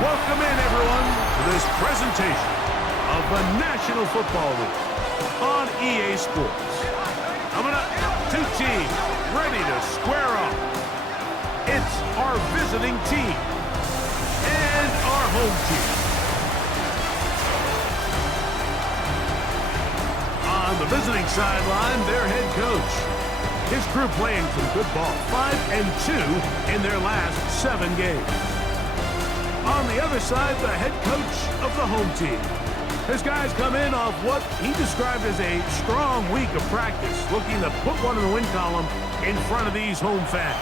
Welcome in, everyone, to this presentation of the National Football League on EA Sports. Coming up, two teams ready to square off. It's our visiting team and our home team. On the visiting sideline, their head coach. His crew playing some good ball, 5-2 in their last 7 games. On the other side, the head coach of the home team. His guys come in off what he described as a strong week of practice, looking to put one in the win column in front of these home fans.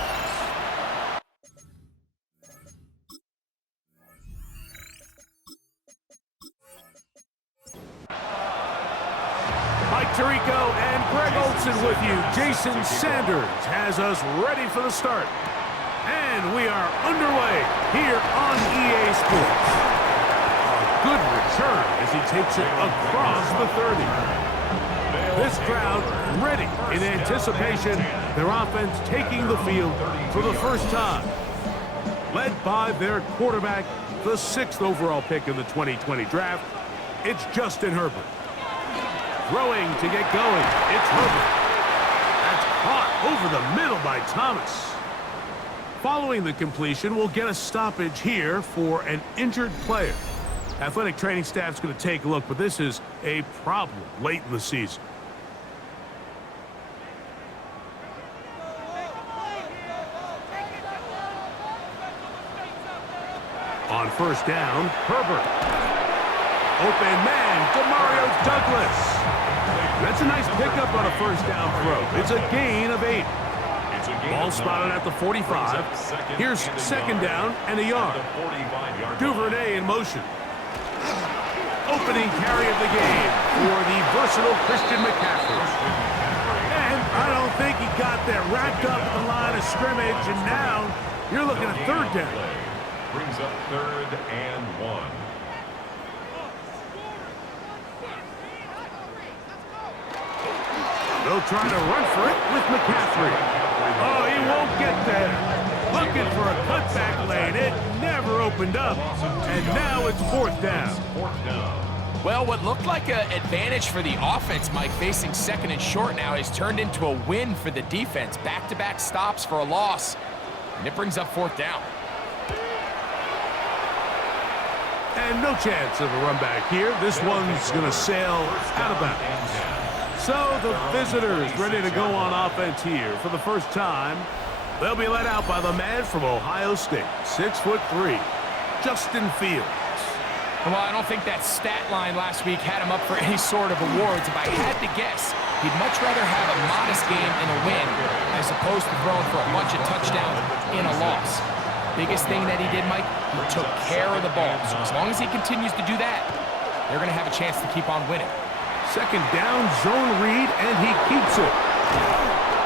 Mike Tirico and Greg Olson with you. Jason Sanders has us ready for the start. And we are underway here on EA Sports. A good return as he takes it across the 30. This crowd ready in anticipation, their offense taking the field for the first time. Led by their quarterback, the 6th overall pick in the 2020 draft, it's Justin Herbert. Throwing to get going, it's Herbert. That's caught over the middle by Thomas. Following the completion, we'll get a stoppage here for an injured player. Athletic training staff's going to take a look, but this is a problem late in the season. On first down, Herbert. Open man, Demario Douglas. That's a nice pickup on a first down throw. It's a gain of 8. Ball spotted at the 45. Here's second down and a yard. Duvernay in motion. Opening carry of the game for the versatile Christian McCaffrey. And I don't think he got there. Wrapped up at the line of scrimmage, and now you're looking at third down. Brings up 3rd and 1. They'll try to run for it with McCaffrey. Oh, he won't get there. Looking for a cutback lane. It never opened up. And now it's 4th down. Well, what looked like an advantage for the offense, Mike, facing 2nd and short now, has turned into a win for the defense. Back-to-back stops for a loss. And it brings up 4th down. And no chance of a run back here. This one's going to sail out of bounds. So the visitors ready to go on offense here for the first time. They'll be led out by the man from Ohio State, 6'3", Justin Fields. Well, I don't think that stat line last week had him up for any sort of awards. If I had to guess, he'd much rather have a modest game in a win as opposed to throwing for a bunch of touchdowns in a loss. Biggest thing that he did, Mike, he took care of the ball. So as long as he continues to do that, they're going to have a chance to keep on winning. Second down, zone read, and he keeps it.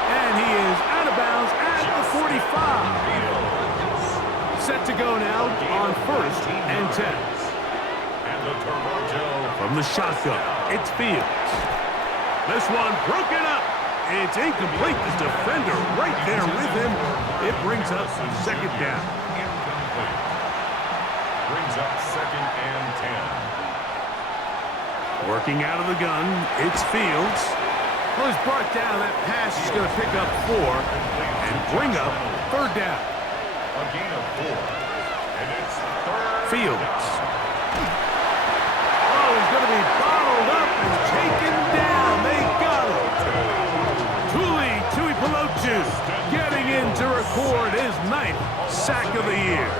And he is out of bounds at the 45. Set to go now on 1st and 10. From the shotgun, it's Fields. This one broken up. It's incomplete. The defender right there with him. It brings up 2nd down. Brings up 2nd and 10. Working out of the gun, it's Fields. Well, he's brought down. That pass is going to pick up 4 and bring up 3rd down. A gain of 4. And it's 3rd. Fields. Oh, he's going to be bottled up and taken down. They got him. Tui Pelotu getting in to record his 9th sack of the year.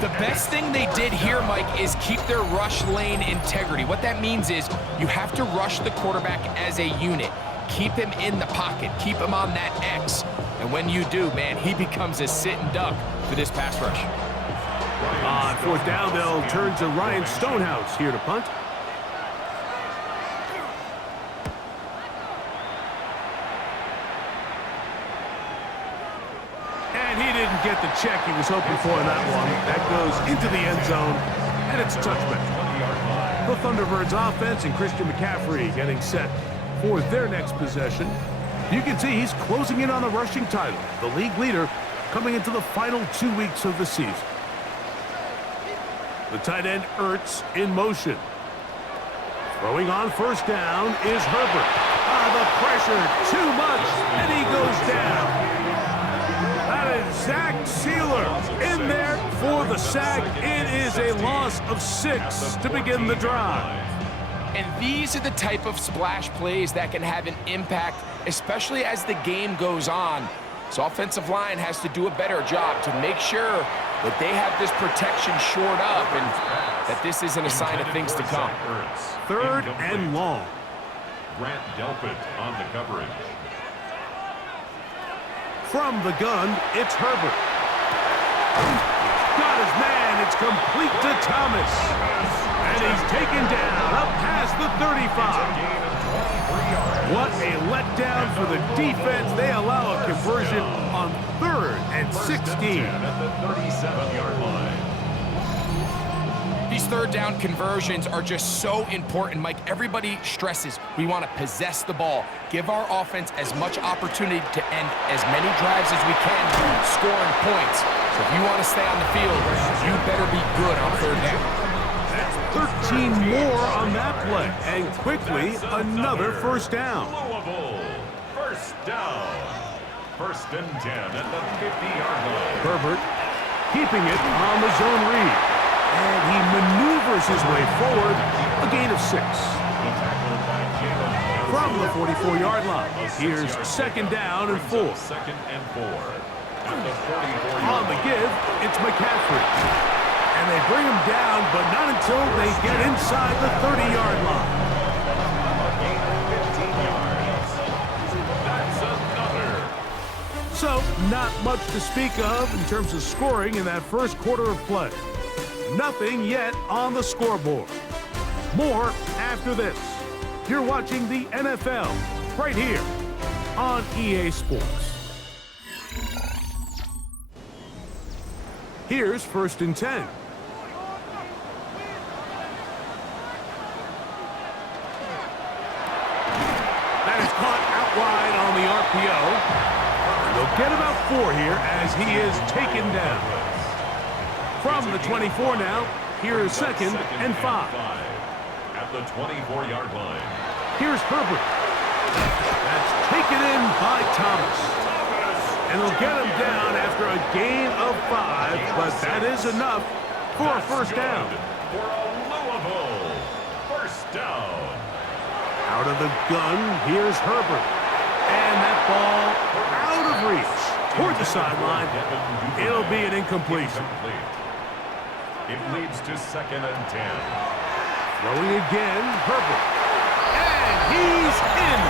The best thing they did here, Mike, is keep their rush lane integrity. What that means is you have to rush the quarterback as a unit. Keep him in the pocket. Keep him on that X. And when you do, man, he becomes a sitting duck for this pass rush. On 4th down, they'll turn to Ryan Stonehouse here to punt. Get the check he was hoping for in that one. That goes into the end zone, and it's a touchback. The Thunderbirds offense and Christian McCaffrey getting set for their next possession. You can see he's closing in on the rushing title, the league leader coming into the final 2 weeks of the season. The tight end Ertz in motion. Throwing on first down is Herbert. The pressure, too much, and he goes down. That is Zach Sealer in there for the sack. It is a loss of 6 to begin the drive. And these are the type of splash plays that can have an impact, especially as the game goes on. So offensive line has to do a better job to make sure that they have this protection shored up and that this isn't a sign of things to come. Third and long. Grant Delpit on the coverage. From the gun, it's Herbert. Got his man. It's complete to Thomas. And he's taken down up past the 35. What a letdown for the defense. They allow a conversion on 3rd and 16. At the 37-yard line. These third down conversions are just so important, Mike. Everybody stresses we want to possess the ball, give our offense as much opportunity to end as many drives as we can, scoring points. So if you want to stay on the field, you better be good on third down. 13 more on that play, and quickly another first down. Louisville, first down. 1st and 10 at the 50-yard line. Herbert keeping it on the zone read. And he maneuvers his way forward, a gain of 6. From the 44-yard line, here's 2nd down and 4. 2nd and 4. On the give, it's McCaffrey. And they bring him down, but not until they get inside the 30-yard line. A gain of 15 yards. That's another. So, not much to speak of in terms of scoring in that first quarter of play. Nothing yet on the scoreboard. More after this. You're watching the NFL right here on EA Sports. Here's 1st and 10. That is caught out wide on the RPO. They'll get about 4 here as he is taken down. From the 24 now, here is 2nd and 5. At the 24-yard line. Here's Herbert. That's taken in by Thomas. And they'll get him down after a gain of 5, but that is enough for a first down. For a Louisville first down. Out of the gun, here's Herbert. And that ball out of reach toward the sideline. It'll be an incompletion. It leads to 2nd and 10. Throwing again, Herbert. And he's in.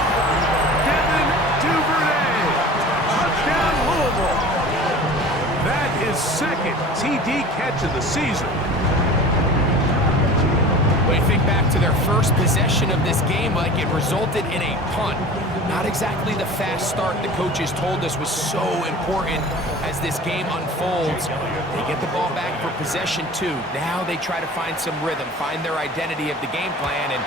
Devin Duvernay. Touchdown, Louisville. That is 2nd TD catch of the season. When you think back to their first possession of this game, like it resulted in a punt. Not exactly the fast start the coaches told us was so important as this game unfolds. They get the ball back for possession 2. Now they try to find some rhythm, find their identity of the game plan, and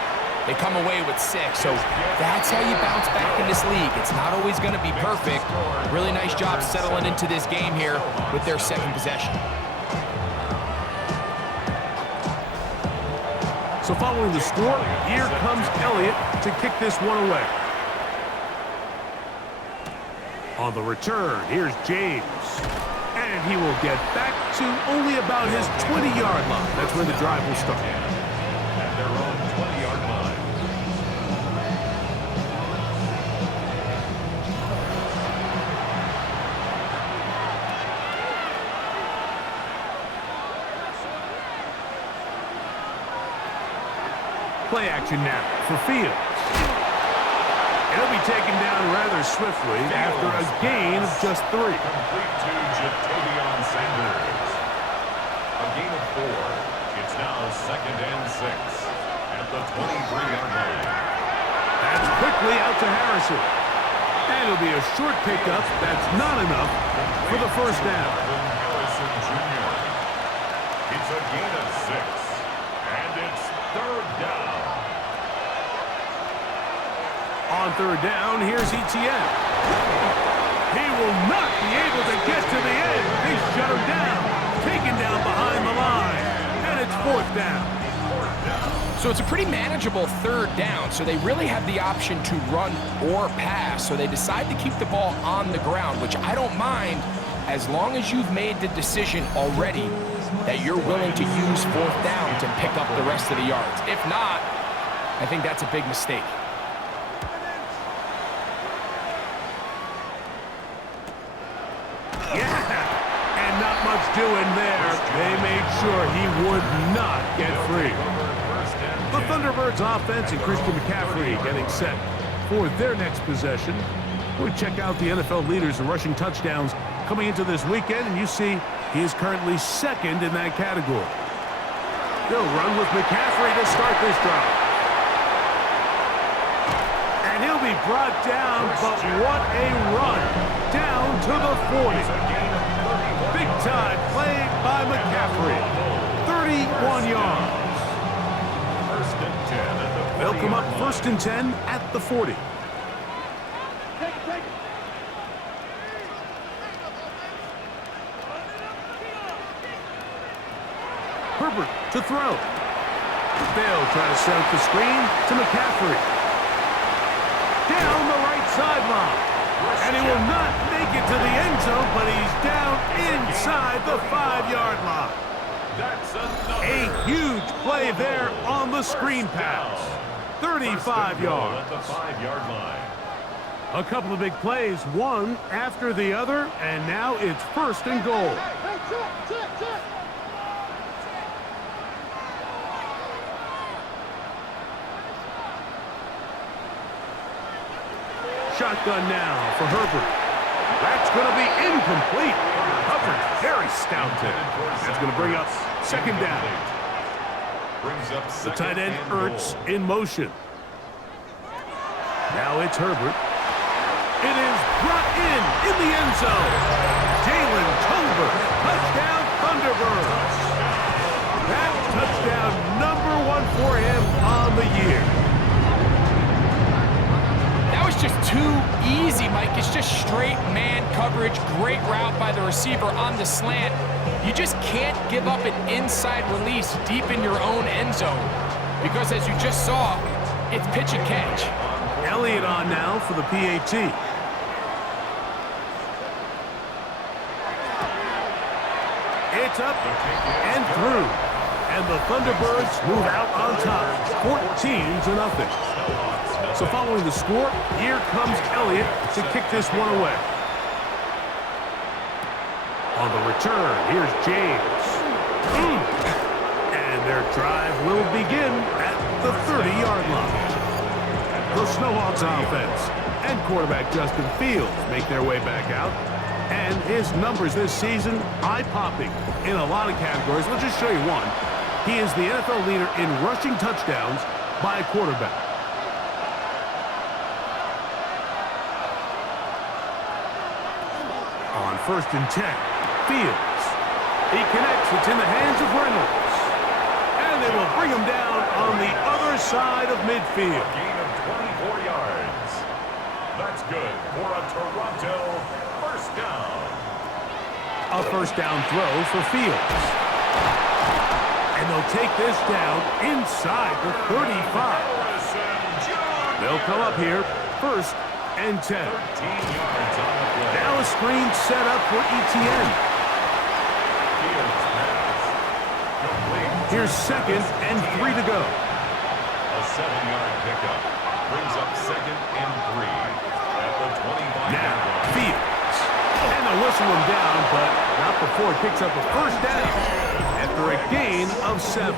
they come away with 6. So that's how you bounce back in this league. It's not always going to be perfect. Really nice job settling into this game here with their 2nd possession. So following the score, here comes Elliott to kick this one away. On the return, here's James. And he will get back to only about his 20-yard line. That's where the drive will start. At their own 20-yard line. Play action now for Fields. It'll be taken down rather swiftly after a gain of just 3. Complete to Jatavion Sanders. A gain of 4. It's now 2nd and 6 at the 23-yard line. That's quickly out to Harrison. And it'll be a short pickup. That's not enough for the first down. Harrison Jr. It's a gain of 6. And it's 3rd down. On 3rd down, here's ETN. He will not be able to get to the end. They shut him down. Taken down behind the line. And it's So it's a pretty manageable third down, so they really have the option to run or pass. So they decide to keep the ball on the ground, which I don't mind as long as you've made the decision already that you're willing to use fourth down to pick up the rest of the yards. If not, I think that's a big mistake. Yeah, and not much doing there. They made sure he would not get free. The Thunderbirds offense and Christian McCaffrey getting set for their next possession. We check out the NFL leaders in rushing touchdowns coming into this weekend, and you see he is currently second in that category. They'll run with McCaffrey to start this drive. And he'll be brought down, but what a run down to the 40. Big time play by McCaffrey. 31 yards. They'll come up 1st and 10 at the 40. Herbert to throw. They'll try to set up the screen to McCaffrey. Down the right sideline. And he will not make it to the end zone, but he's down inside the 5-yard line. A huge play there on the screen pass. 35 yards. A couple of big plays, one after the other, and now it's 1st and goal. Shotgun now for Herbert. That's going to be incomplete. Coverage very stouted. That's going to bring up 2nd down. The tight end Ertz in motion. Now it's Herbert. It is brought in the end zone. Jalen Tolbert, touchdown Thunderbirds. That touchdown #1 for him on the year. That was just too easy, Mike. It's just straight man coverage. Great route by the receiver on the slant. You just can't give up an inside release deep in your own end zone because, as you just saw, it's pitch and catch. Elliott on now for the PAT. It's up and through. And the Thunderbirds move out on top, 14-0. So following the score, here comes Elliott to kick this one away. On the return, here's James. And their drive will begin at the 30-yard line. The Snowhawks offense and quarterback Justin Fields make their way back out. And his numbers this season, eye-popping in a lot of categories. Let's just show you one. He is the NFL leader in rushing touchdowns by a quarterback. On 1st and 10, Fields. He connects. It's in the hands of Reynolds. And they will bring him down on the other side of midfield. Gain of 24 yards. That's good for a Toronto 1st down. A 1st down throw for Fields. And they'll take this down inside the 35. They'll come up here 1st and 10. 13 yards on the play. Now a screen set up for ETN. Fields pass. Complete. Here's 2nd and 3 to go. A 7-yard pickup brings up 2nd and 3 at the 25-yard Now line. Fields. And they'll whistle him down, but not before he picks up a 1st down after a gain of 7.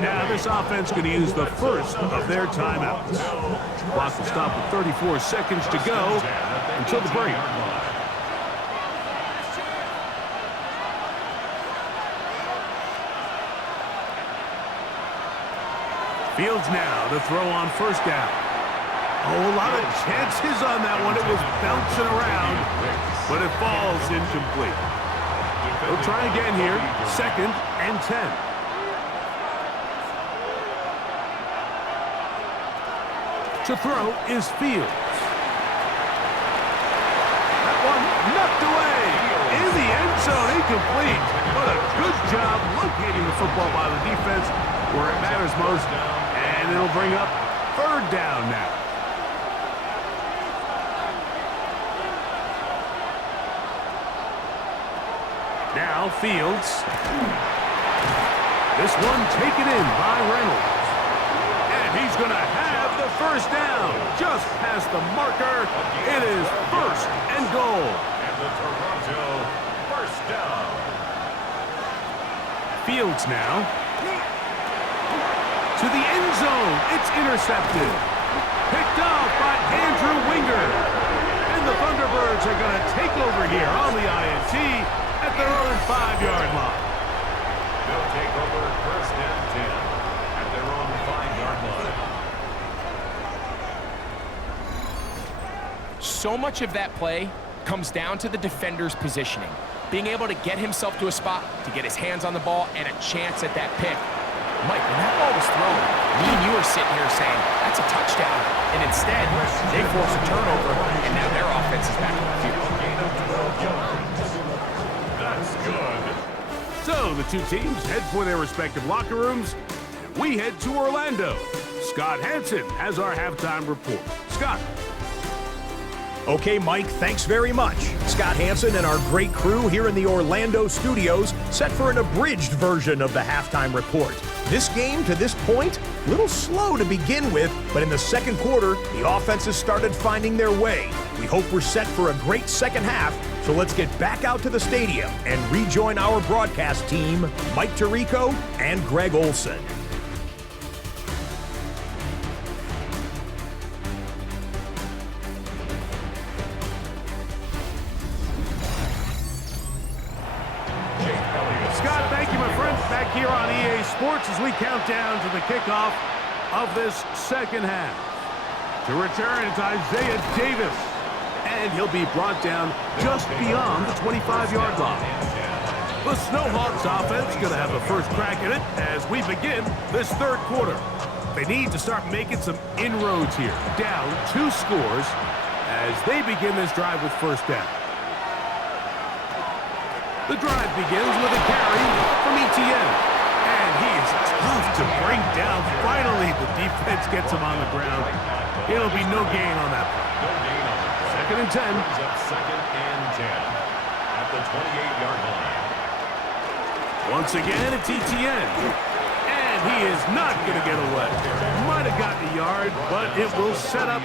Now this offense going to use the first of their timeouts. Clock will stop with 34 seconds to go until the break. Fields now to throw on 1st down. Oh, a lot of chances on that one. It was bouncing around, but it falls incomplete. They'll try again here, 2nd and 10. To throw is Fields. That one knocked away in the end zone, incomplete. But a good job locating the football by the defense where it matters most. And it'll bring up third down now. Now Fields. This one taken in by Reynolds. And he's going to have the first down. Just past the marker. It is first and goal. And the Toronto first down. Fields now. To the end zone. It's intercepted. Picked off by Andrew Winger. And the Thunderbirds are going to take over here on the INT at their own 5-yard line. They'll take over first and 10 at their own 5-yard line. So much of that play comes down to the defender's positioning. Being able to get himself to a spot, to get his hands on the ball, and a chance at that pick. Mike, when that ball was thrown, me and you were sitting here saying, that's a touchdown. And instead, they force a turnover, and now their offense is back on the field. That's good. So the two teams head for their respective locker rooms. We head to Orlando. Scott Hansen has our halftime report. Scott. Okay, Mike, thanks very much. Scott Hansen and our great crew here in the Orlando studios set for an abridged version of the halftime report. This game, to this point, a little slow to begin with, but in the second quarter, the offenses started finding their way. We hope we're set for a great second half, so let's get back out to the stadium and rejoin our broadcast team, Mike Tirico and Greg Olson. Scott, thank you, my friend. Back here on EA Sports as we count down to the kickoff of this second half. To return, it's Isaiah Davis. And he'll be brought down just beyond the 25-yard line. The Snowhawks offense going to have a first crack at it as we begin this third quarter. They need to start making some inroads here. Down 2 scores as they begin this drive with first down. The drive begins with a carry from Etienne. And he is tough to bring down. Finally, the defense gets him on the ground. It'll be no gain on that play. No gain on it. Second and 10. Brings up second and 10 at the 28-yard line. Once again, it's Etienne. And he is not going to get away. Might have gotten a yard, but it will set up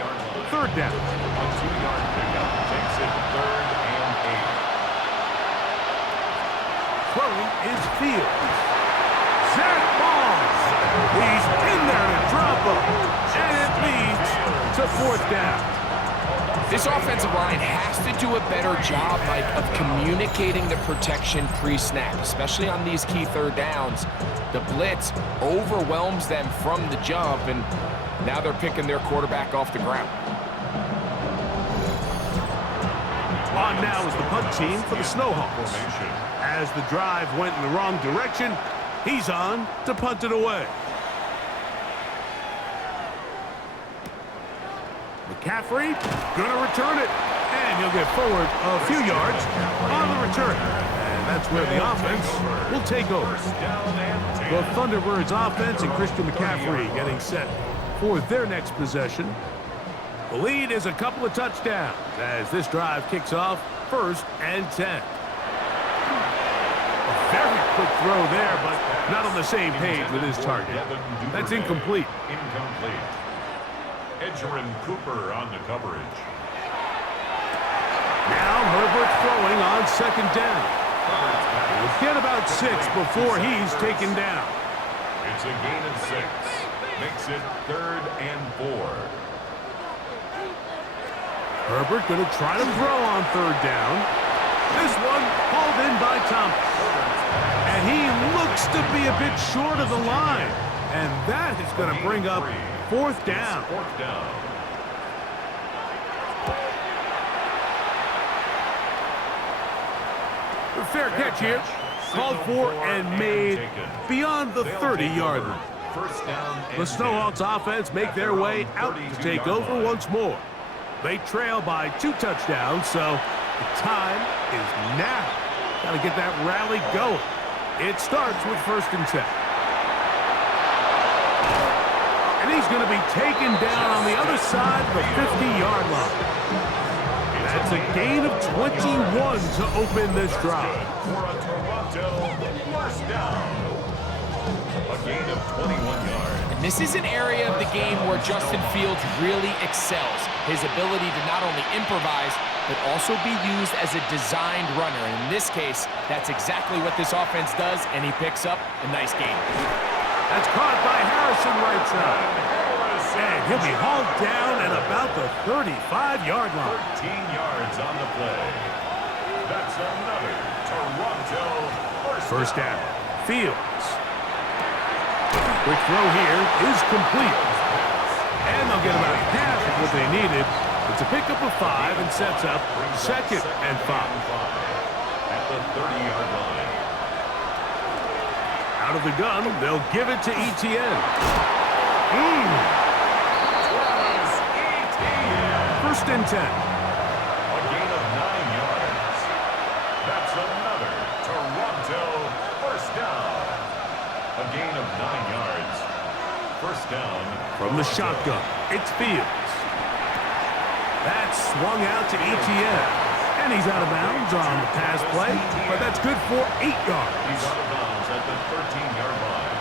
third down. A 2-yard pickup takes it third and 8. Throwing is Fields. Zach Balls. He's in there to drop him. And it leads to fourth down. This offensive line has to do a better job, Mike, of communicating the protection pre-snap, especially on these key third downs. The blitz overwhelms them from the jump, and now they're picking their quarterback off the ground. On now is the punt team for the Snowhawks. As the drive went in the wrong direction, he's on to punt it away. McCaffrey gonna return it, and he'll get forward a few yards on the return. And that's where the offense will take over. The Thunderbirds offense and Christian McCaffrey getting set for their next possession. The lead is a couple of touchdowns as this drive kicks off first and 10. A very quick throw there, but not on the same page with his target. That's incomplete. Incomplete. Edgerrin Cooper on the coverage. Now Herbert throwing on second down. He'll get about 6 before he's taken down. It's a gain of 6. Makes it third and 4. Herbert going to try to throw on third down. This one hauled in by Thomas. And he looks to be a bit short of the line. And that is going to bring up fourth down. Fourth down. A fair catch here. Called for and made beyond the 30-yard line. First down. The Snowhawks offense make their way out to take over once more. They trail by 2 touchdowns, so the time is now. Got to get that rally going. It starts with first and 10. And he's going to be taken down on the other side of the 50-yard line. That's a gain of 21 to open this drive. For a Toronto first down. A gain of 21 yards. And this is an area of the game where Justin Fields really excels. His ability to not only improvise, but also be used as a designed runner. And in this case, that's exactly what this offense does, and he picks up a nice gain. That's caught by Harrison right side. And he'll be hauled down at about the 35-yard line. 13 yards on the play. That's another Toronto First down. Fields. Quick throw here is complete. And they'll get about half of what they needed. It's a pickup of 5 and sets up 2nd and 5. At the 30-yard line. Out of the gun, they'll give it to ETN. First and 10. A gain of 9 yards. That's another Toronto first down. A gain of 9 yards. First down. From the shotgun, it's Fields. That's swung out to ETN. And he's out of bounds on the pass play, but that's good for 8 yards. He's out of bounds at the 13-yard line.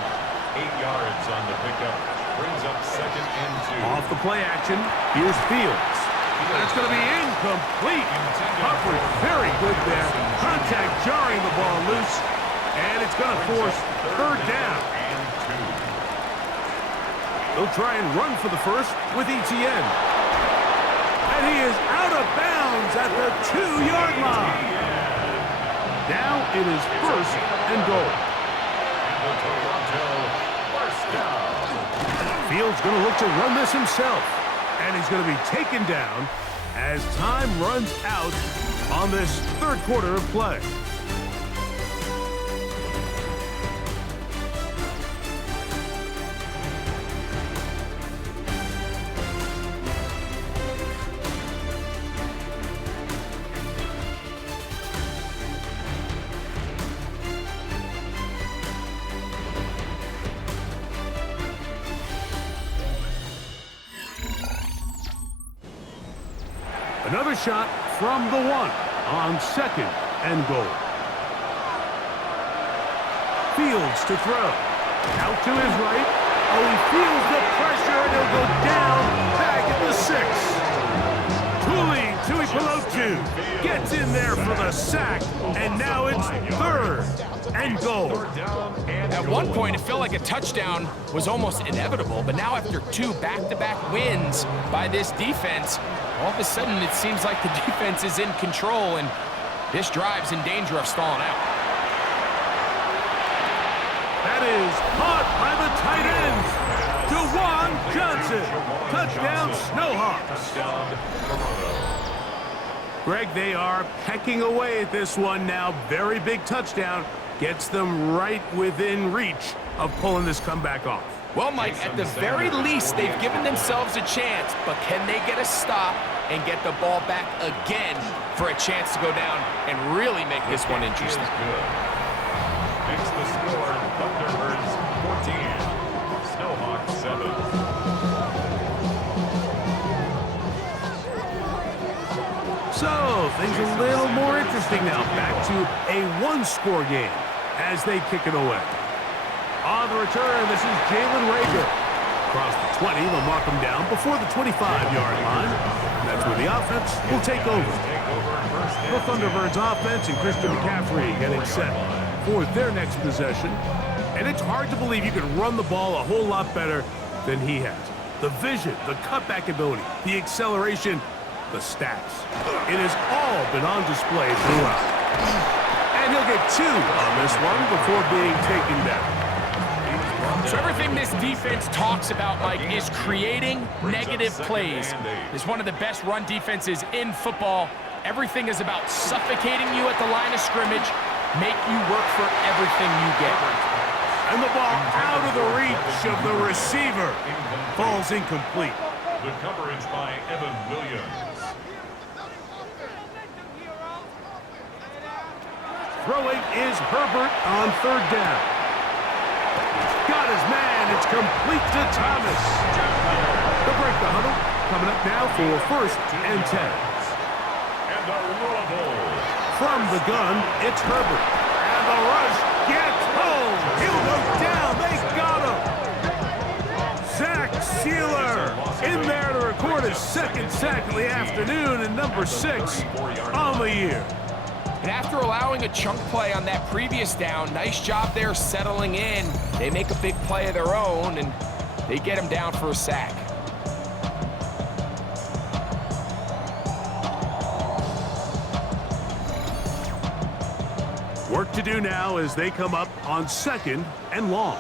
8 yards on the pickup. Brings up 2nd and 2. Off the play action, here's Fields. That's going to be incomplete. Coverage very good there. Contact jarring the ball loose. And it's going to force 3rd down. And 2. They'll try and run for the first with ETN. And he is out of bounds at the 2-yard line. Now it is 1st and goal. And the Toronto first down. Fields going to look to run this himself. And he's going to be taken down as time runs out on this 3rd quarter of play. Another shot from the 1 on 2nd and goal. Fields to throw. Out to his right. Oh, he feels the pressure, and he'll go down back at the 6. Tuli Tuipulotu gets in there for the sack, and now it's 3rd and goal. At one point, it felt like a touchdown was almost inevitable, but now after 2 back-to-back wins by this defense, all of a sudden it seems like the defense is in control, and this drive's in danger of stalling out. That is caught by the tight end, DeJuan Johnson. Touchdown, Snowhawks. Greg, they are pecking away at this one now. Very big touchdown. Gets them right within reach of pulling this comeback off. Well, Mike, at the very least, they've given themselves a chance, but can they get a stop and get the ball back again for a chance to go down and really make this one interesting? Makes the score Thunderbirds 14, Snowhawks 7. So, things a little more interesting now. Back to a 1-score game as they kick it away. On the return, this is Jalen Rager. Across the 20, they'll mark him down before the 25-yard line. That's where the offense will take over. The Thunderbirds offense and Christian McCaffrey getting set for their next possession. And it's hard to believe you can run the ball a whole lot better than he has. The vision, the cutback ability, the acceleration, the stats. It has all been on display throughout. And he'll get 2 on this one before being taken down. So everything this defense talks about, Mike, is creating negative plays. It's one of the best run defenses in football. Everything is about suffocating you at the line of scrimmage, make you work for everything you get. And the ball out of the reach of the receiver. Falls incomplete. The coverage by Evan Williams. Throwing is Herbert on 3rd down. Got got his man. It's complete to Thomas. They'll break the huddle. Coming up now for 1st and 10. And the roll. From the gun, it's Herbert. And the rush gets home. He'll go down. They got him. Zach Sealer in there to record his 2nd sack of the afternoon and number 6 on the year. And after allowing a chunk play on that previous down, nice job there settling in. They make a big play of their own, and they get him down for a sack. Work to do now as they come up on 2nd and long.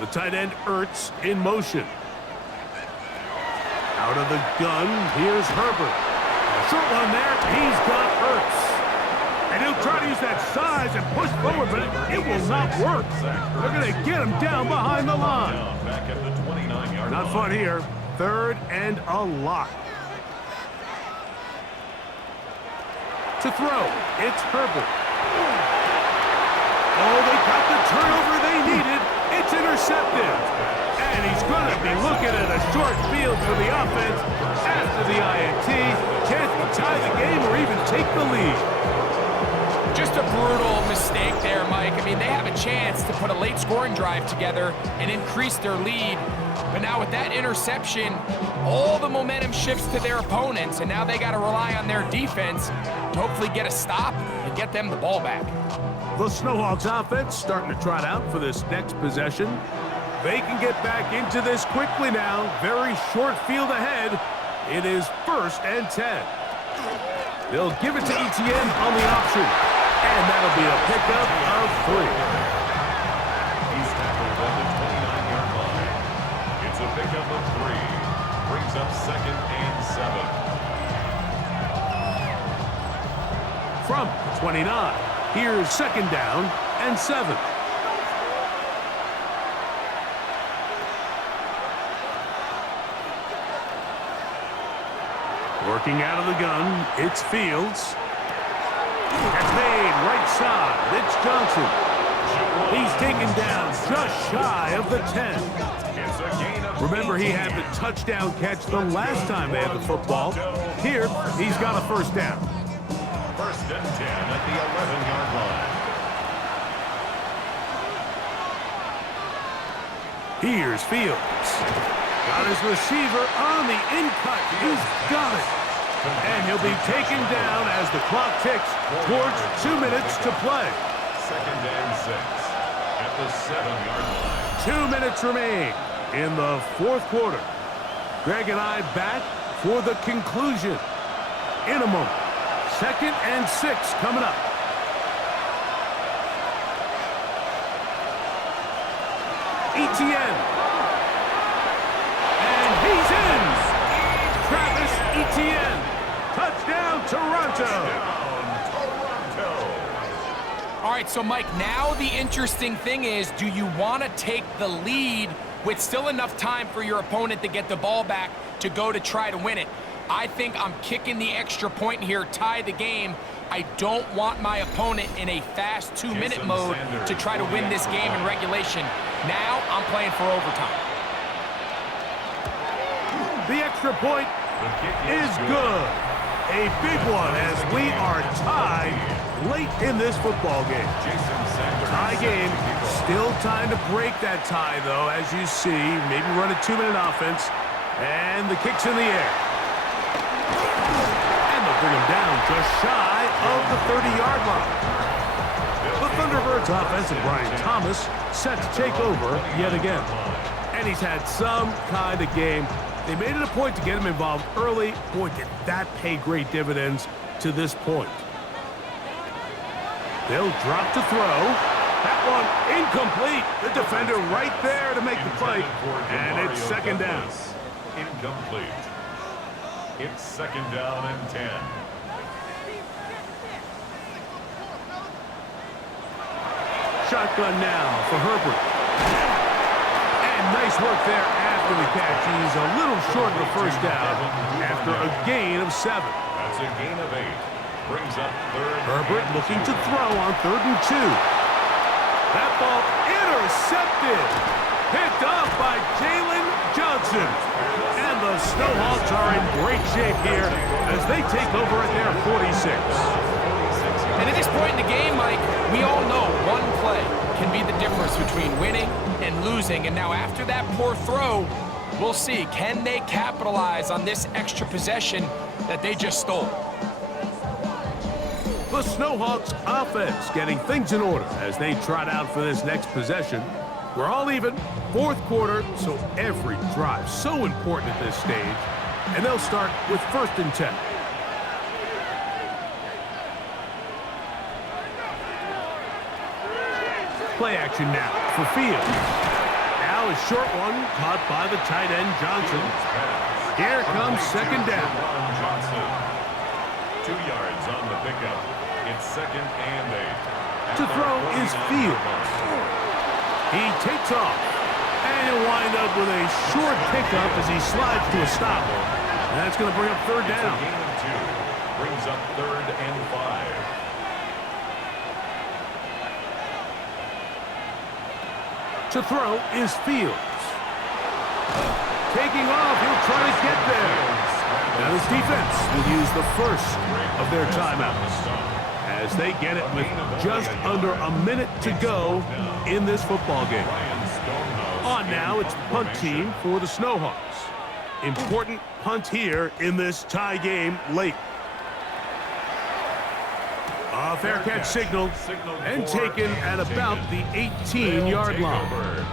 The tight end Ertz in motion. Out of the gun, here's Herbert. Short one there, he's got Ertz. And he'll try to use that size and push forward, but it will not work. They're going to get him down behind the line. Back at the 29-yard Not line. fun here. 3rd and a lot. To throw, it's Herbert. Oh, they got the turnover they needed. It's intercepted. And he's going to be looking at a short field for the offense after the INT. Chance to tie the game or even take the lead. Just a brutal mistake there, Mike. I mean, they have a chance to put a late scoring drive together and increase their lead. But now with that interception, all the momentum shifts to their opponents, and now they got to rely on their defense to hopefully get a stop and get them the ball back. The Snowhawks offense starting to trot out for this next possession. They can get back into this quickly now. Very short field ahead. It is 1st and 10. They'll give it to ETN on the option. And that'll be a pickup of 3. He's tackled at the 29-yard line. It's a pickup of 3. Brings up 2nd and 7. From 29, here's 2nd down and 7. Working out of the gun, it's Fields. That's made right side. It's Johnson. He's taken down just shy of the 10. It's a gain of Remember, he had the touchdown catch the last time they had the football. Here, he's got a 1st down. 1st and 10 at the 11-yard line. Here's Fields. Got his receiver on the in-cut. He's got it. And he'll be taken down as the clock ticks towards 2 minutes to play. 2nd and 6 at the 7-yard line. 2 minutes remain in the 4th quarter. Greg and I back for the conclusion in a moment. 2nd and 6 coming up. ETN. And he's in. Travis Etienne. Touchdown, Toronto. All right, so Mike, now the interesting thing is, do you want to take the lead with still enough time for your opponent to get the ball back to go to try to win it? I think I'm kicking the extra point here, tie the game. I don't want my opponent in a fast 2-minute mode to try to win this game in regulation. Now I'm playing for overtime. The extra point is good. A big one as we are tied late in this football game. Tie game. Still time to break that tie, though, as you see. Maybe run a 2-minute offense. And the kick's in the air. And they'll bring him down just shy of the 30-yard line. The Thunderbirds offense and Brian Thomas set to take over yet again. And he's had some kind of game. They made it a point to get him involved early. Boy, did that pay great dividends to this point. They'll drop to throw. That one incomplete. The defender right there to make the play. And it's 2nd down. Incomplete. It's 2nd down and 10. Shotgun now for Herbert. And nice work there after the catch. He's a little short of the 1st down after a gain of 7. That's a gain of 8. Brings up 3rd. Herbert looking to throw on 3rd and 2. That ball intercepted. Picked off by Jalen Johnson. And the Snowhawks are in great shape here as they take over at their 46. And at this point in the game, Mike, we all know one play can be the difference between winning and losing. And now after that poor throw, we'll see, can they capitalize on this extra possession that they just stole? The Snowhawks offense getting things in order as they trot out for this next possession. We're all even, fourth quarter, so every drive so important at this stage. And they'll start with 1st and 10. Play action now for Fields. Now a short one caught by the tight end Johnson. Here comes 2nd down. Johnson. 2 yards on the pickup. It's 2nd and 8. To throw is Fields. He takes off and he'll wind up with a short pickup as he slides to a stop. And that's going to bring up 3rd down. It's a gain of 2. Brings up 3rd and 5. To throw is Fields. Taking off, he'll try to get there. Now this defense will use the first of their timeouts as they get it with just under a minute to go in this football game. On now, it's punt team for the Snowhawks. Important punt here in this tie game late. A fair catch signaled and taken at about the 18-yard line.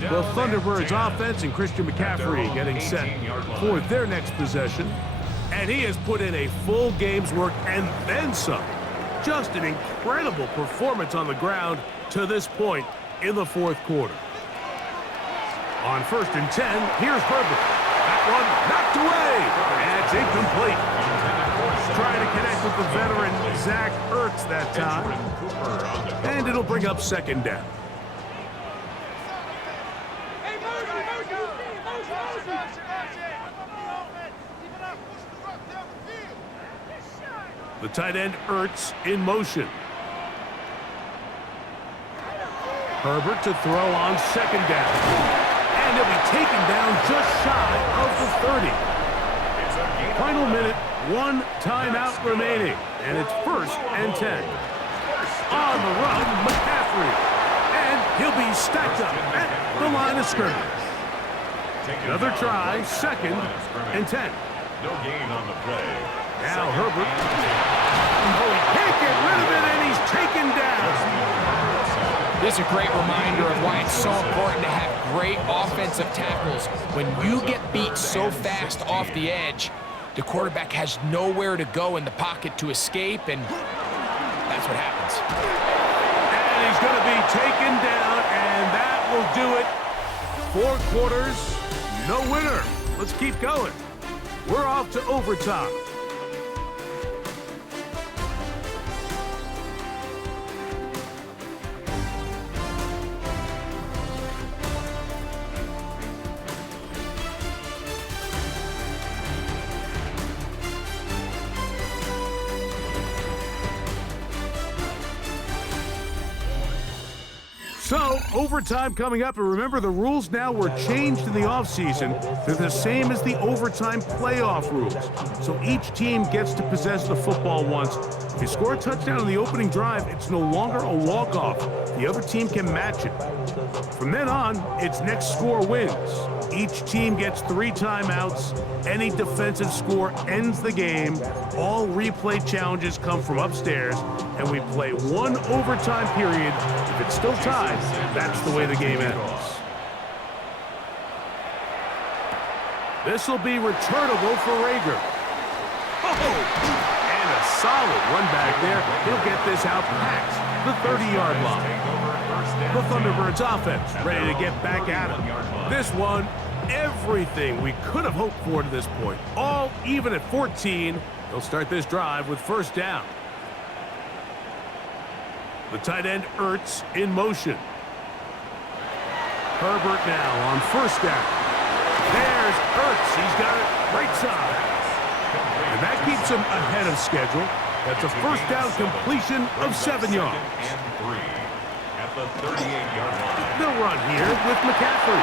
The Thunderbirds offense and Christian McCaffrey getting set for their next possession. And he has put in a full game's work and then some. Just an incredible performance on the ground to this point in the 4th quarter. On 1st and 10, here's Herbert. That one knocked away. And it's incomplete. Trying to connect with the veteran Zach Ertz that time. And it'll bring up 2nd down. The tight end Ertz in motion. Herbert to throw on 2nd down. And he'll be taken down just shy of the 30. Final minute, 1 timeout remaining. And it's 1st and 10. On the run, McCaffrey. And he'll be stacked up at the line of scrimmage. Another try, 2nd and 10. No gain on the play. Now Herbert. Oh, he can't get rid of it, and he's taken down. This is a great reminder of why it's so important to have great offensive tackles. When you get beat so fast off the edge, the quarterback has nowhere to go in the pocket to escape, and that's what happens. And he's going to be taken down, and that will do it. 4 quarters, no winner. Let's keep going. We're off to overtime. So, overtime coming up, and remember the rules now were changed in the offseason. They're the same as the overtime playoff rules. So each team gets to possess the football once. If you score a touchdown on the opening drive, it's no longer a walk-off. The other team can match it. From then on, it's next score wins. Each team gets 3 timeouts. Any defensive score ends the game. All replay challenges come from upstairs, and we play 1 overtime period. If it's still tied, that's the way the game ends. This will be returnable for Rager. Oh! And a solid run back there. He'll get this out past the 30-yard line. The Thunderbirds offense ready to get back at it. This one, everything we could have hoped for to this point. All even at 14. They'll start this drive with 1st down. The tight end Ertz in motion. Herbert now on 1st down. There's Ertz. He's got it right side. And that keeps him ahead of schedule. That's a 1st down completion of 7 yards. at the 38-yard line. They'll run here with McCaffrey.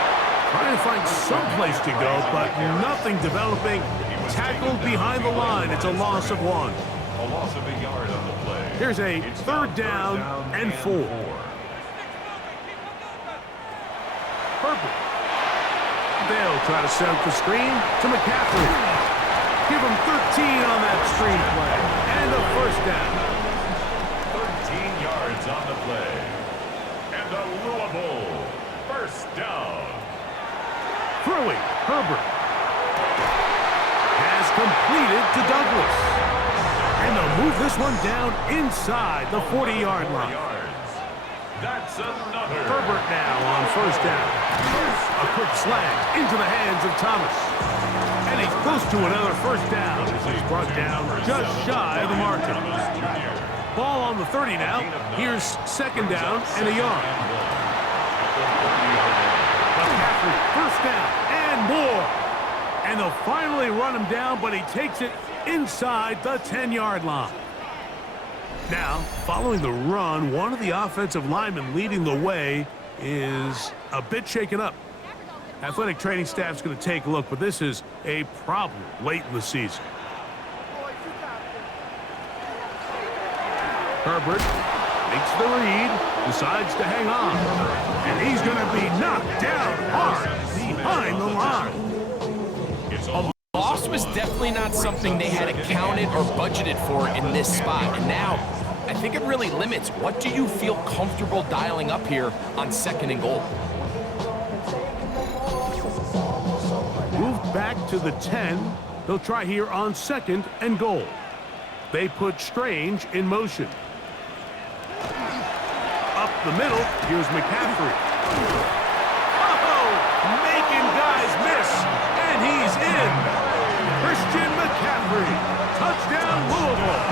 Trying to find some place to go, but nothing developing. Tackled behind the line. It's a loss of 1. A loss of a yard on the play. Here's a third down and 4. Herbert. They'll try to set up the screen to McCaffrey. Give him 13 on that screen play. And a first down. 13 yards on the play. And a Louisville first down. Throwing, Herbert. Has completed to Douglas. And they'll move this one down inside the 40-yard line. That's another. Herbert now on first down. A quick slant into the hands of Thomas. And he's close to another first down. He's brought down just shy of the marker. Ball on the 30 now. Here's second down and a yard. McCaffrey, first down and more. And they'll finally run him down, but he takes it inside the 10-yard line. Now, following the run, one of the offensive linemen leading the way is a bit shaken up. Athletic training staff's going to take a look, but this is a problem late in the season. Herbert makes the read, decides to hang on, and he's going to be knocked down hard behind the line. A loss was definitely not something they had accounted or budgeted for in this spot, and now I think it really limits what do you feel comfortable dialing up here on second and goal. Moved back to the 10. They'll try here on second and goal. They put Strange in motion. Up the middle, here's McCaffrey. Oh, making guys miss, and he's in. Christian McCaffrey, touchdown Louisville.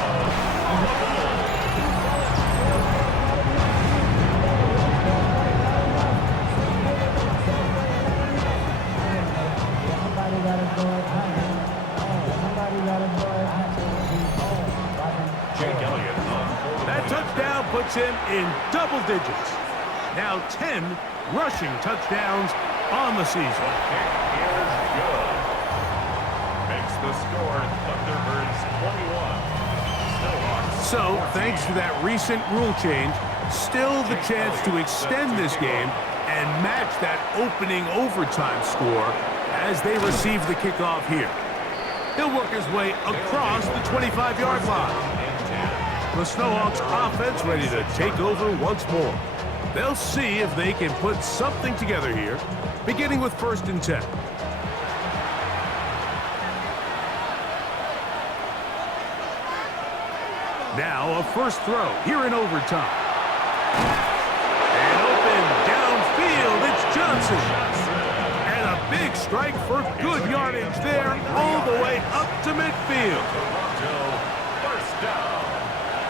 That touchdown puts him in double digits. Now 10 rushing touchdowns on the season. Makes the score Thunderbirds 21. Snowhawks. So, thanks to that recent rule change, still the chance to extend this game and match that opening overtime score as they receive the kickoff here. He'll work his way across the 25-yard line. The Snowhawks offense ready to take over once more. They'll see if they can put something together here, beginning with first and 10. Now a first throw here in overtime. And open downfield, it's Johnson. And a big strike for good yardage there all the way up to midfield.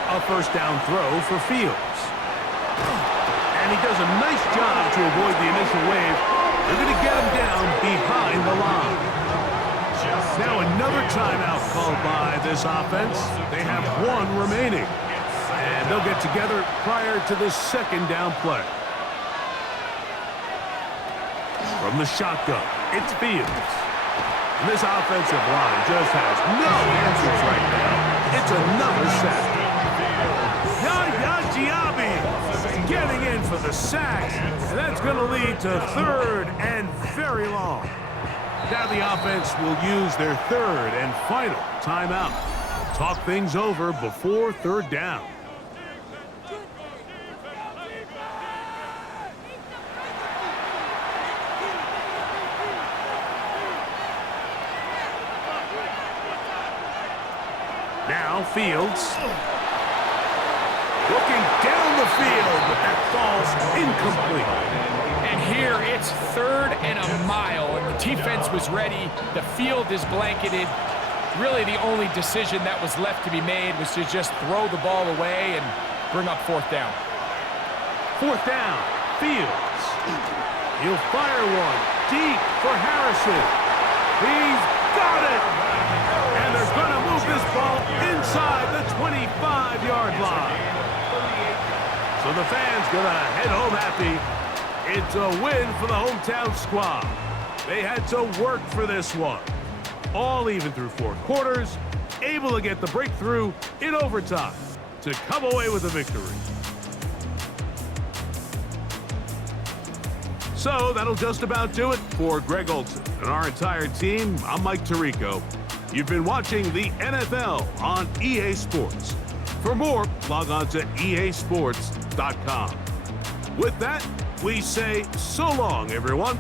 A first down throw for Fields. And he does a nice job to avoid the initial wave. They're going to get him down behind the line. Now another timeout called by this offense. They have one remaining. And they'll get together prior to the second down play. From the shotgun, it's Fields. And this offensive line just has no answers right now. It's another sack. Yaya Diaby getting in for the sack. And that's going to lead to third and very long. Now the offense will use their third and final timeout. Talk things over before third down. Now Fields. Looking down the field, but that falls incomplete. And here it's third and a mile, and the defense was ready. The field is blanketed. Really the only decision that was left to be made was to just throw the ball away and bring up fourth down. Fourth down, Fields. He'll fire one deep for Harrison. He's got it! And they're going to move this ball inside the 25-yard line. So the fans gonna head home happy. It's a win for the hometown squad. They had to work for this one. All even through 4 quarters, able to get the breakthrough in overtime to come away with a victory. So that'll just about do it for Greg Olson and our entire team. I'm Mike Tirico. You've been watching the NFL on EA Sports. For more, log on to easports.com. With that, we say so long, everyone.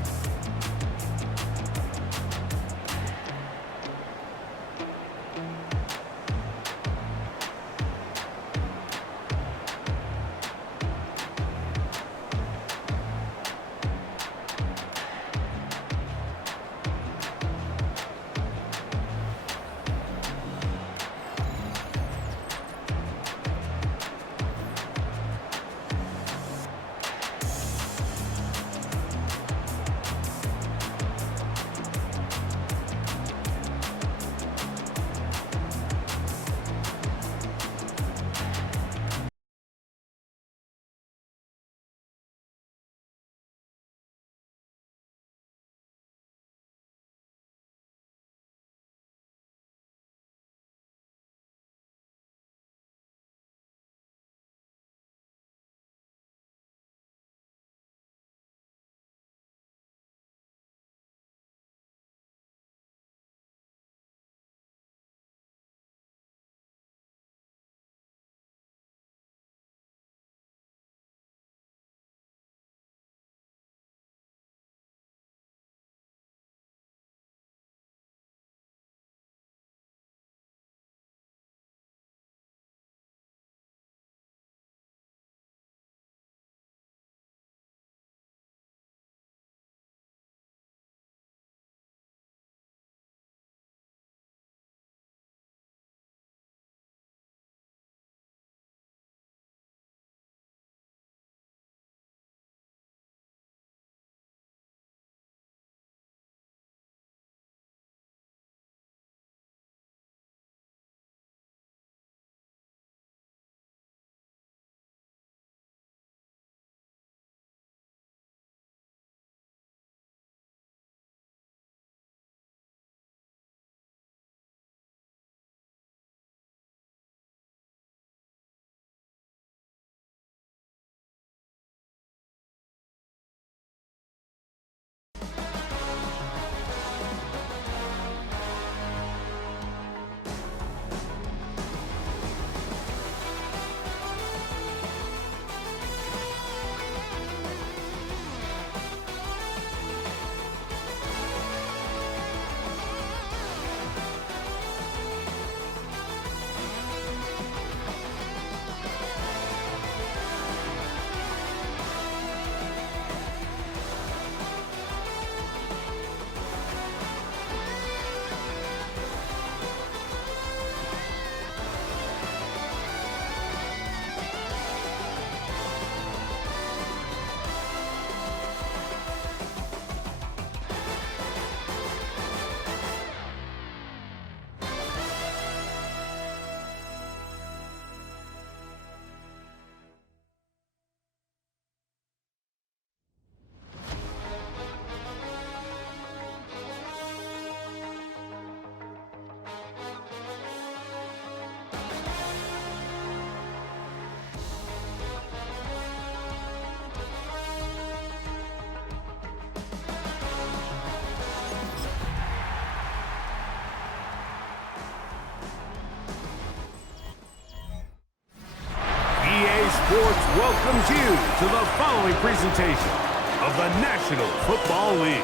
Sports welcomes you to the following presentation of the National Football League.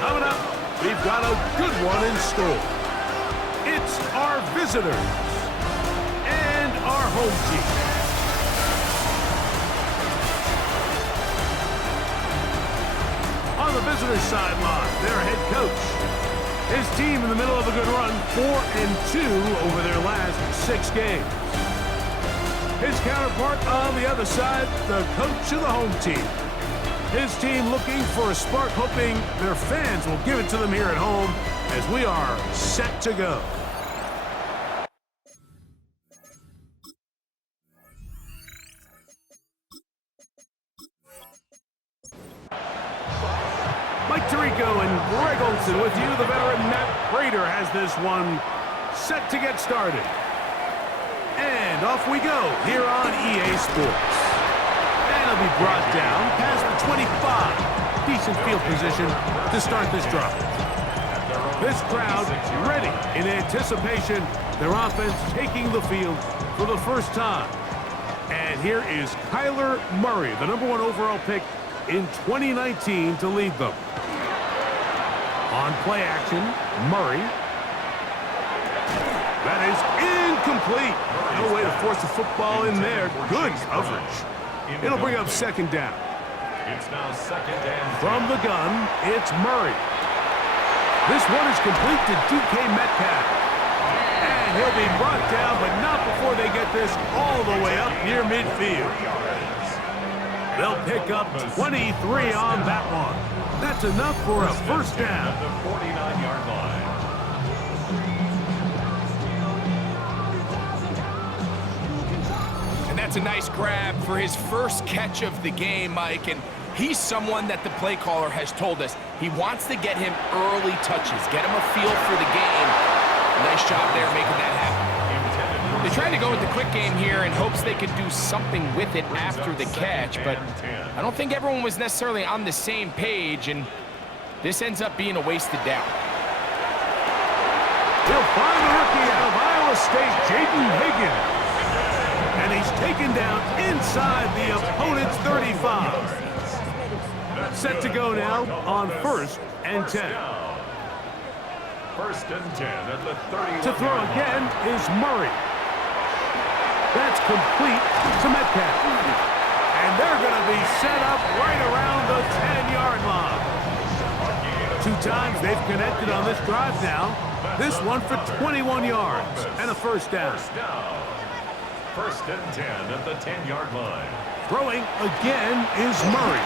Coming up, we've got a good one in store. It's our visitors and our home team. On the visitors' sideline, their head coach. His team in the middle of a good run, 4-2 over their last 6 games. His counterpart on the other side, the coach of the home team. His team looking for a spark, hoping their fans will give it to them here at home as we are set to go. Santo and Greg Olson with you. The veteran Matt Prater has this one set to get started. And off we go here on EA Sports. And it'll be brought down past the 25. Decent field position to start this drive. This crowd ready in anticipation. Their offense taking the field for the first time. And here is Kyler Murray, the #1 overall pick in 2019 to lead them. On play action, Murray. That is incomplete. No way to force the football in there. Good coverage. It'll bring up second down. It's now second and From the gun, it's Murray. This one is complete to DK Metcalf. And he'll be brought down, but not before they get this all the way up near midfield. They'll pick up 23 on that one. That's enough for a first down. at the 49-yard line. And that's a nice grab for his first catch of the game, Mike. And he's someone that the play caller has told us he wants to get him early touches, get him a feel for the game. Nice job there making that happen. They tried to go with the quick game here in hopes they could do something with it after the catch, but I don't think everyone was necessarily on the same page, and this ends up being a wasted down. He'll find the rookie out of Iowa State, Jaden Higgins. And he's taken down inside the opponent's 35. Set to go now on 1st and 10. First and 10 at the 30. To throw again is Murray. That's complete to Metcalf. And they're going to be set up right around the 10-yard line. 2 times they've connected on this drive now. This one for 21 yards and a first down. First and 10 at the 10-yard line. Throwing again is Murray.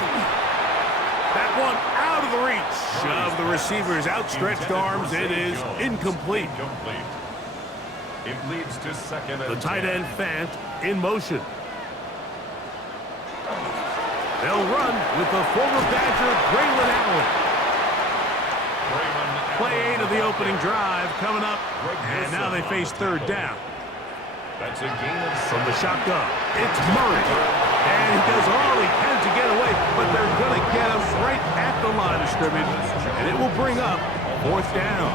That one out of the reach of the receiver's outstretched arms. It is incomplete. It leads to second and The tight 10. end Fant in motion. They'll run with the former Badger, Braylon Allen. Play 8 of the opening drive coming up, and now they face third down. That's a gain of From the shotgun, it's Murray. And he does all he can to get away, but they're going to get him right at the line of scrimmage, and it will bring up fourth down.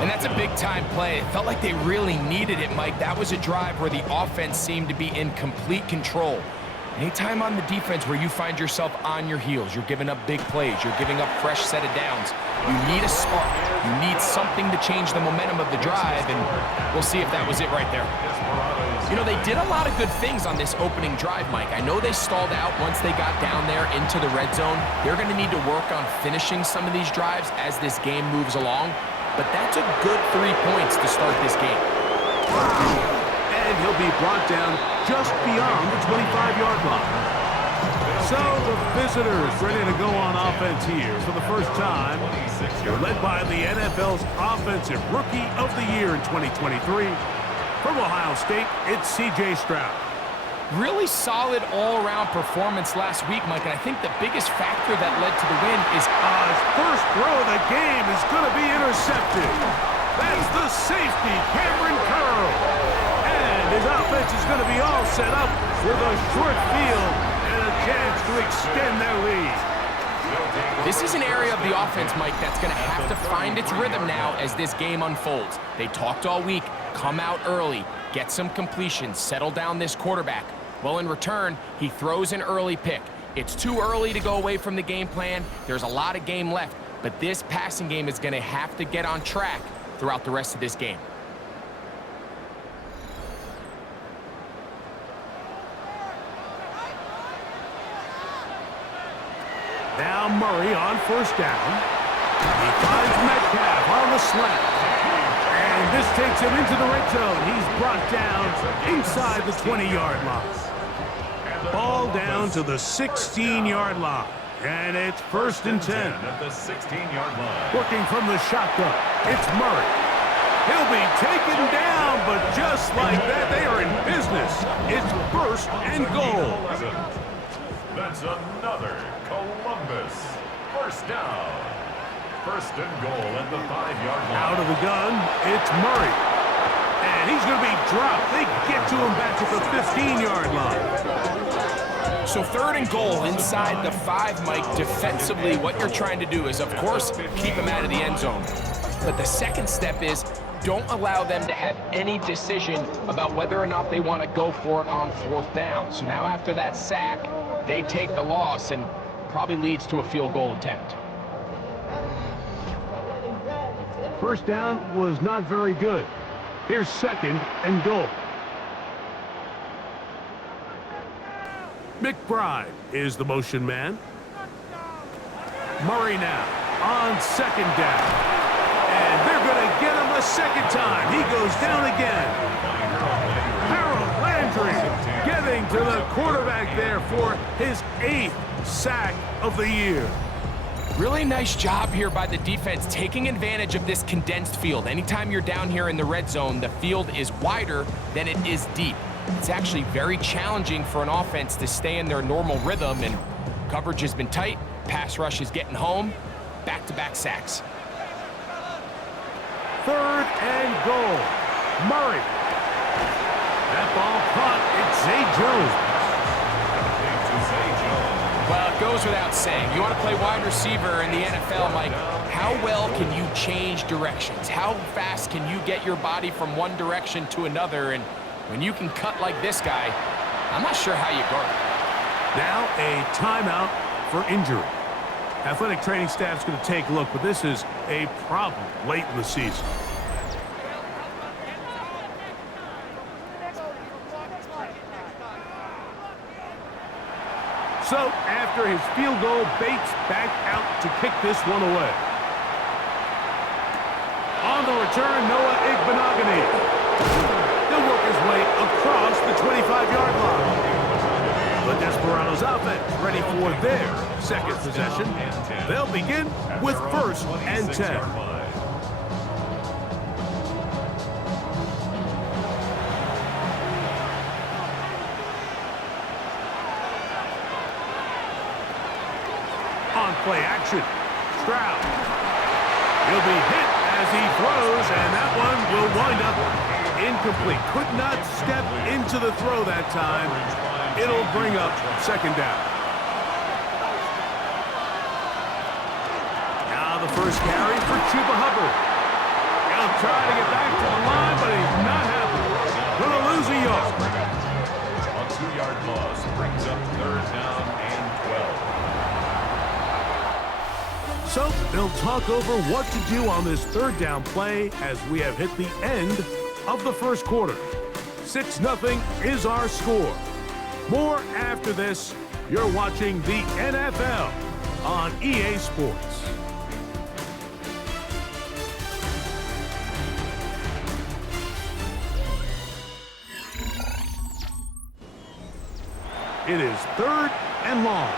And that's a big-time play. It felt like they really needed it, Mike. That was a drive where the offense seemed to be in complete control. Anytime on the defense where you find yourself on your heels, you're giving up big plays, you're giving up fresh set of downs, you need a spark. You need something to change the momentum of the drive, and we'll see if that was it right there. You know, they did a lot of good things on this opening drive, Mike. I know they stalled out once they got down there into the red zone. They're going to need to work on finishing some of these drives as this game moves along, but that's a good 3 points to start this game. And he'll be brought down just beyond the 25-yard line. So the visitors ready to go on offense here for the first time. They're led by the NFL's Offensive Rookie of the Year in 2023. From Ohio State, it's C.J. Stroud. Really solid all-around performance last week, Mike, and I think the biggest factor that led to the win is His first throw of the game is going to be intercepted. That's the safety, Cameron Curl. And his offense is going to be all set up with a short field and a chance to extend their lead. This is an area of the offense, Mike, that's going to have to find its rhythm now as this game unfolds. They talked all week, come out early, get some completions, settle down this quarterback. Well, in return, he throws an early pick. It's too early to go away from the game plan. There's a lot of game left, but this passing game is going to have to get on track throughout the rest of this game. Now Murray on first down. He finds Metcalf on the slant. And this takes him into the red zone. He's brought down inside the 20-yard line. Ball down to the 16-yard line. And it's first and 10. At the 16-yard line. Working from the shotgun, it's Murray. He'll be taken down, but just like that, they are in business. It's first and goal. That's another Columbus First down. First and goal at the 5-yard line. Out of the gun, it's Murray. And he's going to be dropped. They get to him back at the 15-yard line. So 3rd and goal inside the 5, Mike. Defensively, what you're trying to do is, of course, keep him out of the end zone. But the second step is don't allow them to have any decision about whether or not they want to go for it on 4th down. So now after that sack, they take the loss and probably leads to a field goal attempt. First down was not very good. Here's 2nd and goal. McBride is the motion man. Murray now on 2nd down. And they're going to get him a 2nd time. He goes down again. Harold Landry getting to the quarterback there for his 8th sack of the year. Really nice job here by the defense, taking advantage of this condensed field. Anytime you're down here in the red zone, the field is wider than it is deep. It's actually very challenging for an offense to stay in their normal rhythm, and coverage has been tight, pass rush is getting home, back-to-back sacks. 3rd and goal. Murray. That ball caught. It's Zay Jones. Well, it goes without saying. You want to play wide receiver in the NFL, Mike, how well can you change directions? How fast can you get your body from one direction to another? And when you can cut like this guy, I'm not sure how you guard it. Now a timeout for injury. Athletic training staff's going to take a look, but this is a problem late in the season. So, after his field goal, Bates back out to kick this one away. On the return, Noah Igbenogany. He'll work his way across the 25-yard line. The Desperados offense ready for their 2nd possession. They'll begin with 1st and 10. On play action, Stroud. He'll be hit as he throws, and that one will wind up incomplete. Could not step into the throw that time. It'll bring up 2nd down. Now the first carry for Chuba Hubbard. He'll try to get back to the line, but he's not happy. Gonna lose a yard. A 2-yard loss brings up 3rd down and 12. So they'll talk over what to do on this 3rd down play as we have hit the end of the 1st quarter. 6-0 is our score. More after this. You're watching the NFL on EA Sports. It is 3rd and long.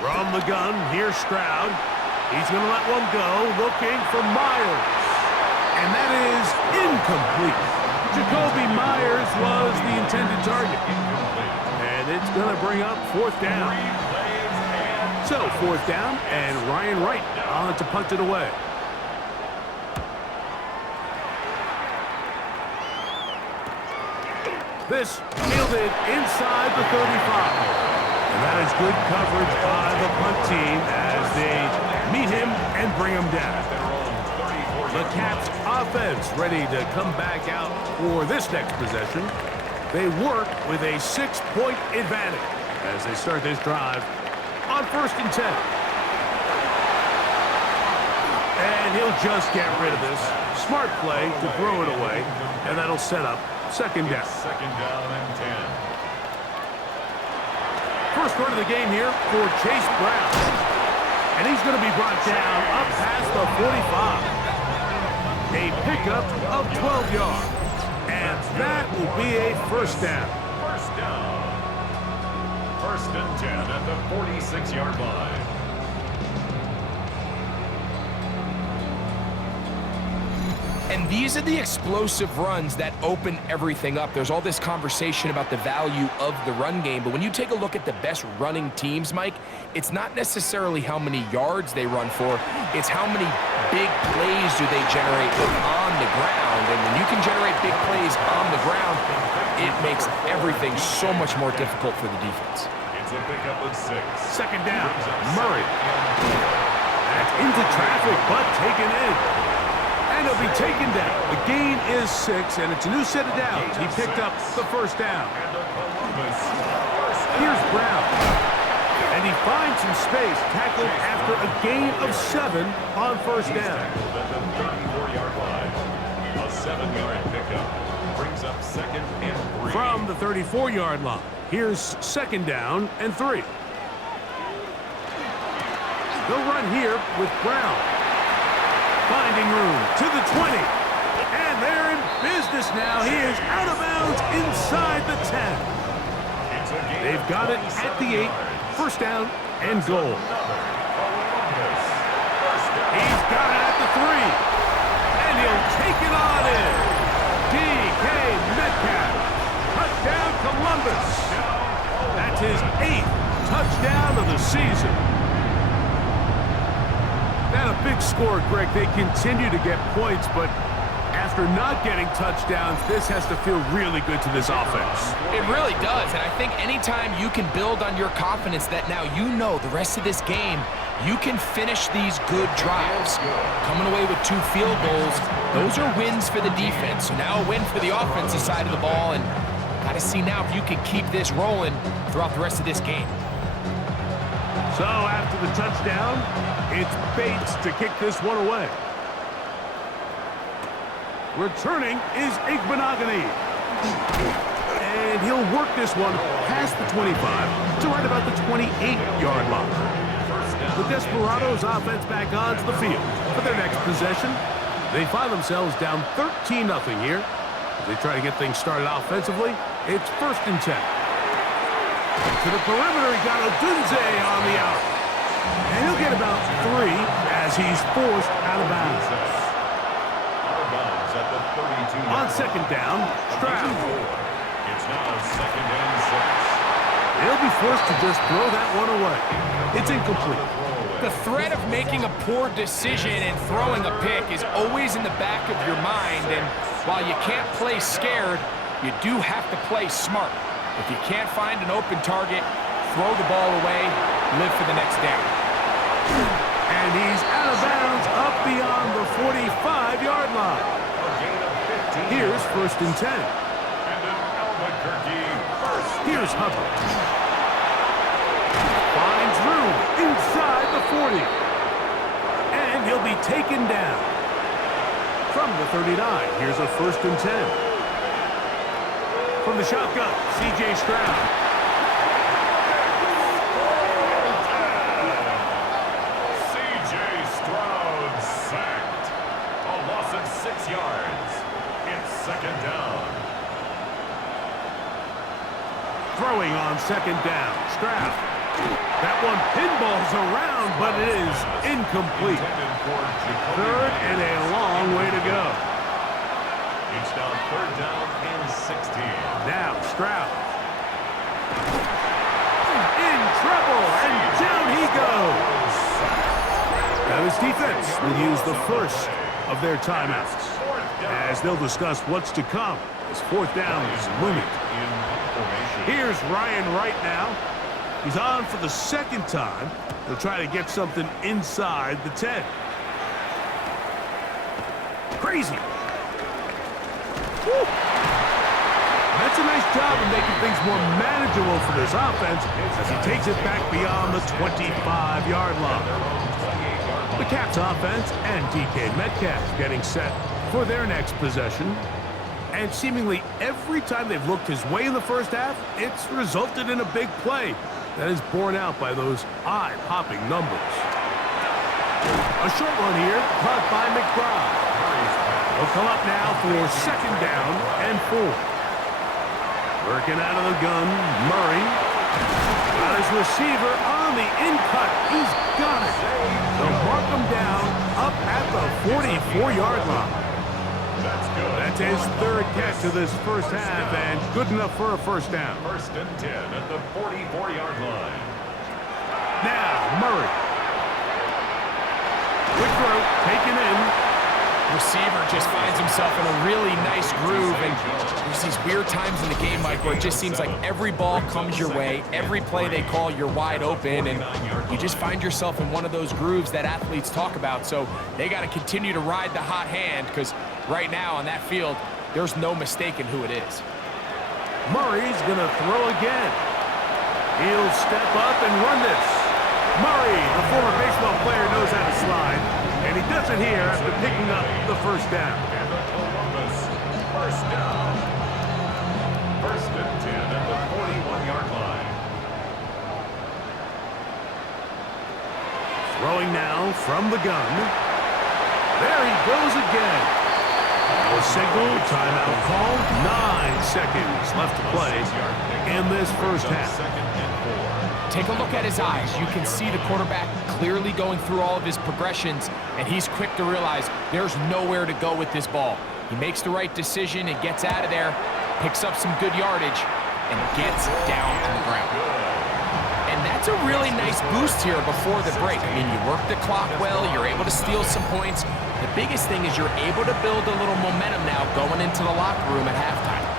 From the gun, here's Stroud. He's going to let one go, looking for Myers. And that is incomplete. Jacoby Myers was the intended target. And it's going to bring up 4th down. So 4th down, and Ryan Wright on to punt it away. This fielded inside the 35. And that is good coverage by the punt team as they meet him and bring him down. The Caps offense ready to come back out for this next possession. They work with a 6-point advantage as they start this drive on 1st and 10. And he'll just get rid of this. Smart play to throw it away, and that'll set up 2nd down. 2nd down and 10. First run of the game here for Chase Brown. And he's going to be brought down up past the 45. A pickup of 12 yards. And that will be a 1st down. 1st down. 1st and 10 at the 46-yard line. And these are the explosive runs that open everything up. There's all this conversation about the value of the run game, but when you take a look at the best running teams, Mike, it's not necessarily how many yards they run for, it's how many big plays do they generate on the ground. And when you can generate big plays on the ground, it makes everything so much more difficult for the defense. It's a pickup of 6. Second down, Murray. That's into traffic, but taken in. And he'll be taken down. The gain is 6, and it's a new set of downs. He picked up the first down. Here's Brown. And he finds some space, tackled after a gain of 7 on first down. A 7-yard pickup brings up 2nd and 3. From the 34-yard line, here's second down and 3. They'll run here with Brown. Finding room to the 20. And they're in business now. He is out of bounds inside the 10. They've got it at the 8. First down and goal. He's got it at the 3. And he'll take it on in. DK Metcalf. Touchdown Columbus. That's his 8th touchdown of the season. Not a big score, Greg. They continue to get points, but after not getting touchdowns, this has to feel really good to this offense. It really does, and I think anytime you can build on your confidence that now you know the rest of this game, you can finish these good drives. Coming away with 2 field goals, those are wins for the defense. So now a win for the offensive side of the ball, and got to see now if you can keep this rolling throughout the rest of this game. So after the touchdown, it's Bates to kick this one away. Returning is Igbenogany. And he'll work this one past the 25 to right about the 28-yard line. The Desperados offense back onto the field for their next possession. They find themselves down 13-0 here. As they try to get things started offensively, it's 1st and 10. To the perimeter, he got Odunze on the out. And he'll get about 3 as he's forced out of bounds. On second down, Stroud. It's now 2nd and 6. He'll be forced to just throw that one away. It's incomplete. The threat of making a poor decision and throwing a pick is always in the back of your mind, and while you can't play scared, you do have to play smart. If you can't find an open target, throw the ball away, live for the next down. And he's out of bounds up beyond the 45-yard line. Here's 1st and 10. Here's Hubbard. Finds room inside the 40. And he'll be taken down. From the 39, here's a 1st and 10. From the shotgun, C.J. Stroud. C.J. Stroud sacked. A loss of 6 yards. It's 2nd down. Throwing on 2nd down, Stroud. That one pinballs around, but it is incomplete. 3rd and a long way to go. It's now 3rd down and 16. Now Stroud. In trouble, and down he goes. Now this defense will use the first of their timeouts, as they'll discuss what's to come as 4th down is looming. Here's Ryan Wright now. He's on for the 2nd time. He'll try to get something inside the 10. Crazy. Woo. That's a nice job of making things more manageable for this offense as he takes it back beyond the 25-yard line. The Caps offense and DK Metcalf getting set for their next possession. And seemingly every time they've looked his way in the first half, it's resulted in a big play that is borne out by those eye-popping numbers. A short one here, caught by McBride. He'll come up now for 2nd down and 4. Working out of the gun, Murray. Got his receiver on the in-cut. He's got it. They'll mark him down up at the 44-yard line. That's his third catch of this first half, and good enough for a first down. First and 10 at the 44-yard line. Now, Murray. Quick throw, taken in. Receiver just finds himself in a really nice groove, and there's these weird times in the game, Mike, where it just seems like every ball comes your way, every play they call, you're wide open, and you just find yourself in one of those grooves that athletes talk about. So they got to continue to ride the hot hand, because right now on that field, there's no mistaking who it is. Murray's going to throw again. He'll step up and run this. Murray, the former baseball player, knows how to slide, and he does it here after picking up the first down. And the Columbus first down. First and 10 at the 41-yard line. Throwing now from the gun. There he goes again. No signal, timeout call. 9 seconds left to play in this first half. Second and 4. Take a look at his eyes. You can see the quarterback clearly going through all of his progressions, and he's quick to realize there's nowhere to go with this ball. He makes the right decision and gets out of there, picks up some good yardage, and gets down on the ground. And that's a really nice boost here before the break. I mean, you work the clock well, you're able to steal some points. The biggest thing is you're able to build a little momentum now going into the locker room at halftime.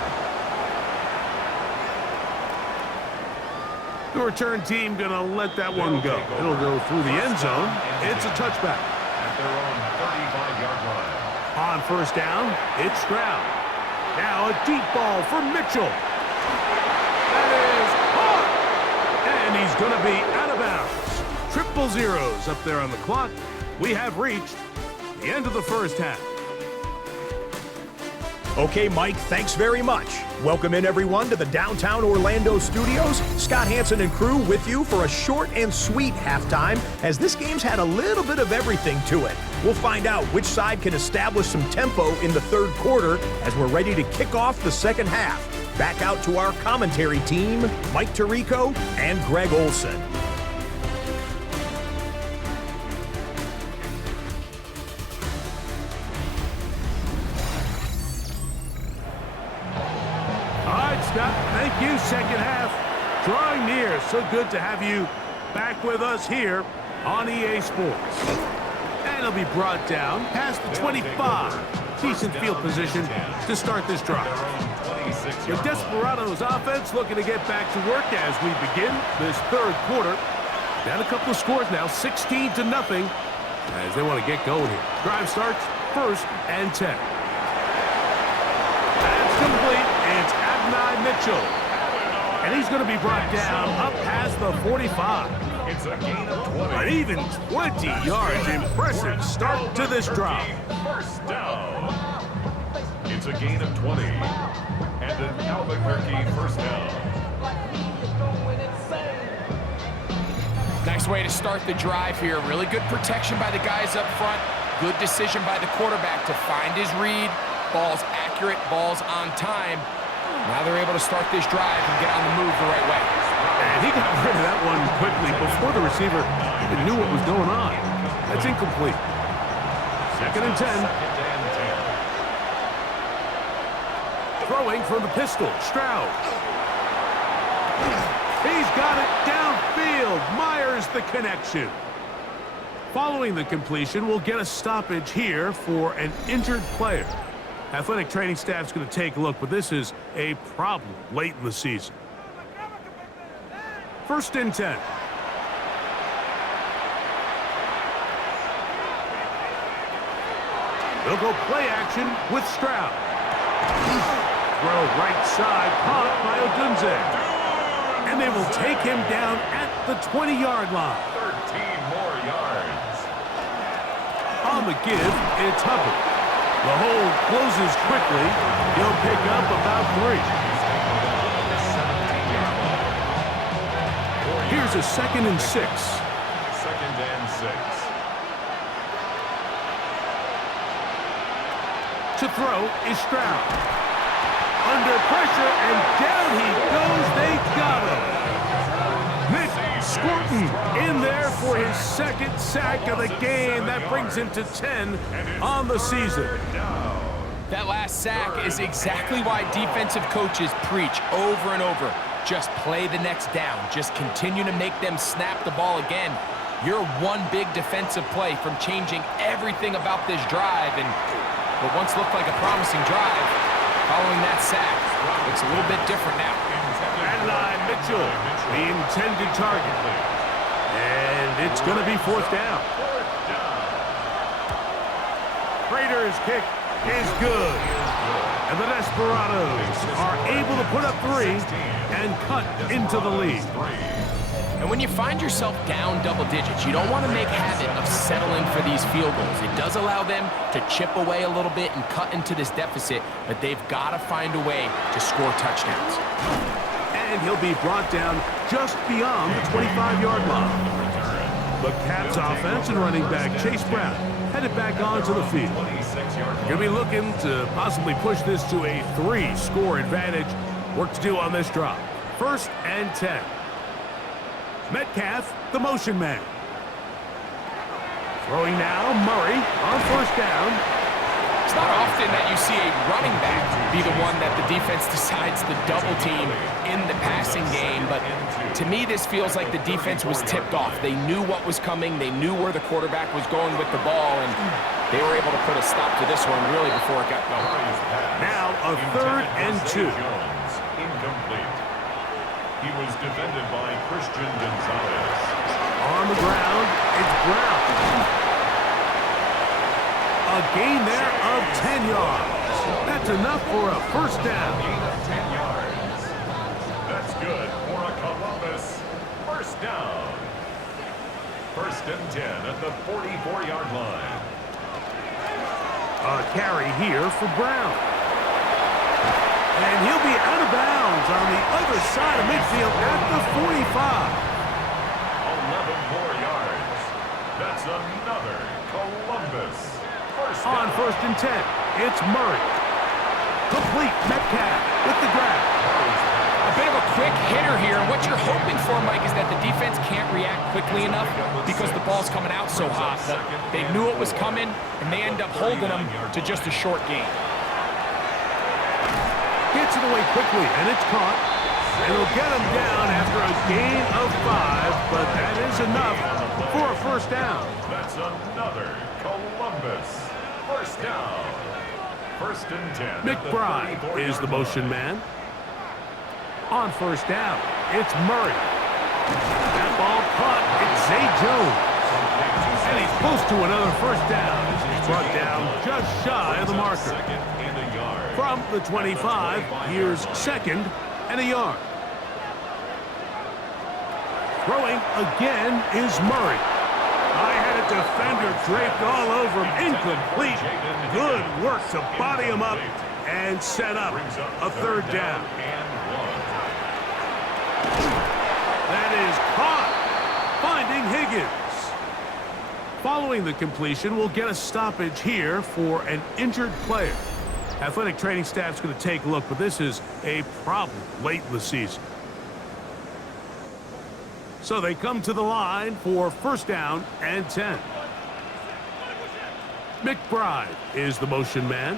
The return team going to let that one go. It'll go through the end zone. It's a touchback. At their own 35-yard line. On first down, it's Stroud. Now a deep ball for Mitchell. That is caught. And he's going to be out of bounds. Triple zeros up there on the clock. We have reached the end of the first half. Okay, Mike, thanks very much. Welcome in, everyone, to the downtown Orlando studios. Scott Hansen and crew with you for a short and sweet halftime, as this game's had a little bit of everything to it. We'll find out which side can establish some tempo in the third quarter as we're ready to kick off the second half. Back out to our commentary team, Mike Tirico and Greg Olson. Scott, thank you. Second half drawing near. So good to have you back with us here on EA Sports. And he'll be brought down past the 25. Decent field position to start this drive. The Desperados offense looking to get back to work as we begin this third quarter. Down a couple of scores now, 16-0, as they want to get going here. Drive starts first and 10. That's complete. It's Mitchell, and he's going to be brought down up past the 45. It's a gain of 20. An even 20 yards. Impressive start to this drive. First down. It's a gain of 20. And an Albuquerque first down. Nice way to start the drive here. Really good protection by the guys up front. Good decision by the quarterback to find his read. Ball's accurate, ball's on time. Now they're able to start this drive and get on the move the right way. And he got rid of that one quickly before the receiver even knew what was going on. That's incomplete. Second and 10. Throwing from the pistol, Stroud. He's got it downfield. Myers the connection. Following the completion, we'll get a stoppage here for an injured player. Athletic training staff's going to take a look, but this is a problem late in the season. First and 10. They'll go play action with Stroud. Throw right side, caught by Odunze. And they will take him down at the 20-yard line. 13 more yards. On the give, it's Hubbard. The hole closes quickly. He'll pick up about 3. Here's a second and 6. Second and 6. To throw is Stroud. Under pressure, and down he goes. They got him. Nick Scorton in there for his second sack of the game. That brings him to 10 on the season. That last sack is exactly why defensive coaches preach over and over. Just play the next down. Just continue to make them snap the ball again. You're one big defensive play from changing everything about this drive. And what once looked like a promising drive, following that sack, looks a little bit different now. Adonai Mitchell, the intended target. And it's going to be fourth down. Raiders' kick is good. And the Desperados are able to put up 3 and cut into the lead. And when you find yourself down double digits, you don't want to make habit of settling for these field goals. It does allow them to chip away a little bit and cut into this deficit, but they've got to find a way to score touchdowns. And he'll be brought down just beyond the 25-yard line. The Caps offense and running back Chase Brown headed back onto the field. Going to be looking to possibly push this to a 3-score advantage. Work to do on this drop. 1st and 10. Metcalf, the motion man. Throwing now, Murray on 1st down. It's not often that you see a running back be the one that the defense decides to double team in the passing game, but to me this feels like the defense was tipped off. They knew what was coming, they knew where the quarterback was going with the ball, and they were able to put a stop to this one really before it got going. Now a 3rd and 2. Incomplete. He was defended by Christian Gonzalez. On the ground, it's Brown. A gain there of 10 yards. That's enough for a 1st down. Gain of 10 yards. That's good for a Columbus 1st down. 1st and 10 at the 44-yard line. A carry here for Brown. And he'll be out of bounds on the other side of midfield at the 45. 11 more yards. That's another Columbus. On 1st and 10, it's Murray. Complete. Metcalf with the grab. A bit of a quick hitter here. What you're hoping for, Mike, is that the defense can't react quickly enough because the ball's coming out so hot. But they knew it was coming, and they end up holding them to just a short gain. Gets it away quickly, and it's caught. It'll get him down after a gain of 5, but that is enough for a 1st down. That's another Columbus 1st down. 1st and 10. McBride is the motion man. On 1st down, it's Murray. That ball caught. It's Zay Jones. And he's close to another 1st down as he's brought down just shy of the marker. From the 25, here's 2nd and a yard. Throwing again is Murray. I had a defender draped all over him. Incomplete. Good work to body him up and set up a 3rd down. That is caught. Finding Higgins. Following the completion, we'll get a stoppage here for an injured player. Athletic training staff's going to take a look, but this is a problem late in the season. So they come to the line for 1st down and 10. McBride is the motion man.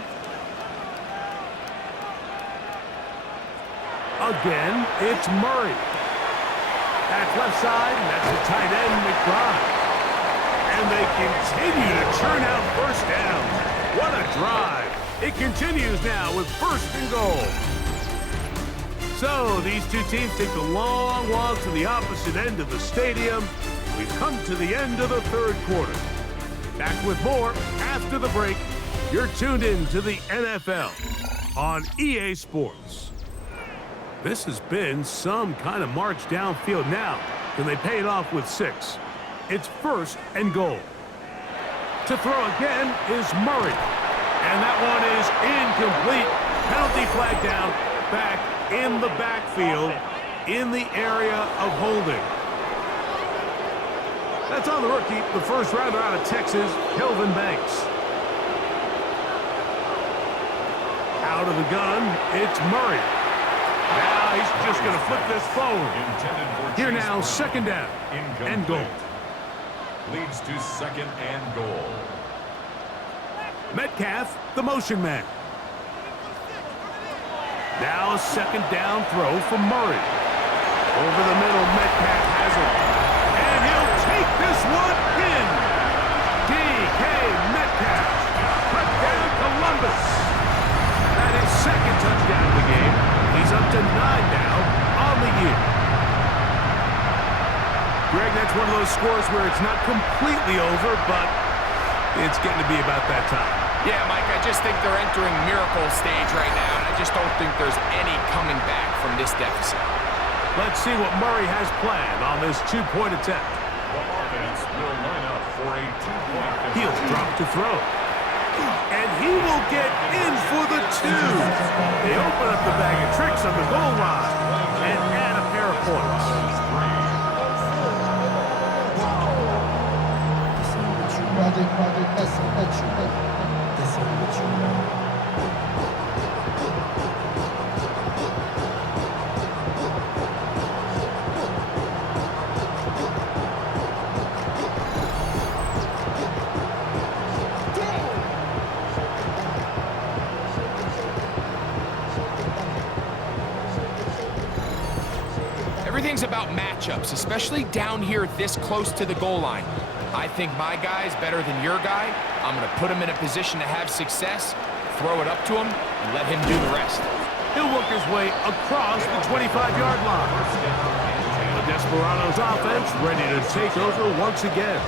Again, it's Murray. That's left side, and that's the tight end, McBride. And they continue to churn out 1st downs. What a drive. It continues now with 1st and goal. So these two teams take the long walk to the opposite end of the stadium. We've come to the end of the 3rd quarter. Back with more after the break. You're tuned in to the NFL on EA Sports. This has been some kind of march downfield now. Can they pay it off with 6? It's 1st and goal. To throw again is Murray. And that one is incomplete. Penalty flag down, back in the backfield, in the area of holding. That's on the rookie, the 1st rounder out of Texas, Kelvin Banks. Out of the gun, it's Murray. Now he's just going to flip this forward. Here now, 2nd down and goal. Leads to 2nd and goal. Metcalf, the motion man. Now a second down throw from Murray. Over the middle, Metcalf has it. And he'll take this one in. DK Metcalf. Touchdown Columbus. That is second touchdown of the game. He's up to 9 now on the year. Greg, that's one of those scores where it's not completely over, but it's getting to be about that time. Yeah, Mike, I just think they're entering miracle stage right now, and I just don't think there's any coming back from this deficit. Let's see what Murray has planned on this two-point attempt. The offense will line up for a 2-point. He'll drop to throw. And he will get in for the 2. They open up the bag of tricks on the goal line and add a pair of points. Everything's about matchups, especially down here this close to the goal line. I think my guy's better than your guy. I'm going to put him in a position to have success, throw it up to him, and let him do the rest. He'll work his way across the 25-yard line. The Desperados offense ready to take over once again.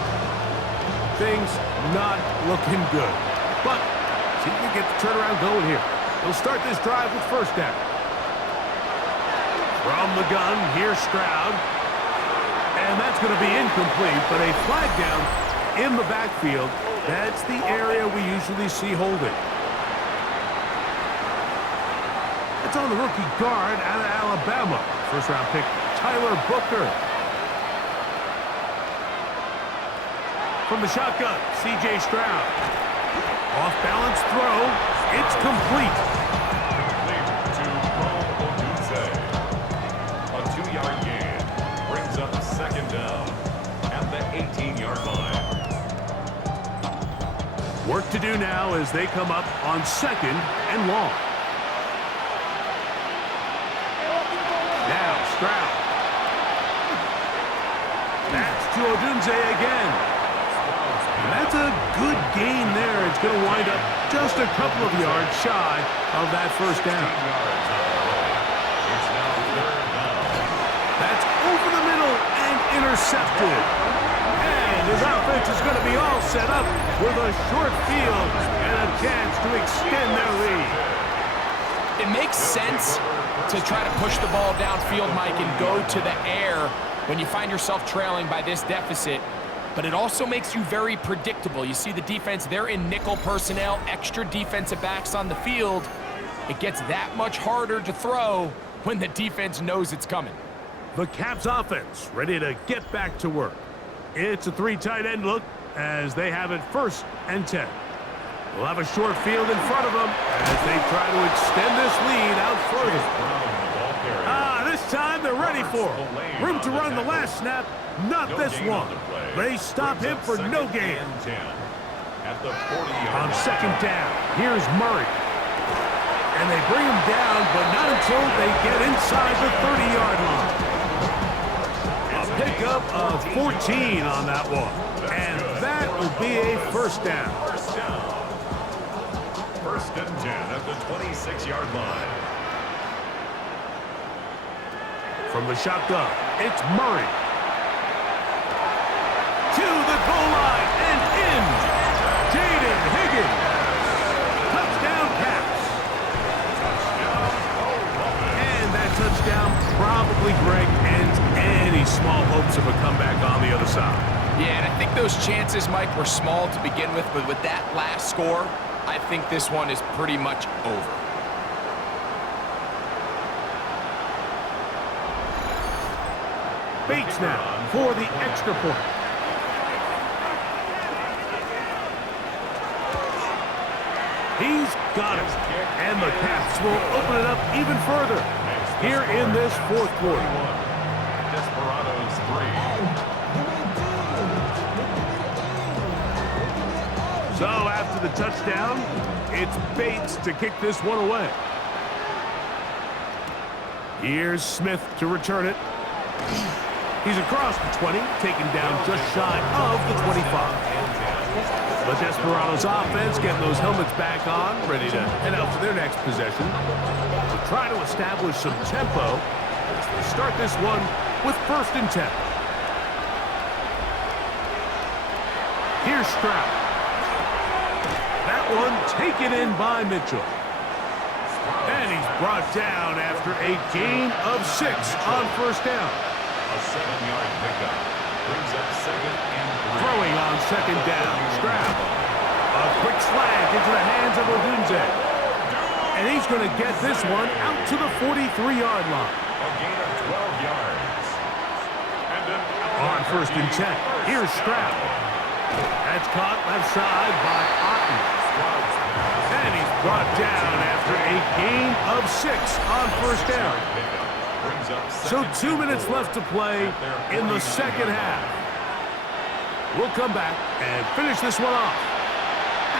Things not looking good. But see if we get the turnaround going here. He'll start this drive with first down. From the gun, here's Stroud. And that's going to be incomplete, but a flag down in the backfield. That's the area we usually see holding. It's on the rookie guard out of Alabama. First-round pick, Tyler Booker. From the shotgun, C.J. Stroud. Off-balance throw. It's complete. A 2-yard gain brings up a second down at the 18-yard line. Work to do now as they come up on second and long. Now Stroud. That's to Odunze again. And that's a good gain there. It's going to wind up just a couple of yards shy of that first down. That's over the middle and intercepted. And his offense is going to be all set up with a short field and a chance to extend their lead. It makes sense to try to push the ball downfield, Mike, and go to the air when you find yourself trailing by this deficit. But it also makes you very predictable. You see the defense, they're in nickel personnel, extra defensive backs on the field. It gets that much harder to throw when the defense knows it's coming. The Caps offense ready to get back to work. It's a 3 tight end look as they have it first and 10. They'll have a short field in front of them as they try to extend this lead out further. This time they're ready for it. Room to run the last snap, not this one. They stop him for no gain. On second down, here's Murray. And they bring him down, but not until they get inside the 30-yard line. A pickup of 14 on that one. And that will be a first down. First and 10 at the 26-yard line. From the shotgun, it's Murray. To the goal line and in. Jaden Higgins. Touchdown Caps. And that touchdown probably, Greg, ends any small hopes of a comeback on the other side. Yeah, and I think those chances, Mike, were small to begin with, but with that last score, I think this one is pretty much over. Bates now for the extra point. He's got it. And the Caps will open it up even further here in this fourth quarter. Desperados 3. So after the touchdown, it's Bates to kick this one away. Here's Smith to return it. He's across the 20, taken down just shy of the 25. The Desperados offense getting those helmets back on, ready to head out to their next possession. To try to establish some tempo, they start this one with 1st and 10. Here's Stroud. That one taken in by Mitchell. And he's brought down after a gain of 6 on 1st down. A 7-yard pickup brings up 2nd and 3. Throwing on 2nd down. Stroud. A quick slant into the hands of Odunze. And he's going to get this one out to the 43-yard line. A gain of 12 yards. And On 1st and 10. Here's Stroud. That's caught left side by Otten. And he's brought down after a gain of 6 on 1st down. So 2 minutes left to play in the 2nd half. We'll come back and finish this one off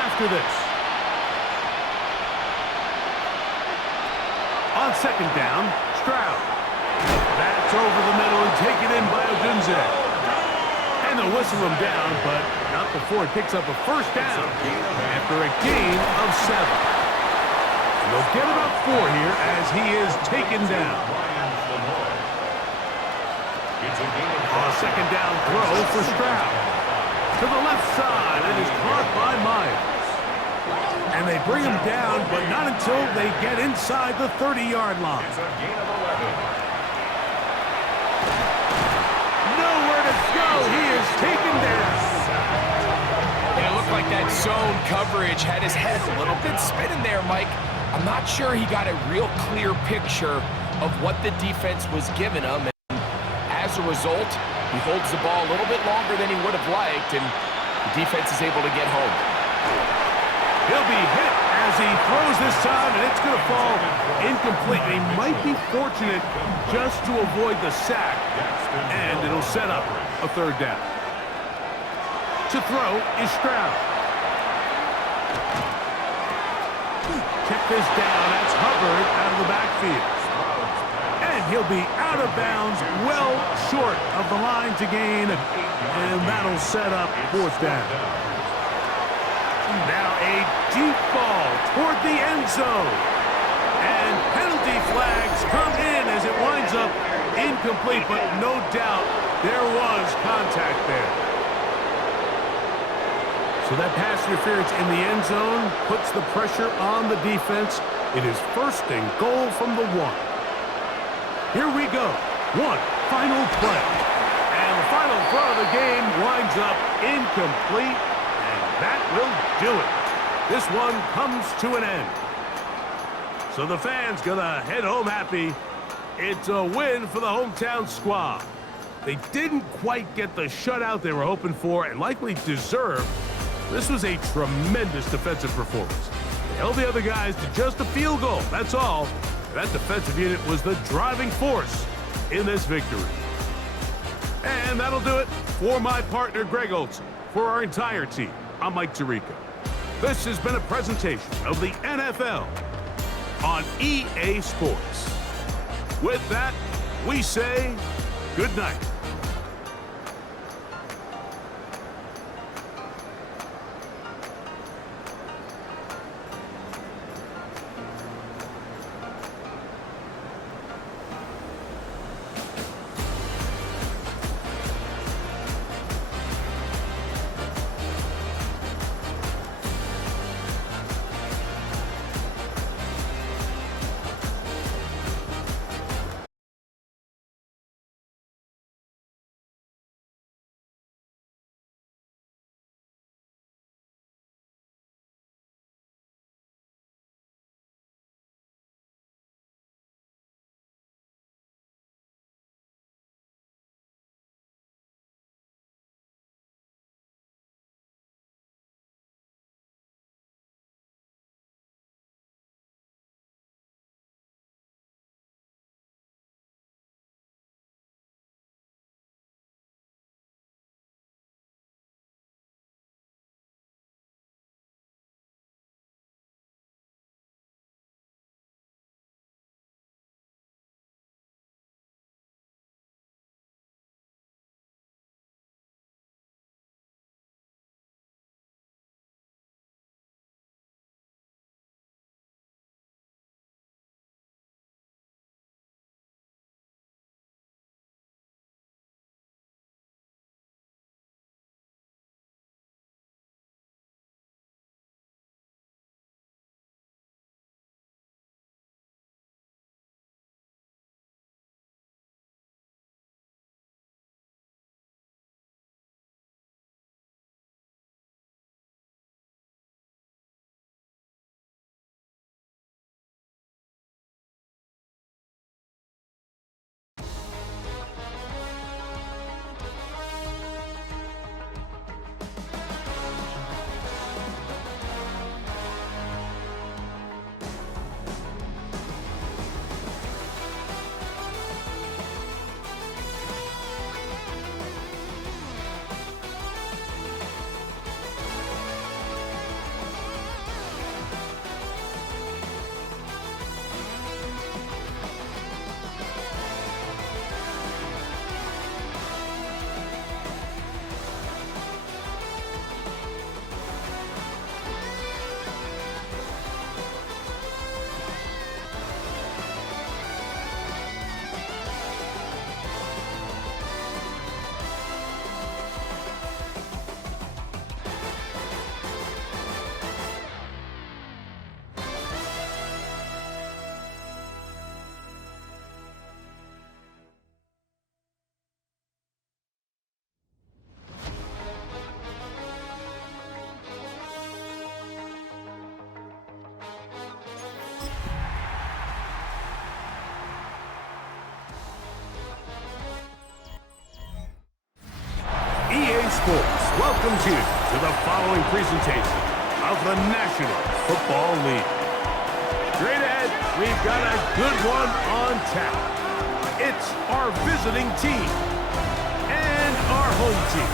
after this. On 2nd down, Stroud. That's over the middle and taken in by Odunze. And they'll whistle him down, but not before it picks up a 1st down after a gain of 7. And they'll get about 4 here as he is taken down. On 2nd down throw for Stroud. To the left side, and is caught by Myers. And they bring him down, but not until they get inside the 30-yard line. It's a gain of 11. Nowhere to go. He is taken down. And it looked like that zone coverage had his head a little bit spinning there, Mike. I'm not sure he got a real clear picture of what the defense was giving him. And as a result, he holds the ball a little bit longer than he would have liked, and the defense is able to get home. He'll be hit as he throws this time, and it's going to fall incomplete. He might be fortunate just to avoid the sack, and it'll set up a 3rd down. To throw is Stroud. Check this down. That's Hubbard out of the backfield. And he'll be out of bounds, well short of the line to gain, and that'll set up 4th down. Now a deep ball toward the end zone. And penalty flags come in as it winds up incomplete, but no doubt there was contact there. So that pass interference in the end zone puts the pressure on the defense. It is 1st and goal from the 1. Here we go. One final play. And the final throw of the game winds up incomplete. And that will do it. This one comes to an end. So the fans gonna head home happy. It's a win for the hometown squad. They didn't quite get the shutout they were hoping for and likely deserved. This was a tremendous defensive performance. They held the other guys to just a field goal, that's all. That defensive unit was the driving force in this victory. And that'll do it for my partner, Greg Olson. For our entire team, I'm Mike Tirico. This has been a presentation of the NFL on EA Sports. With that, we say good night. welcomes you to the following presentation of the National Football League. Straight ahead, we've got a good one on tap. It's our visiting team and our home team.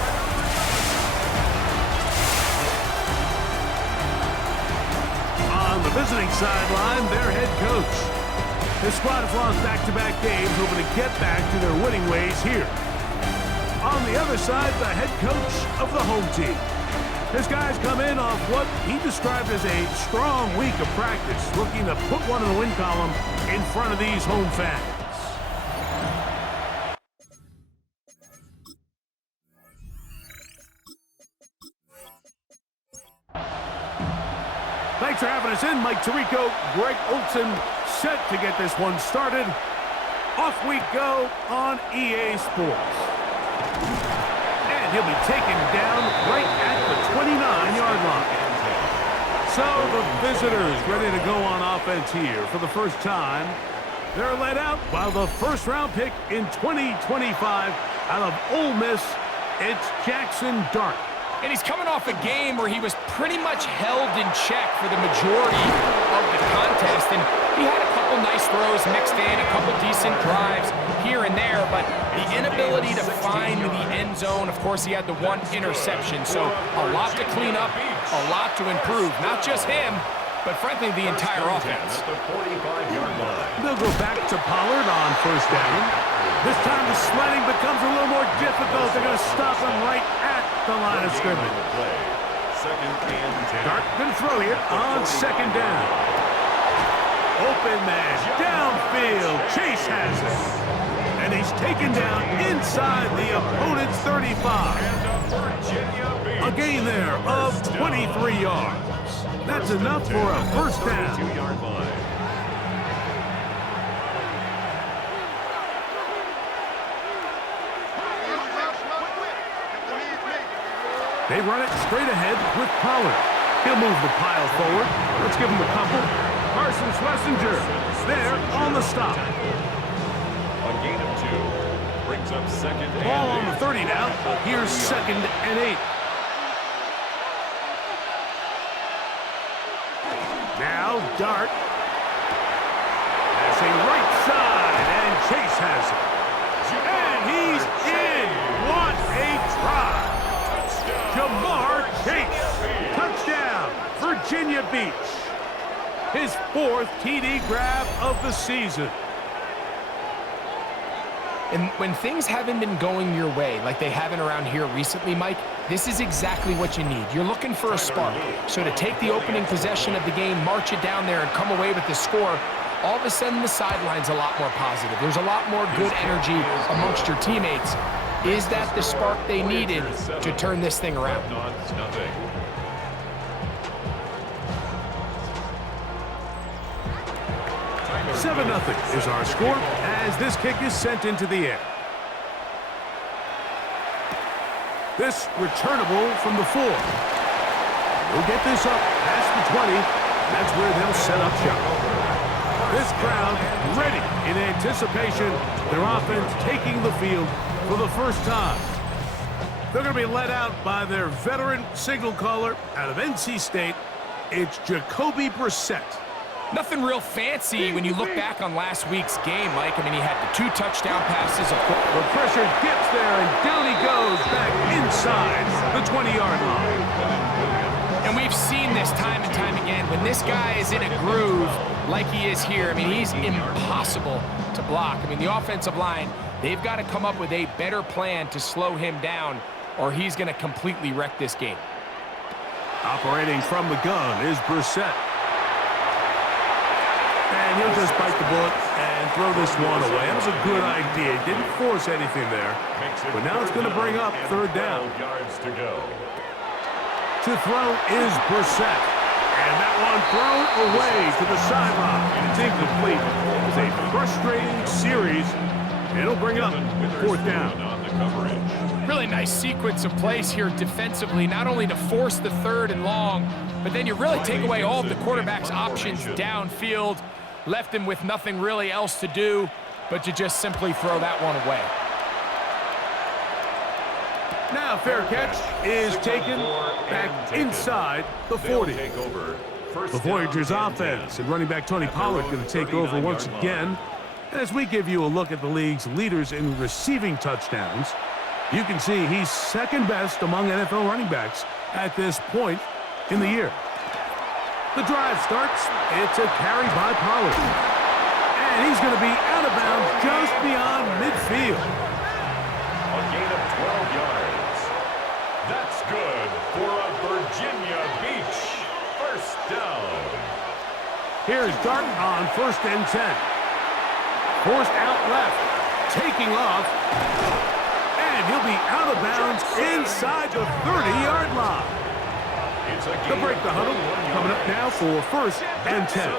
On the visiting sideline, their head coach. His squad has lost back-to-back games, hoping to get back to their winning ways here. On the other side, the head coach of the home team. His guys come in off what he described as a strong week of practice, looking to put one in the win column in front of these home fans. Thanks for having us in. Mike Tirico, Greg Olson, set to get this one started. Off we go on EA Sports. And he'll be taken down right at the 29-yard line. So the visitors ready to go on offense here for the first time. They're led out by the first-round pick in 2025 out of Ole Miss. It's Jackson Dart. And he's coming off a game where he was pretty much held in check for the majority of the contest. And he had a couple nice throws mixed in, a couple decent drives here and there. But the inability to find the end zone, of course, he had the one interception. So a lot to clean up, a lot to improve. Not just him, but frankly, the entire offense. They'll go back to Pollard on first down. This time the sledding becomes a little more difficult. They're going to stop him right at the line of scrimmage. Dart going to throw here on second down. Open man downfield. Chase has it. And he's taken down inside the opponent's 35. A gain there of 23 yards. That's enough for a first down. They run it straight ahead with Pollard. He'll move the pile forward. Let's give him a couple. Carson Schlesinger there on the stop. A gain of 2 brings up second and Ball on the 30 now. Here's second and 8. Now Dart. Passing right side, and Chase has it. And he's in. What a try. Jamar Chase. Touchdown, Virginia Beach. His 4th TD grab of the season. And when things haven't been going your way, like they haven't around here recently, Mike, this is exactly what you need. You're looking for a spark. So to take the opening possession of the game, march it down there, and come away with the score, all of a sudden the sideline's a lot more positive. There's a lot more good energy amongst your teammates. Is that the spark they needed to turn this thing around? 7-0 is our score as this kick is sent into the air. This returnable from the 4. We'll get this up past the 20. That's where they'll set up shop. This crowd ready in anticipation. Their offense taking the field for the first time. They're going to be led out by their veteran signal caller out of NC State. It's Jacoby Brissett. Nothing real fancy when you look back on last week's game, Mike. I mean, he had the 2 touchdown passes. The pressure gets there, and down he goes back inside the 20-yard line. And we've seen this time and time again. When this guy is in a groove like he is here, I mean, he's impossible to block. I mean, the offensive line, they've got to come up with a better plan to slow him down, or he's going to completely wreck this game. Operating from the gun is Brissett. And he'll just bite the bullet and throw this one away. That was a good idea. He didn't force anything there. But now it's going to bring up third down. To throw is Brissett. And that one thrown away to the sideline. It's incomplete. It was a frustrating series. It'll bring up fourth down. Really nice sequence of plays here defensively, not only to force the 3rd and long, but then you really take away all of the quarterback's options downfield, left him with nothing really else to do but to just simply throw that one away. Now fair catch is taken back inside the 40. The Voyagers offense and running back Tony Pollard going to take over once again. And as we give you a look at the league's leaders in receiving touchdowns, you can see he's second best among NFL running backs at this point in the year. The drive starts. It's a carry by Pollard. And he's going to be out of bounds just beyond midfield. A gain of 12 yards. That's good for a Virginia Beach first down. Here's Dart on 1st and 10. Forced out left. Taking off. And he'll be out of bounds inside the 30-yard line. They'll break the huddle. Coming up now for 1st and 10.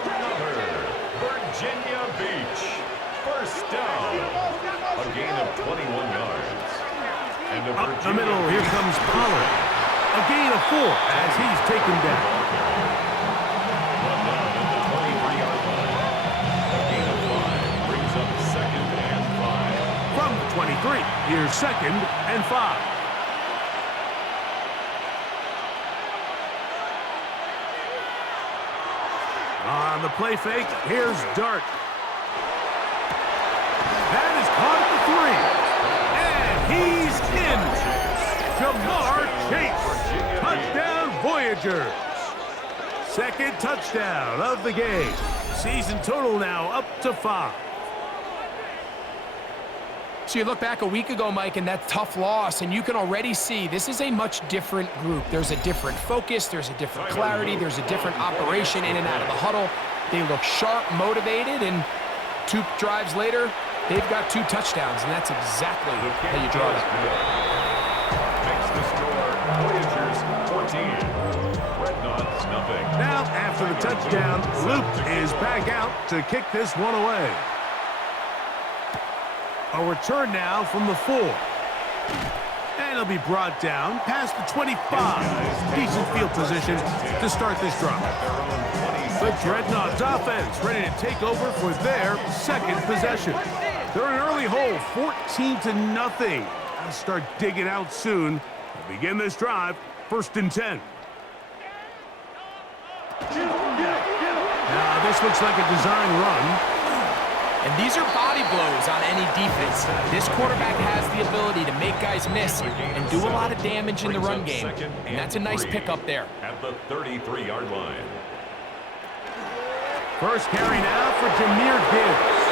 Virginia Beach first down. A gain of 21 yards. And Up the middle, here comes Pollard. A gain of 4 as he's taken down. One down at the 23-yard line. A gain of 5 brings up 2nd and 5. From the 23, here's 2nd and 5. On the play fake, here's Dart. That is caught at the 3. And he's in. Jamar Chase. Touchdown, Voyagers. Second touchdown of the game. Season total now up to 5. So you look back a week ago, Mike, and that tough loss, and you can already see this is a much different group. There's a different focus, there's a different clarity, there's a different operation in and out of the huddle. They look sharp, motivated, and 2 drives later, they've got 2 touchdowns, and that's exactly how you draw that. Makes the score Voyagers 14. Dreadnoughts nothing. Now, after the touchdown, Luke is back out to kick this one away. A return now from the 4. And it'll be brought down past the 25. Decent field position to start this drive. The Dreadnoughts offense ready to take over for their second possession. They're in an early hole, 14-0. They'll start digging out soon. They'll begin this drive, 1st and 10. Now, this looks like a design run. And these are body blows on any defense. This quarterback has the ability to make guys miss and do a lot of damage in the run game. And that's a nice pickup there. At the 33-yard line. First carry now for Jameer Gibbs.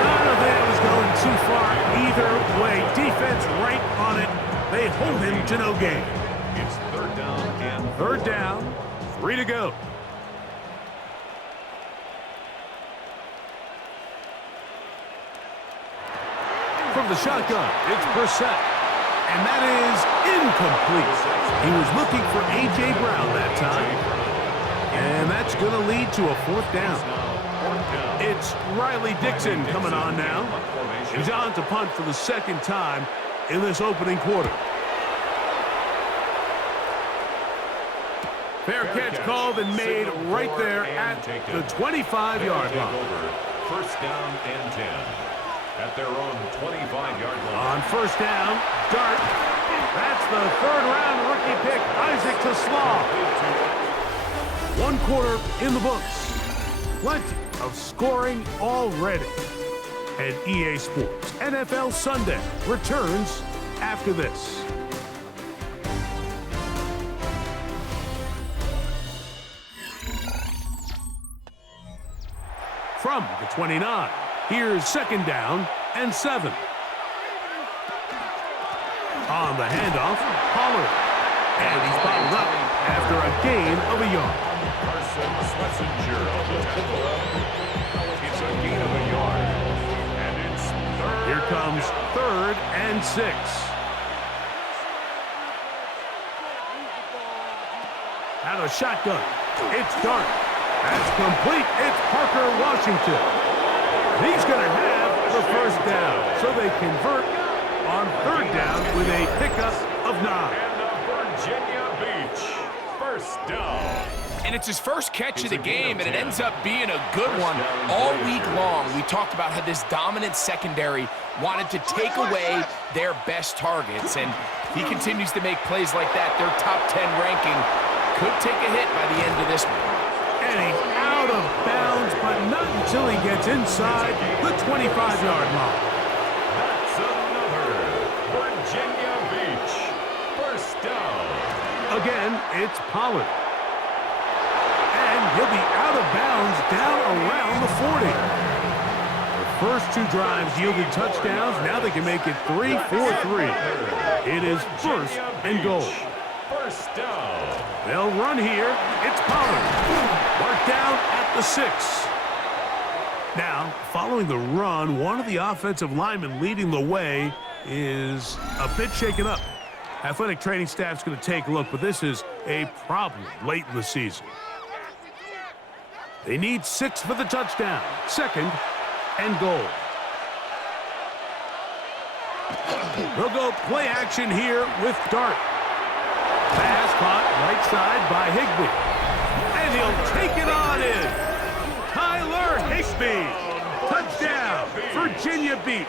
I don't think it was going too far either way. Defense right on it. They hold him to no gain. It's 3rd down and 3rd down, 3 to go. From the shotgun, it's Brissett. And that is incomplete. He was looking for A.J. Brown that time. And that's going to lead to a 4th down. It's Riley Dixon coming on now. And John to punt for the 2nd time in this opening quarter. Fair catch called and made right there at the 25-yard line. 1st down and 10. At their own 25-yard line. On 1st down, Dart. That's the 3rd-round rookie pick, Isaac Taslaw. 1 quarter in the books. Plenty of scoring already. And EA Sports NFL Sunday returns after this. From the 29. Here's 2nd down and 7. On the handoff, Pollard. And he's bottled up after a gain of a yard. Carson Schlesinger on the tackle. It's a gain of a yard. And it's 3rd. Here comes 3rd and 6. Out of the shotgun, it's Dart. That's complete. It's Parker Washington. He's going to have the 1st down, so they convert on 3rd down with a pickup of 9. And the Virginia Beach first down. And it's his first catch of the game, and it ends up being a good one. All week long, we talked about how this dominant secondary wanted to take away their best targets, and If he continues to make plays like that, their top 10 ranking could take a hit by the end of this one. And he's out of bounds, but not until he gets inside the 25-yard line. That's another Virginia Beach first down. Again, it's Pollard. And he'll be out of bounds down around the 40. The first two drives yielded touchdowns. Now they can make it 3-4-3. It is first and goal. First down. They'll run here. It's Pollard. Marked down at the 6. Now, following the run, one of the offensive linemen leading the way is a bit shaken up. Athletic training staff's going to take a look, but this is a problem late in the season. They need 6 for the touchdown. Second and goal. They'll go play action here with Dart. Pass caught right side by Higbee. And he'll take it on in. Tyler Higbee. Touchdown, Virginia Beach.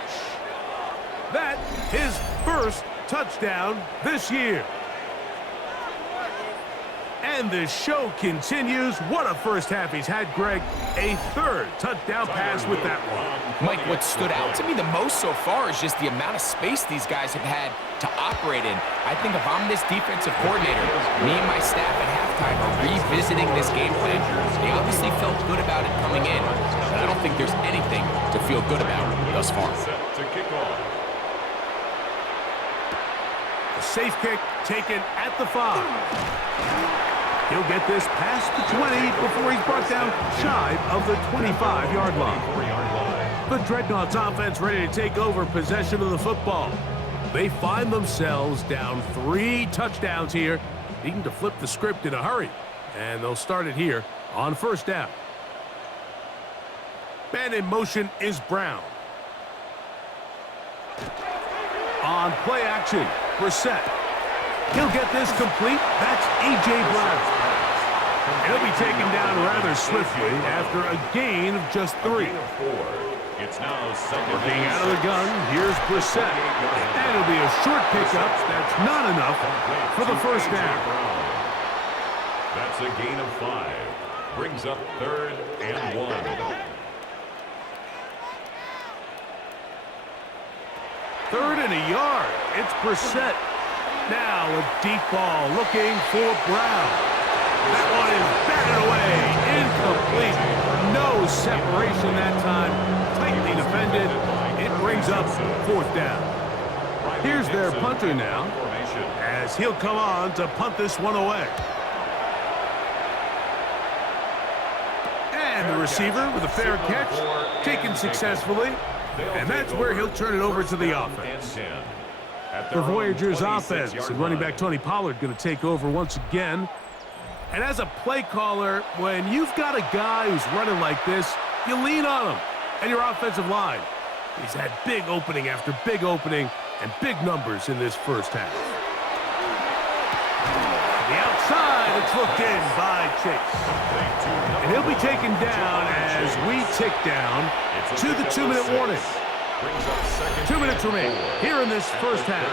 That his first touchdown this year. And the show continues. What a first half he's had, Greg. A third touchdown pass with that one. Mike, what stood out to me the most so far is just the amount of space these guys have had to operate in. I think if I'm this defensive coordinator, me and my staff at halftime are revisiting this game plan. They obviously felt good about it coming in, but I don't think there's anything to feel good about thus far. Set to kick off. A safe kick taken at the 5. He'll get this past the 20 before he's brought down shy of the 25-yard line. The Dreadnoughts offense ready to take over possession of the football. They find themselves down 3 touchdowns here, needing to flip the script in a hurry. And they'll start it here on first down. Man in motion is Brown. On play action, Brissett. He'll get this complete. That's A.J. Brown. He'll be taken down rather swiftly after a gain of just 3. It's now second. Working out of the gun, here's Brissett. And it'll be a short pickup. That's not enough for the first down. That's a gain of 5. Brings up 3rd and 1. Third and a yard. It's Brissett. Now a deep ball looking for Brown. That one is batted away. Incomplete. No separation that time. Tightly defended. It brings up 4th down. Here's their punter now, as he'll come on to punt this one away. And the receiver with a fair catch, taken successfully. And that's where he'll turn it over to the offense. The Voyagers offense and running back Tony Pollard going to take over once again. And as a play caller, when you've got a guy who's running like this, you lean on him and your offensive line. He's had big opening after big opening and big numbers in this first half. The outside, it's looked in by Chase. And he'll be taken down as we tick down to the 2-minute warning. 2 minutes remain here in this first half.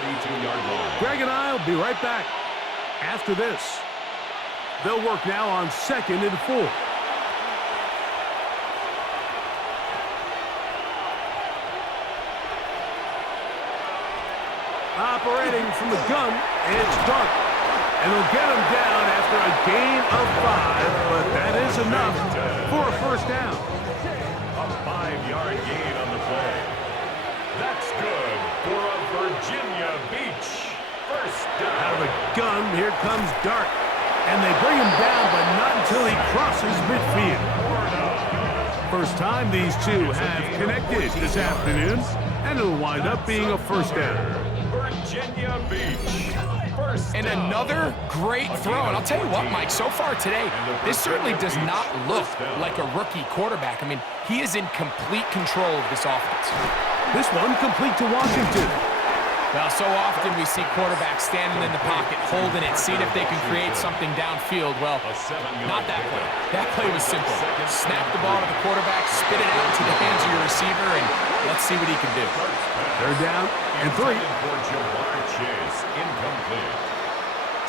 Greg and I will be right back after this. They'll work now on 2nd and 4. Operating from the gun, it's Dart. And they'll get him down after a gain of 5, but that is enough for a first down. A 5-yard gain on the play. That's good for a Virginia Beach first down. Out of the gun, here comes Dart. And they bring him down, but not until he crosses midfield. First time these two have connected this afternoon, and it'll wind up being a first down. Virginia Beach first And down. another great throw. And I'll tell you what, Mike, so far today, this certainly does not look like a rookie quarterback. I mean, he is in complete control of this offense. This one complete to Washington. Well, so often we see quarterbacks standing in the pocket, holding it, seeing if they can create something downfield. Well, not that play. That play was simple. Snap the ball to the quarterback, spit it out to the hands of your receiver, and let's see what he can do. They're down and 3.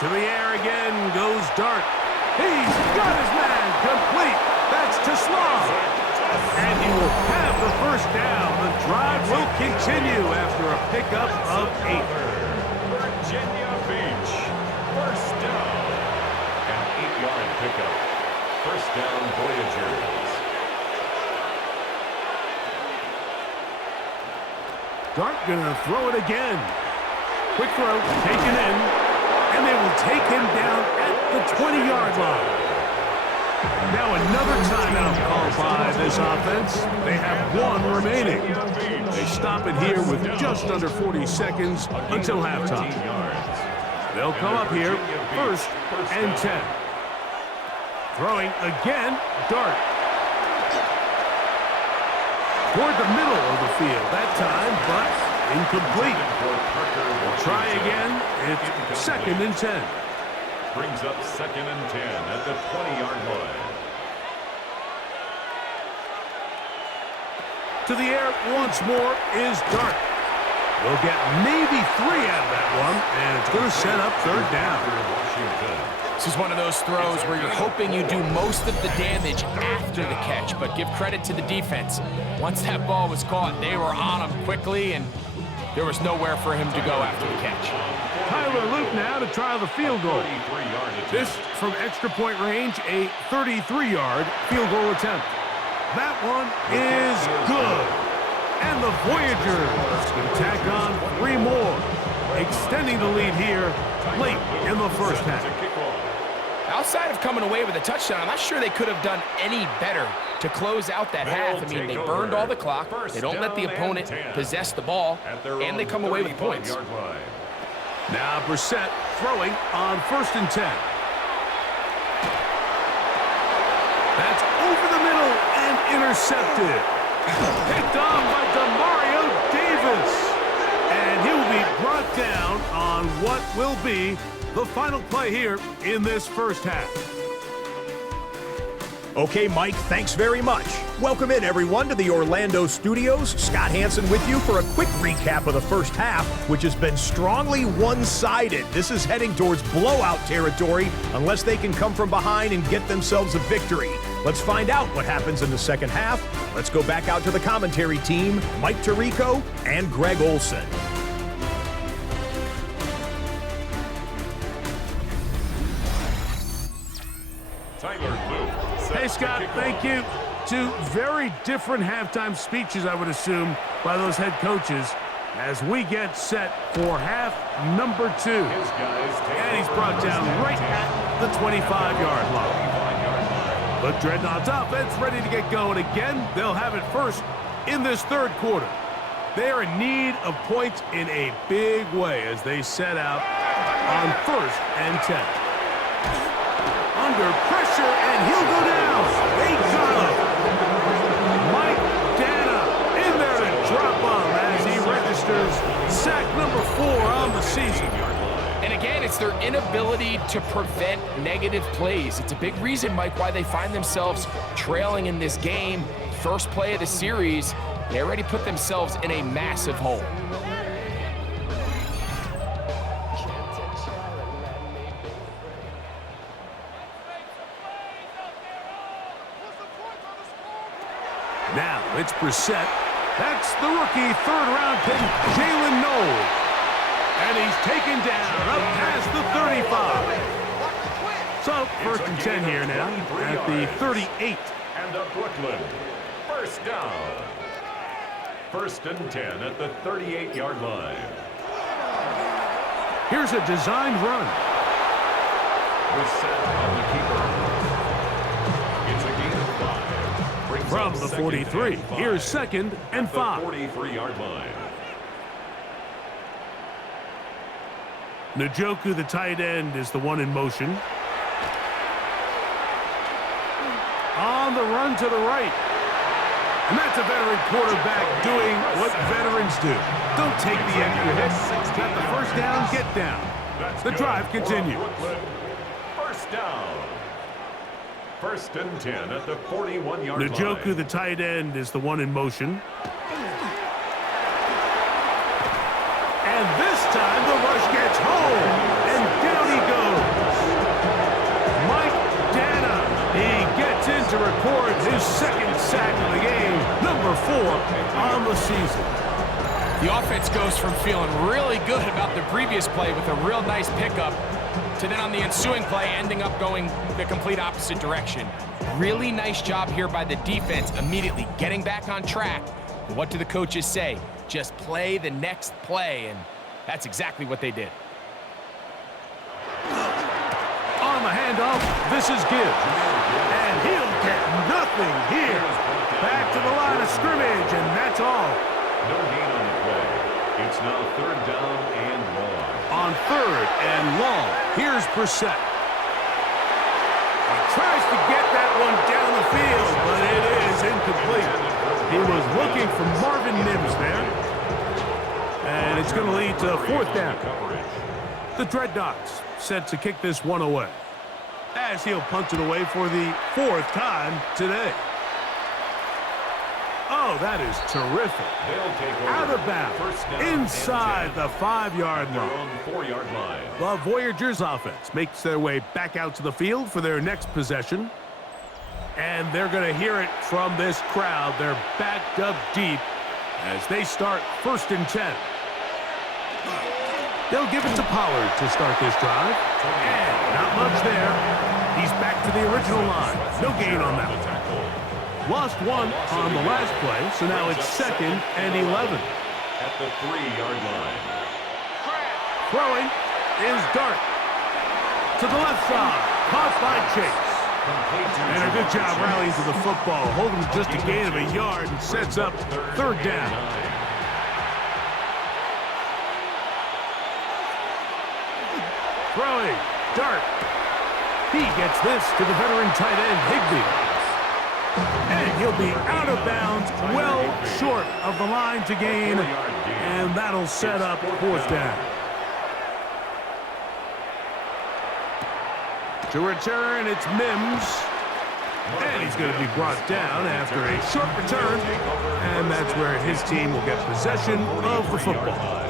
To the air again goes Dart. He's got his man complete. That's to Slav. And he will have the first down. The drive will continue after a pickup of 8. Virginia Beach, first down. An 8-yard pickup. First down, Voyagers. Dart gonna throw it again. Quick throw, taken in, and they will take him down at the 20-yard line. Now another timeout called by this offense. They have 1 remaining. They stop it here with just under 40 seconds until halftime. They'll come up here, first and 10. Throwing again, Dart. Toward the middle of the field that time, but incomplete. Try again. It's second and 10. Brings up second and 10 at the 20-yard line. To the air once more is Dart. We'll get maybe 3 out of that one, and it's going to set up third down. This is one of those throws where you're hoping you do most of the damage after the catch, but give credit to the defense. Once that ball was caught, they were on him quickly, and there was nowhere for him to go after the catch. Tyler Luke now to try the field goal. This from extra point range, a 33-yard field goal attempt. That one is good. And the Voyagers can tack on 3 more, extending the lead here late in the first half. Outside of coming away with a touchdown, I'm not sure they could have done any better to close out that half. I mean, they burned all the clock. They don't let the opponent possess the ball, and they come away with points. Now Brissett throwing on first and 10. That's over the middle and intercepted. Picked on by DeMario Davis. And he will be brought down on what will be the final play here in this first half. Okay, Mike, thanks very much. Welcome in, everyone, to the Orlando studios. Scott Hansen with you for a quick recap of the first half, which has been strongly one-sided. This is heading towards blowout territory unless they can come from behind and get themselves a victory. Let's find out what happens in the second half. Let's go back out to the commentary team, Mike Tirico and Greg Olson. Hey, Scott, thank you. 2 very different halftime speeches, I would assume, by those head coaches as we get set for half number 2. And he's brought down right at the 25-yard line. The Dreadnoughts offense ready to get going again. They'll have it first in this third quarter. They are in need of points in a big way as they set out on first and 10. Under pressure, and he'll go down. They got him. Mike Dana in there to drop him as he registers sack number 4 on the season. And again, it's their inability to prevent negative plays. It's a big reason, Mike, why they find themselves trailing in this game. First play of the series, they already put themselves in a massive hole. Now it's Brissett. That's the rookie third-round pick, Jalen Noel. And he's taken down up past the 35. So first and 10 here now at the 38. And the Brooklyn, first down. First and 10 at the 38-yard line. Here's a designed run. Brissett on the keeper. It's a gain of 5. From the 43, here's second and 5. 43-yard line. Njoku, the tight end, is the one in motion. On the run to the right. And that's a veteran quarterback doing what veterans do. Don't take the extra hit. Got the first down, get down. The drive continues. First down. First and 10 at the 41-yard line. Njoku, the tight end, is the one in motion. And this time the rush gets home. And down he goes. Mike Dana. He gets in to record his second sack of the game. Number 4 on the season. The offense goes from feeling really good about the previous play with a real nice pickup to then on the ensuing play ending up going the complete opposite direction. Really nice job here by the defense immediately getting back on track. And what do the coaches say? Just play the next play, and that's exactly what they did. On the handoff, this is Gibbs. And he'll get nothing here. Back to the line of scrimmage, and that's all. No gain on the play. It's now third down and long. On third and long, here's Brissett. He tries to get that one down the field, but it is incomplete. He was looking for Marvin Mims there. And it's going to lead to fourth down. The Dreadnoughts set to kick this one away, as he'll punt it away for the 4th time today. Oh, that is terrific. Out of bounds, inside the 5-yard line. 4-yard line. The Voyagers offense makes their way back out to the field for their next possession. And they're going to hear it from this crowd. They're backed up deep as they start 1st and 10. They'll give it to Pollard to start this drive. And not much there. He's back to the original line. No gain on that one. Lost one on the last play, so now it's 2nd and 11. At the 3-yard line. Throwing is Dart. To the left side. Caught by Chase. And a good job rallying to the football. Holding just a gain of a yard and sets up 3rd down. Throwing. Dart. He gets this to the veteran tight end, Higbee. And he'll be out of bounds, well short of the line to gain. And that'll set up 4th down. To return, it's Mims. And he's going to be brought down after a short return. And that's where his team will get possession of the football.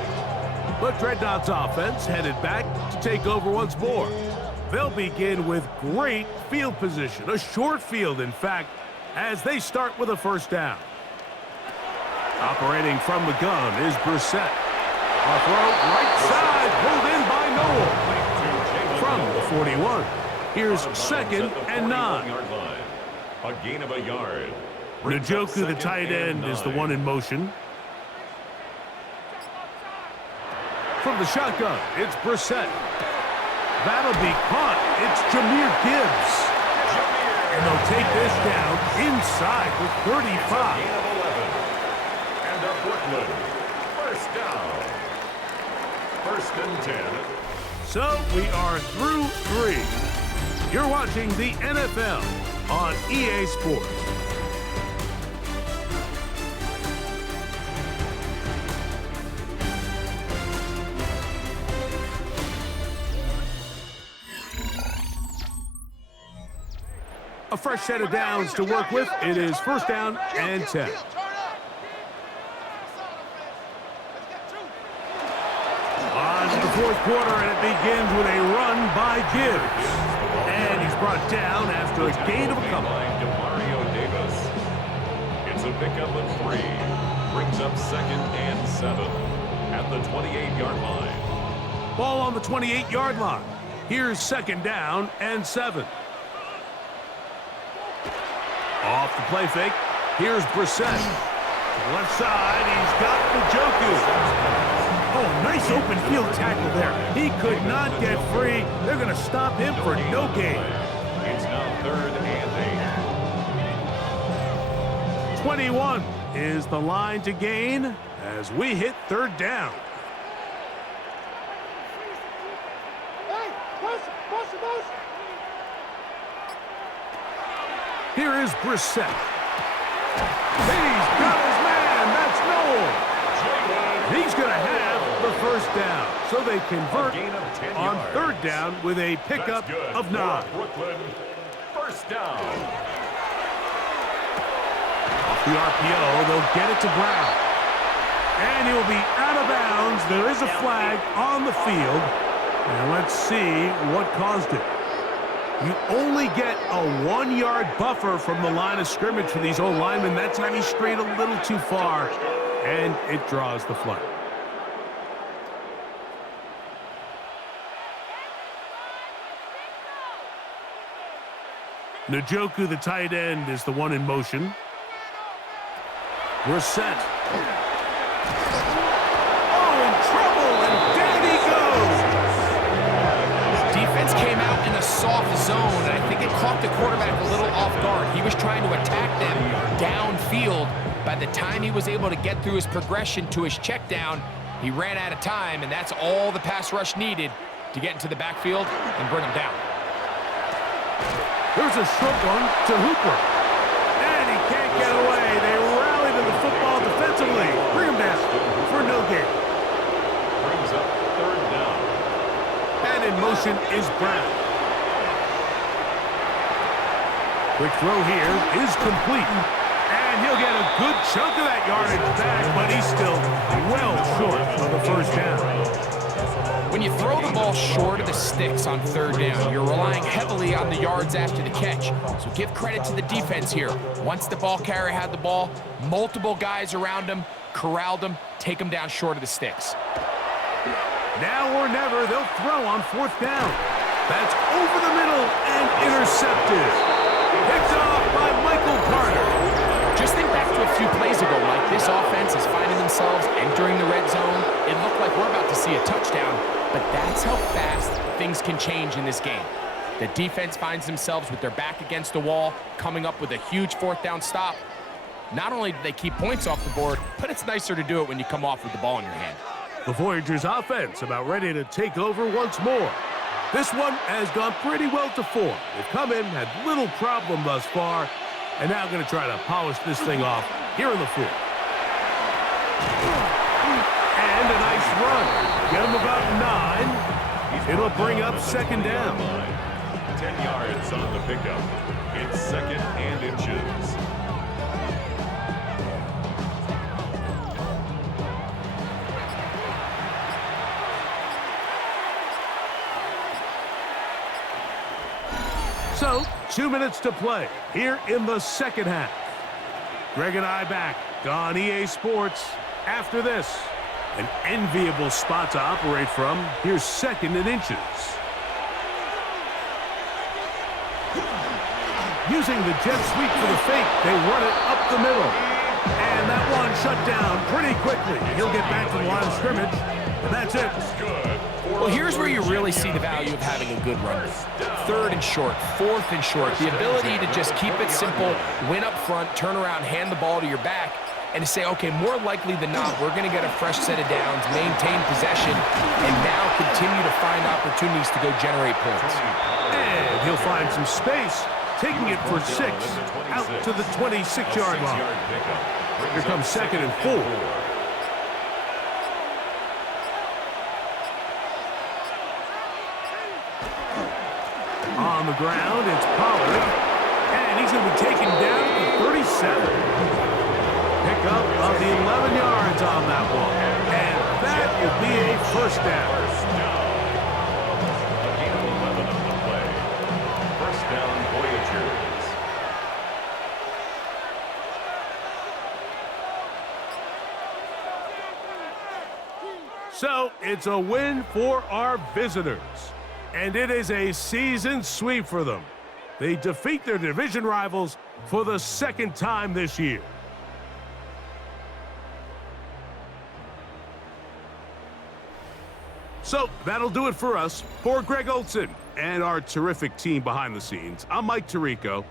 But Dreadnoughts offense headed back to take over once more. They'll begin with great field position, a short field, in fact, as they start with a 1st down. Operating from the gun is Brissett. A throw right side, pulled in by Noel. From the 41, here's 2nd and 9. A gain of a yard. Njoku, the tight end, is the one in motion. From the shotgun, it's Brissett. That'll be caught. It's Jahmyr Gibbs. And they'll take this down inside with 35. And a Brooklyn 1st down. 1st and 10. So we are through 3. You're watching the NFL on EA Sports. A fresh set of downs to work with. It is 1st down and 10. On to the 4th quarter, and it begins with a run by Gibbs. And he's brought down after a gain of a couple. It's a pickup of 3. Brings up 2nd and 7 at the 28-yard line. Ball on the 28-yard line. Here's 2nd down and 7. Off the play fake. Here's Brissett. To the left side, he's got Njoku. Oh, nice open field tackle there. He could not get free. They're going to stop him for no gain. It's now 3rd and 8. 21 is the line to gain as we hit 3rd down. Here is Brissett. He's got his man. That's Noel. He's going to have the first down. So they convert on third down with a pickup of 9. Brooklyn, first down. Off the RPO, they'll get it to Brown. And he'll be out of bounds. There is a flag on the field. And let's see what caused it. You only get a 1-yard buffer from the line of scrimmage for these old linemen. That time he strayed a little too far, and it draws the flag. Njoku, the tight end, is the one in motion. We're set. Oh, in trouble, and down he goes. Defense came out in a soft zone, and I think it caught the quarterback a little off guard. He was trying to attack them downfield. By the time he was able to get through his progression to his check down, he ran out of time, and that's all the pass rush needed to get into the backfield and bring him down. There's a short one to Hooper. And he can't get away. They rally to the football defensively. Bring him down for no gain. Brings up third down. And in motion is Brown. Quick throw here is complete. And he'll get a good chunk of that yardage back, but he's still well short of the first down. When you throw the ball short of the sticks on third down, you're relying heavily on the yards after the catch. So give credit to the defense here. Once the ball carrier had the ball, multiple guys around him, corralled him, take him down short of the sticks. Now or never, they'll throw on fourth down. That's over the middle and intercepted. Picked off by Michael Carter. Just think back to a few plays ago, Mike. This offense is finding themselves entering the red zone. It looked like we're about to see a touchdown, but that's how fast things can change in this game. The defense finds themselves with their back against the wall, coming up with a huge fourth down stop. Not only do they keep points off the board, but it's nicer to do it when you come off with the ball in your hand. The Voyagers offense about ready to take over once more. This one has gone pretty well to form. They've come in, had little problem thus far, and now going to try to polish this thing off here in the fourth. And a nice run. Get him about 9. It'll bring up second down. 10 yards on the pickup. It's second and inches. So, 2 minutes to play here in the second half. Greg and I back on EA Sports after this. An enviable spot to operate from. Here's second and inches. Using the jet sweep for the fake, they run it up the middle. And that one shut down pretty quickly. He'll get back to the line of scrimmage, and that's it. Well, here's where you really see the value of having a good runner. Third and short, fourth and short. The ability to just keep it simple, win up front, turn around, hand the ball to your back, and to say, okay, more likely than not, we're going to get a fresh set of downs, maintain possession, and now continue to find opportunities to go generate points. And he'll find some space, taking it for 6 out to the 26-yard line. Here comes second and 4. On the ground, it's Pollard, and he's going to be taken down to 37. Pickup of the 11 yards on that one, and that will be a first down. A gain of 11 on the play. First down, Voyagers. So it's a win for our visitors. And it is a season sweep for them. They defeat their division rivals for the second time this year. So that'll do it for us. For Greg Olson and our terrific team behind the scenes, I'm Mike Tirico.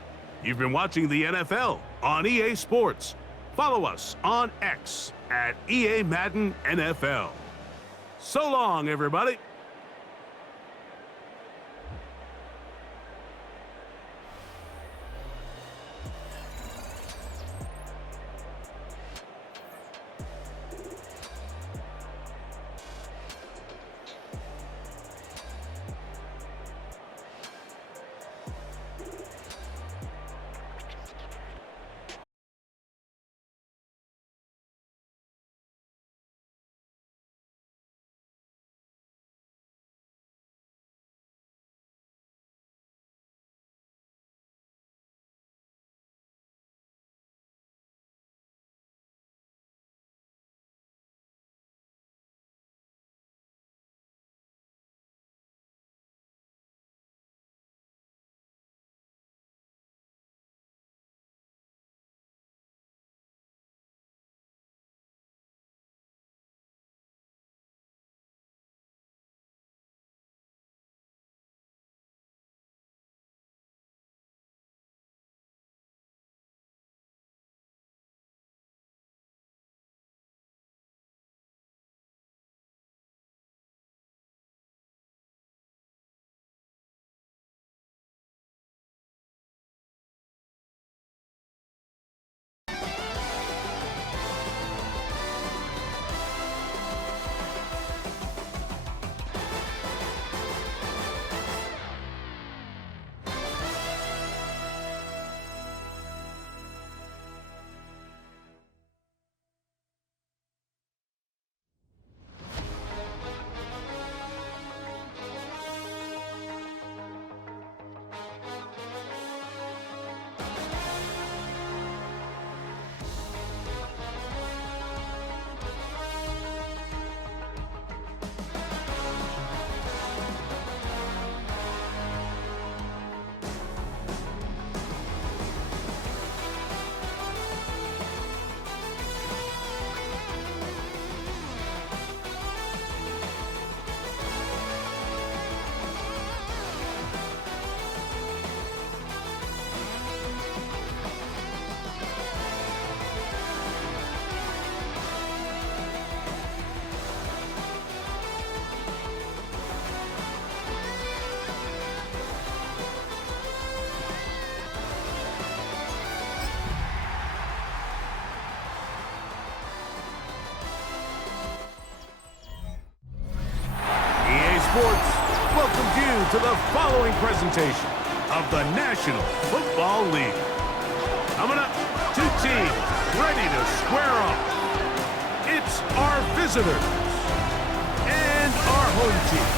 You've been watching the NFL on EA Sports. Follow us on X at EA Madden NFL. So long, everybody. to the following presentation of the National Football League. Coming up, two teams ready to square off. It's our visitors and our home team.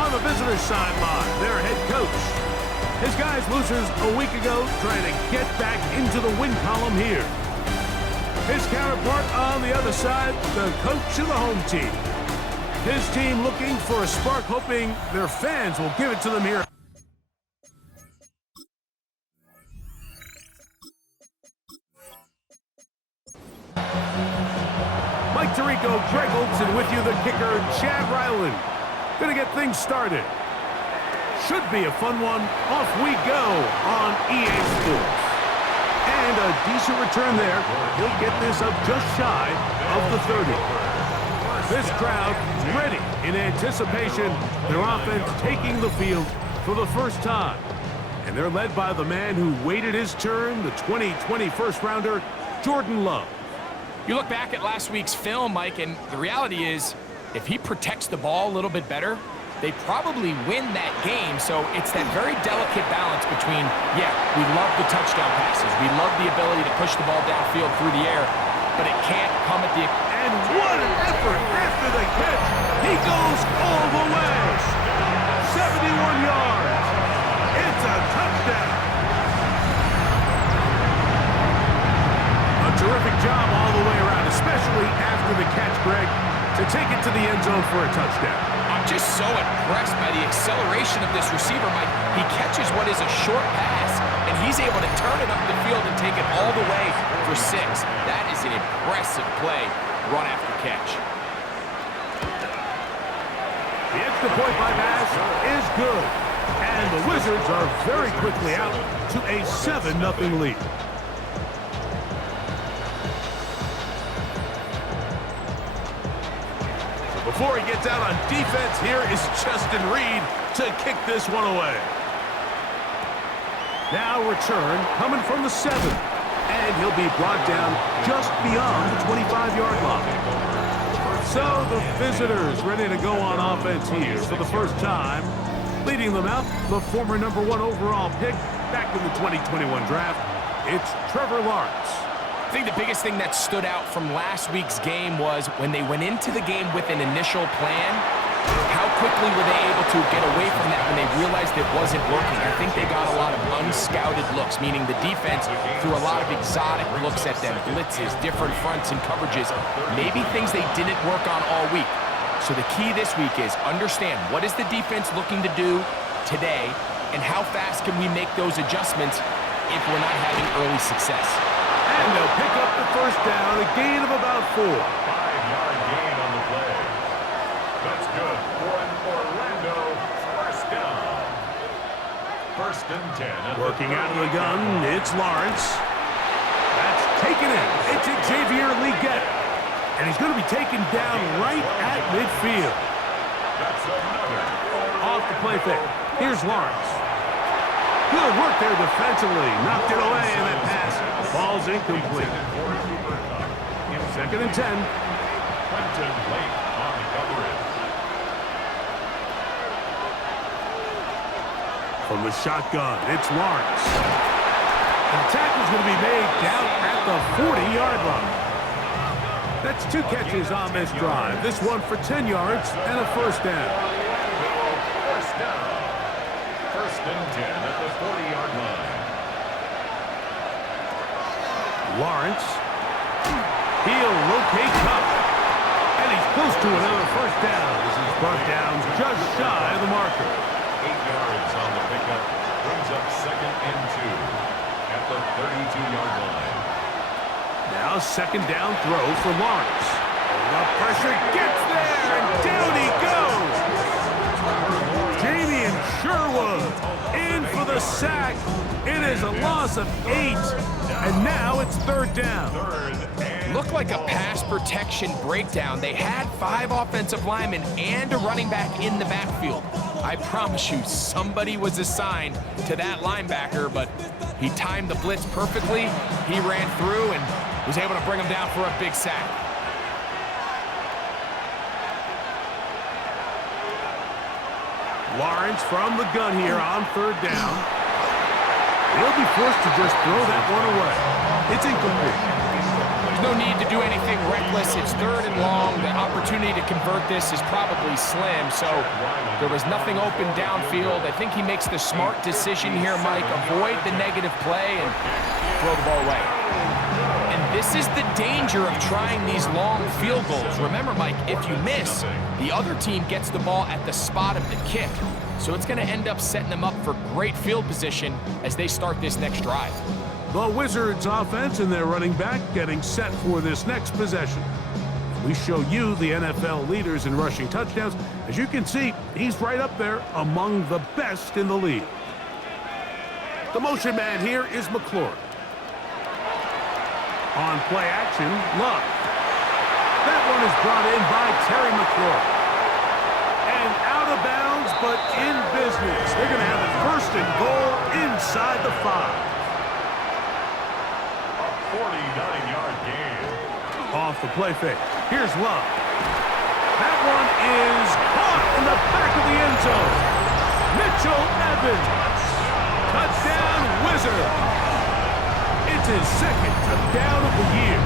On the visitors' sideline, their head coach. His guys losers a week ago trying to get back into the win column here. His counterpart on the other side, the coach of the home team. His team looking for a spark, hoping their fans will give it to them here. Mike Tirico, Greg Olson with you, the kicker, Chad Ryland. Gonna get things started. Should be a fun one. Off we go on EA Sports. And a decent return there. He'll get this up just shy of the 30. This crowd ready in anticipation. Their offense taking the field for the first time. And they're led by the man who waited his turn, the 2020 first-rounder, Jordan Love. You look back at last week's film, Mike, and the reality is, if he protects the ball a little bit better, they probably win that game. So it's that very delicate balance between, yeah, we love the touchdown passes. We love the ability to push the ball downfield through the air, but it can't come at the... And what an effort after the catch. He goes all the way. 71 yards. It's a touchdown. A terrific job all the way around, especially after the catch, Greg, to take it to the end zone for a touchdown. I'm just so impressed by the acceleration of this receiver, Mike. He catches what is a short pass, and he's able to turn it up the field and take it all the way for 6. That is an impressive play, run after catch. The extra point by pass is good. And the Wizards are very quickly out to a 7-0 lead. Before he gets out on defense, here is Justin Reed to kick this one away. Now return coming from the 7. And he'll be brought down just beyond the 25-yard line. So the visitors ready to go on offense here for the first time. Leading them out, the former #1 overall pick back in the 2021 draft. It's Trevor Lawrence. I think the biggest thing that stood out from last week's game was when they went into the game with an initial plan, how quickly were they able to get away from that when they realized it wasn't working? I think they got a lot of unscouted looks, meaning the defense threw a lot of exotic looks at them, blitzes, different fronts and coverages, maybe things they didn't work on all week. So the key this week is understand what is the defense looking to do today and how fast can we make those adjustments if we're not having early success. And they'll pick up the first down, a gain of about 4. 5-yard gain on the play. That's good for an Orlando first down. 1st and 10. Working out of the gun, it's Lawrence. That's taken in. It's Xavier Legette. And he's going to be taken down right at midfield. That's another. Off the play fake. Here's Lawrence. Good work there defensively. Knocked it away, and that pass falls incomplete. 2nd and 10. Quentin Lake on coverage. From the shotgun, it's Lawrence. And the tackle's going to be made down at the 40-yard line. That's 2 catches on this drive. This one for 10 yards and a first down. First down. 1st and 10 at the 40-yard line. Lawrence. He'll locate Cup. And he's close to another first down. This is brought down just shy of the marker. 8 yards on the pickup. Brings up 2nd and 2 at the 32-yard line. Now 2nd down throw for Lawrence. The pressure gets there, and down he goes. Jamie and Sherwood in for the sack. It is a loss of 8, and now it's 3rd down. Looked like a pass protection breakdown. They had 5 offensive linemen and a running back in the backfield. I promise you, somebody was assigned to that linebacker, but he timed the blitz perfectly. He ran through and was able to bring him down for a big sack. Lawrence from the gun here on third down. He'll be forced to just throw that one away. It's incomplete. There's no need to do anything reckless. It's third and long. The opportunity to convert this is probably slim, so there was nothing open downfield. I think he makes the smart decision here, Mike. Avoid the negative play and throw the ball away. And this is the danger of trying these long field goals. Remember, Mike, if you miss, the other team gets the ball at the spot of the kick. So it's going to end up setting them up for great field position as they start this next drive. The Wizards offense and their running back getting set for this next possession. We show you the NFL leaders in rushing touchdowns. As you can see, he's right up there among the best in the league. The motion man here is McLaurin. On play action, Love. That one is brought in by Terry McLaurin. And out of bounds, but in business. They're going to have it first and goal inside the 5. 49-yard gain. Off the play fake. Here's Love. That one is caught in the back of the end zone. Mitchell Evans. Touchdown, Wizards. It's his second touchdown of the year.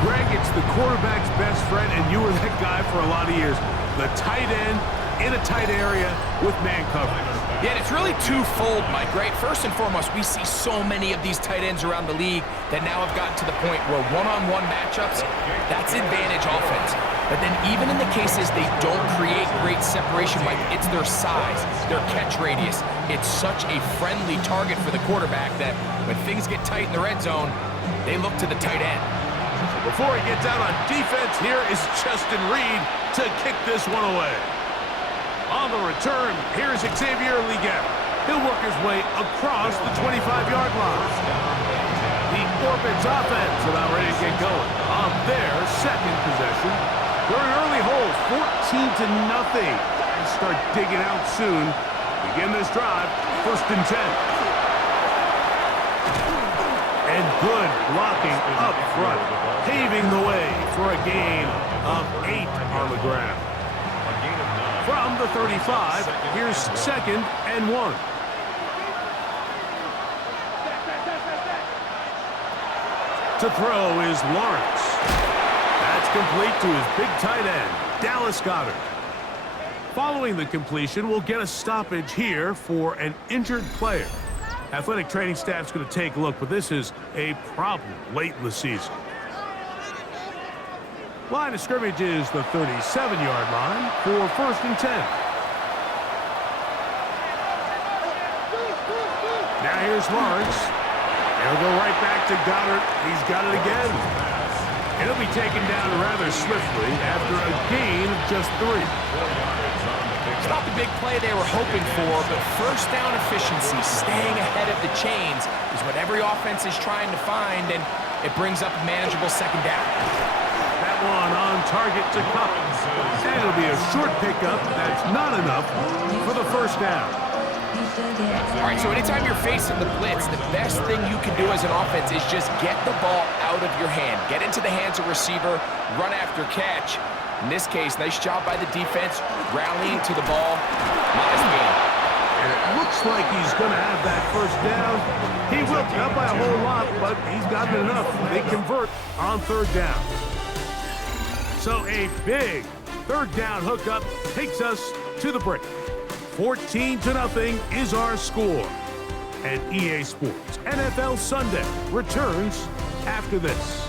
Greg, it's the quarterback's best friend, and you were that guy for a lot of years. The tight end in a tight area with man coverage. Yeah, and it's really twofold, Mike, right? First and foremost, we see so many of these tight ends around the league that now have gotten to the point where one-on-one matchups, that's advantage offense. But then even in the cases they don't create great separation, Mike, it's their size, their catch radius. It's such a friendly target for the quarterback that when things get tight in the red zone, they look to the tight end. Before he gets out on defense, here is Justin Reed to kick this one away. On the return, here's Xavier Legette. He'll work his way across the 25-yard line. The Orbits offense about ready to get going on their second possession. They're an early hole, 14-0. Start digging out soon. Begin this drive, first and 10. And good blocking up front, paving the way for a gain of 8 on the ground. From the 35, here's second and 1. To throw is Lawrence. That's complete to his big tight end, Dallas Goedert. Following the completion, we'll get a stoppage here for an injured player. Athletic training staff's going to take a look, but this is a problem late in the season. Line of scrimmage is the 37-yard line for first and 10. Now here's Lawrence. He'll go right back to Goedert. He's got it again. It'll be taken down rather swiftly after a gain of just 3. It's not the big play they were hoping for, but first down efficiency, staying ahead of the chains, is what every offense is trying to find, and it brings up a manageable second down. That one on target to Collins. And it'll be a short pickup. That's not enough for the first down. All right, so anytime you're facing the blitz, the best thing you can do as an offense is just get the ball out of your hand. Get into the hands of receiver, run after catch. In this case, nice job by the defense, rallying to the ball. Modest gain. And it looks like he's going to have that first down. He will, not by a whole lot, but he's gotten enough. They convert on third down. So a big third down hookup takes us to the break. 14-0 is our score. And EA Sports NFL Sunday returns after this.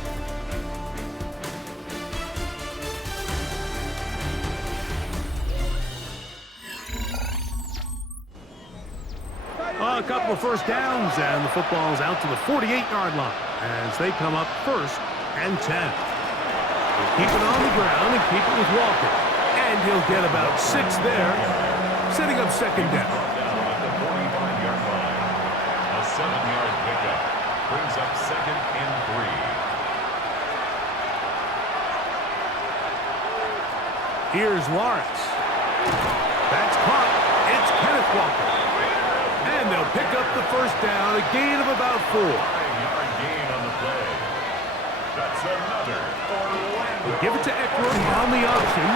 A couple of first downs, and the football's out to the 48-yard line as they come up first and 10. They'll keep it on the ground and keep it with Walker. And he'll get about 6 there, setting up second down. At the 45-yard line. A 7-yard pickup brings up second and 3. Here's Lawrence. That's caught. It's Kenneth Walker. And they'll pick up the first down, a gain of about 4. 9-yard gain on the play. That's another Orlando. We'll give it to Eckler on the option.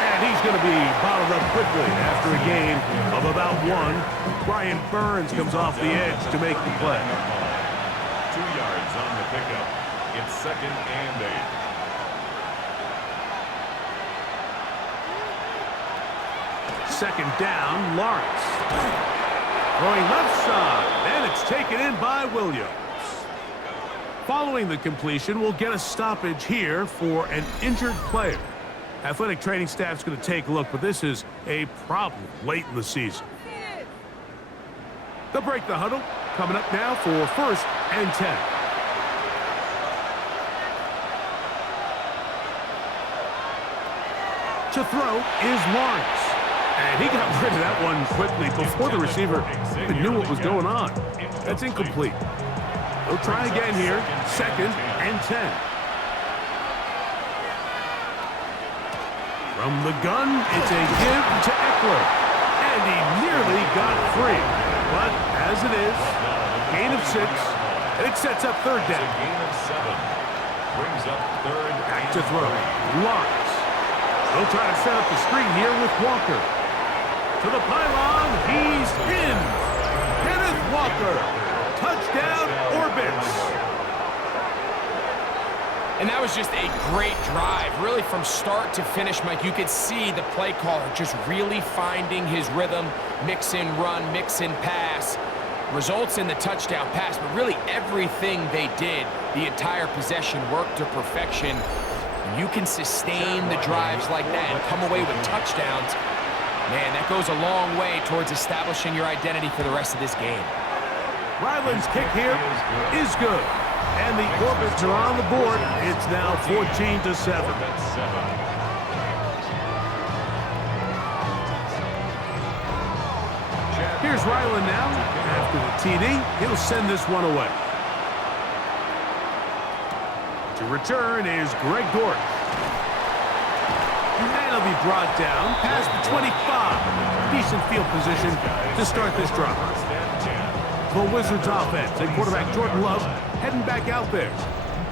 And And he's going to be bottled up quickly after a gain of about 1. Brian Burns comes off the edge to make the play. 2 yards on the pickup. It's 2nd and 8. Second down, Lawrence. Throwing left side, and it's taken in by Williams. Following the completion, we'll get a stoppage here for an injured player. Athletic training staff's going to take a look, but this is a problem late in the season. They'll break the huddle. Coming up now for 1st and 10. To throw is Lawrence. And he got rid of that one quickly before the receiver even knew what was going on. That's incomplete. They'll try again here. 2nd and 10. From the gun, it's a give to Eckler. And he nearly got free. But as it is, gain of 6. And it sets up 3rd down. Gain of 7. Brings up 3rd. Back to throw. Lawrence. They'll try to set up the screen here with Walker. To the pylon, he's in. Kenneth Walker. Touchdown, Orbits. And that was just a great drive. Really from start to finish, Mike, you could see the play caller just really finding his rhythm. Mix in run, mix in pass. Results in the touchdown pass, but really everything they did, the entire possession worked to perfection. You can sustain the drives like that and come away with touchdowns. Man, that goes a long way towards establishing your identity for the rest of this game. Ryland's kick here is good. And the Orbits are on the board. It's now 14-7. Here's Ryland now. After the TD, he'll send this one away. To return is Greg Dortch. And he'll be brought down past the 25. Decent field position to start this drive. The Wizards offense and quarterback Jordan Love heading back out there.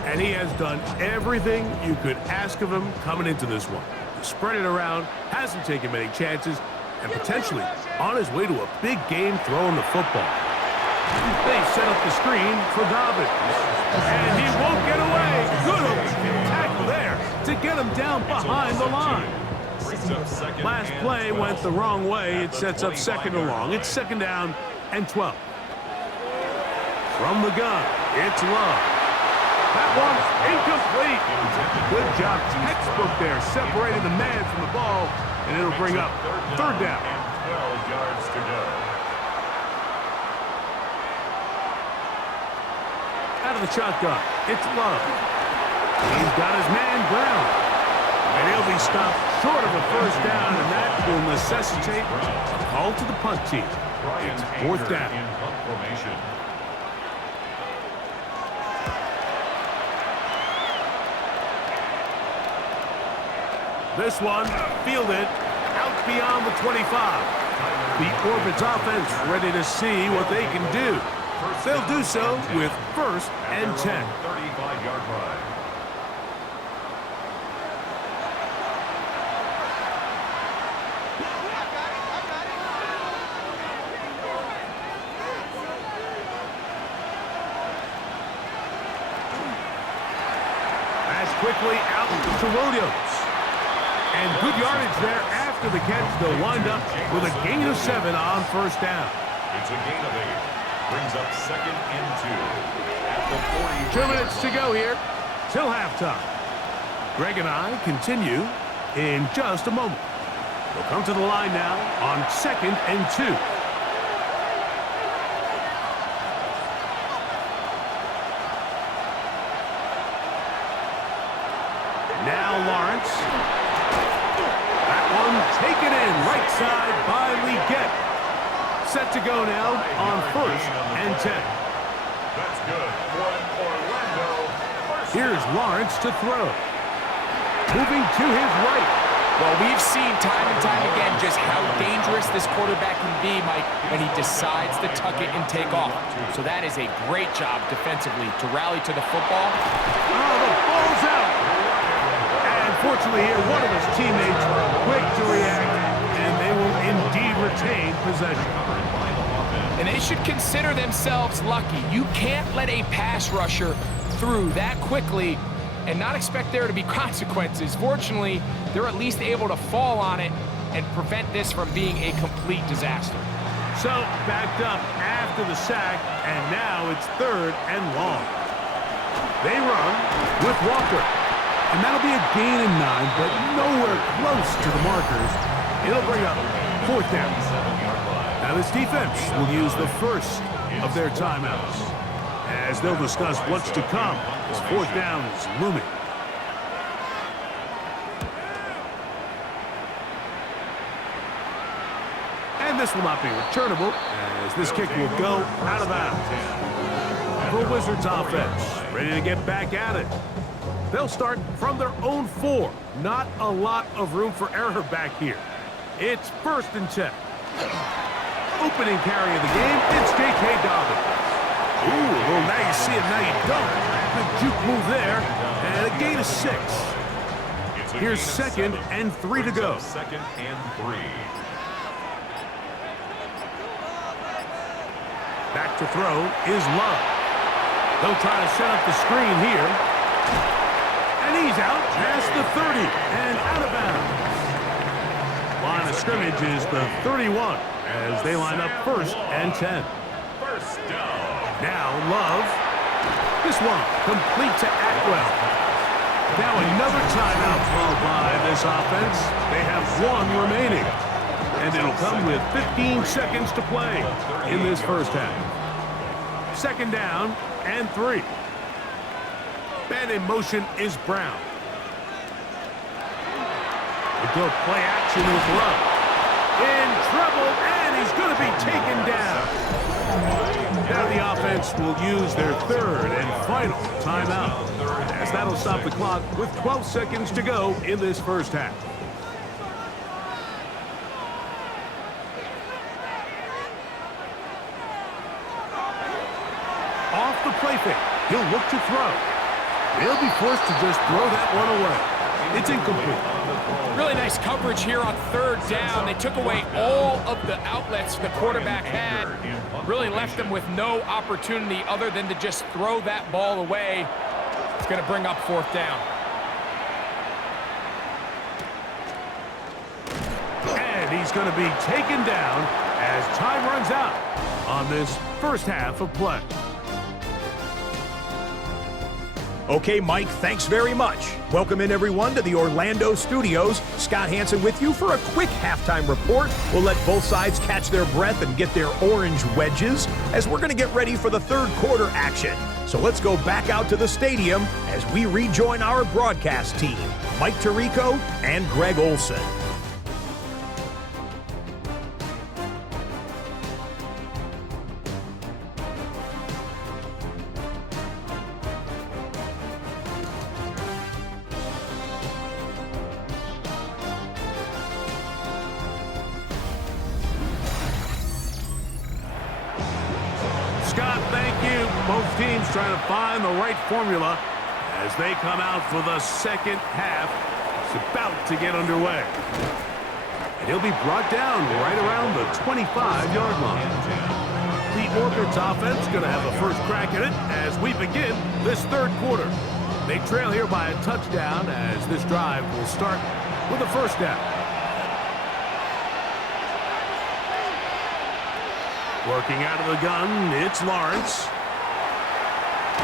And he has done everything you could ask of him coming into this one. Spread it around, hasn't taken many chances, and potentially on his way to a big game throwing the football. They set up the screen for Dobbins. And he won't get away. Good tackle there to get him down behind the line. Last play went the wrong way. It sets up 2nd and long. It's 2nd down and 12. From the gun, it's Love. That one's incomplete. Good job, textbook there, separating the man from the ball, and it'll bring up 3rd down. 12 yards to go. Out of the shotgun, it's Love. He's got his man Brown. And he'll be stopped short of a 1st down, and that will necessitate a call to the punt team. It's 4th down. In punt formation. This one fielded out beyond the 25. The Orbits offense ready to see what they can do. They'll do so with 1st and 10. 35-yard line. Pass quickly out to Williams. And good yardage there after the catch. They'll wind up with a gain of 7 on 1st down. It's a gain of 8. Brings up 2nd and 2. At the 40. 2 minutes to go here till halftime. Greg and I continue in just a moment. We'll come to the line now on 2nd and 2. Now Lawrence. That one taken in right side by Leggett. Set to go now on 1st and 10. That's good for Orlando. Here's Lawrence to throw. Moving to his right. Well, we've seen time and time again just how dangerous this quarterback can be, Mike, when he decides to tuck it and take off. So that is a great job defensively to rally to the football. Oh, the ball's out. And Unfortunately here, one of his teammates quick to react, and they will indeed retain possession. And they should consider themselves lucky. You can't let a pass rusher through that quickly and not expect there to be consequences. Fortunately, they're at least able to fall on it and prevent this from being a complete disaster. So, backed up after the sack, and now it's 3rd and long. They run with Walker. And that'll be a gain of 9, but nowhere close to the markers. It'll bring up 4th down. Now this defense will use the first of their timeouts, as they'll discuss what's to come as 4th down is looming. And this will not be returnable, as this kick will go out of bounds. For Wizards offense, ready to get back at it. They'll start from their own 4. Not a lot of room for error back here. It's 1st and 10. Opening carry of the game, it's J.K. Dobbins. Ooh, well, now you see it, now you don't. Good juke move there, and a gain of 6. Here's 2nd and 3 to go. 2nd and 3. Back to throw is Love. They'll try to set up the screen here. And he's out past the 30 and out of bounds. Line of scrimmage is the 31 as they line up 1st and 10. First down. Now Love. This one complete to Atwell. Now another timeout called by this offense. They have 1 remaining. And it'll come with 15 seconds to play in this first half. 2nd down and 3. And in motion is Brown. A good play action with Love. In trouble, and he's going to be taken down. Now the offense will use their 3rd and final timeout, as that'll stop the clock with 12 seconds to go in this first half. Off the play fake, he'll look to throw. They'll be forced to just throw that one away. It's incomplete. Really nice coverage here on 3rd down. They took away all of the outlets the quarterback had. Really left them with no opportunity other than to just throw that ball away. It's going to bring up 4th down. And he's going to be taken down as time runs out on this first half of play. Okay, Mike, thanks very much. Welcome in, everyone, to the Orlando studios. Scott Hansen with you for a quick halftime report. We'll let both sides catch their breath and get their orange wedges as we're going to get ready for the 3rd quarter action. So let's go back out to the stadium as we rejoin our broadcast team, Mike Tirico and Greg Olson. Scott, thank you. Both teams trying to find the right formula as they come out for the second half. It's about to get underway. And he'll be brought down right around the 25-yard line. The Orbits offense going to have a first crack at it as we begin this 3rd quarter. They trail here by a touchdown as this drive will start with a 1st down. Working out of the gun, it's Lawrence.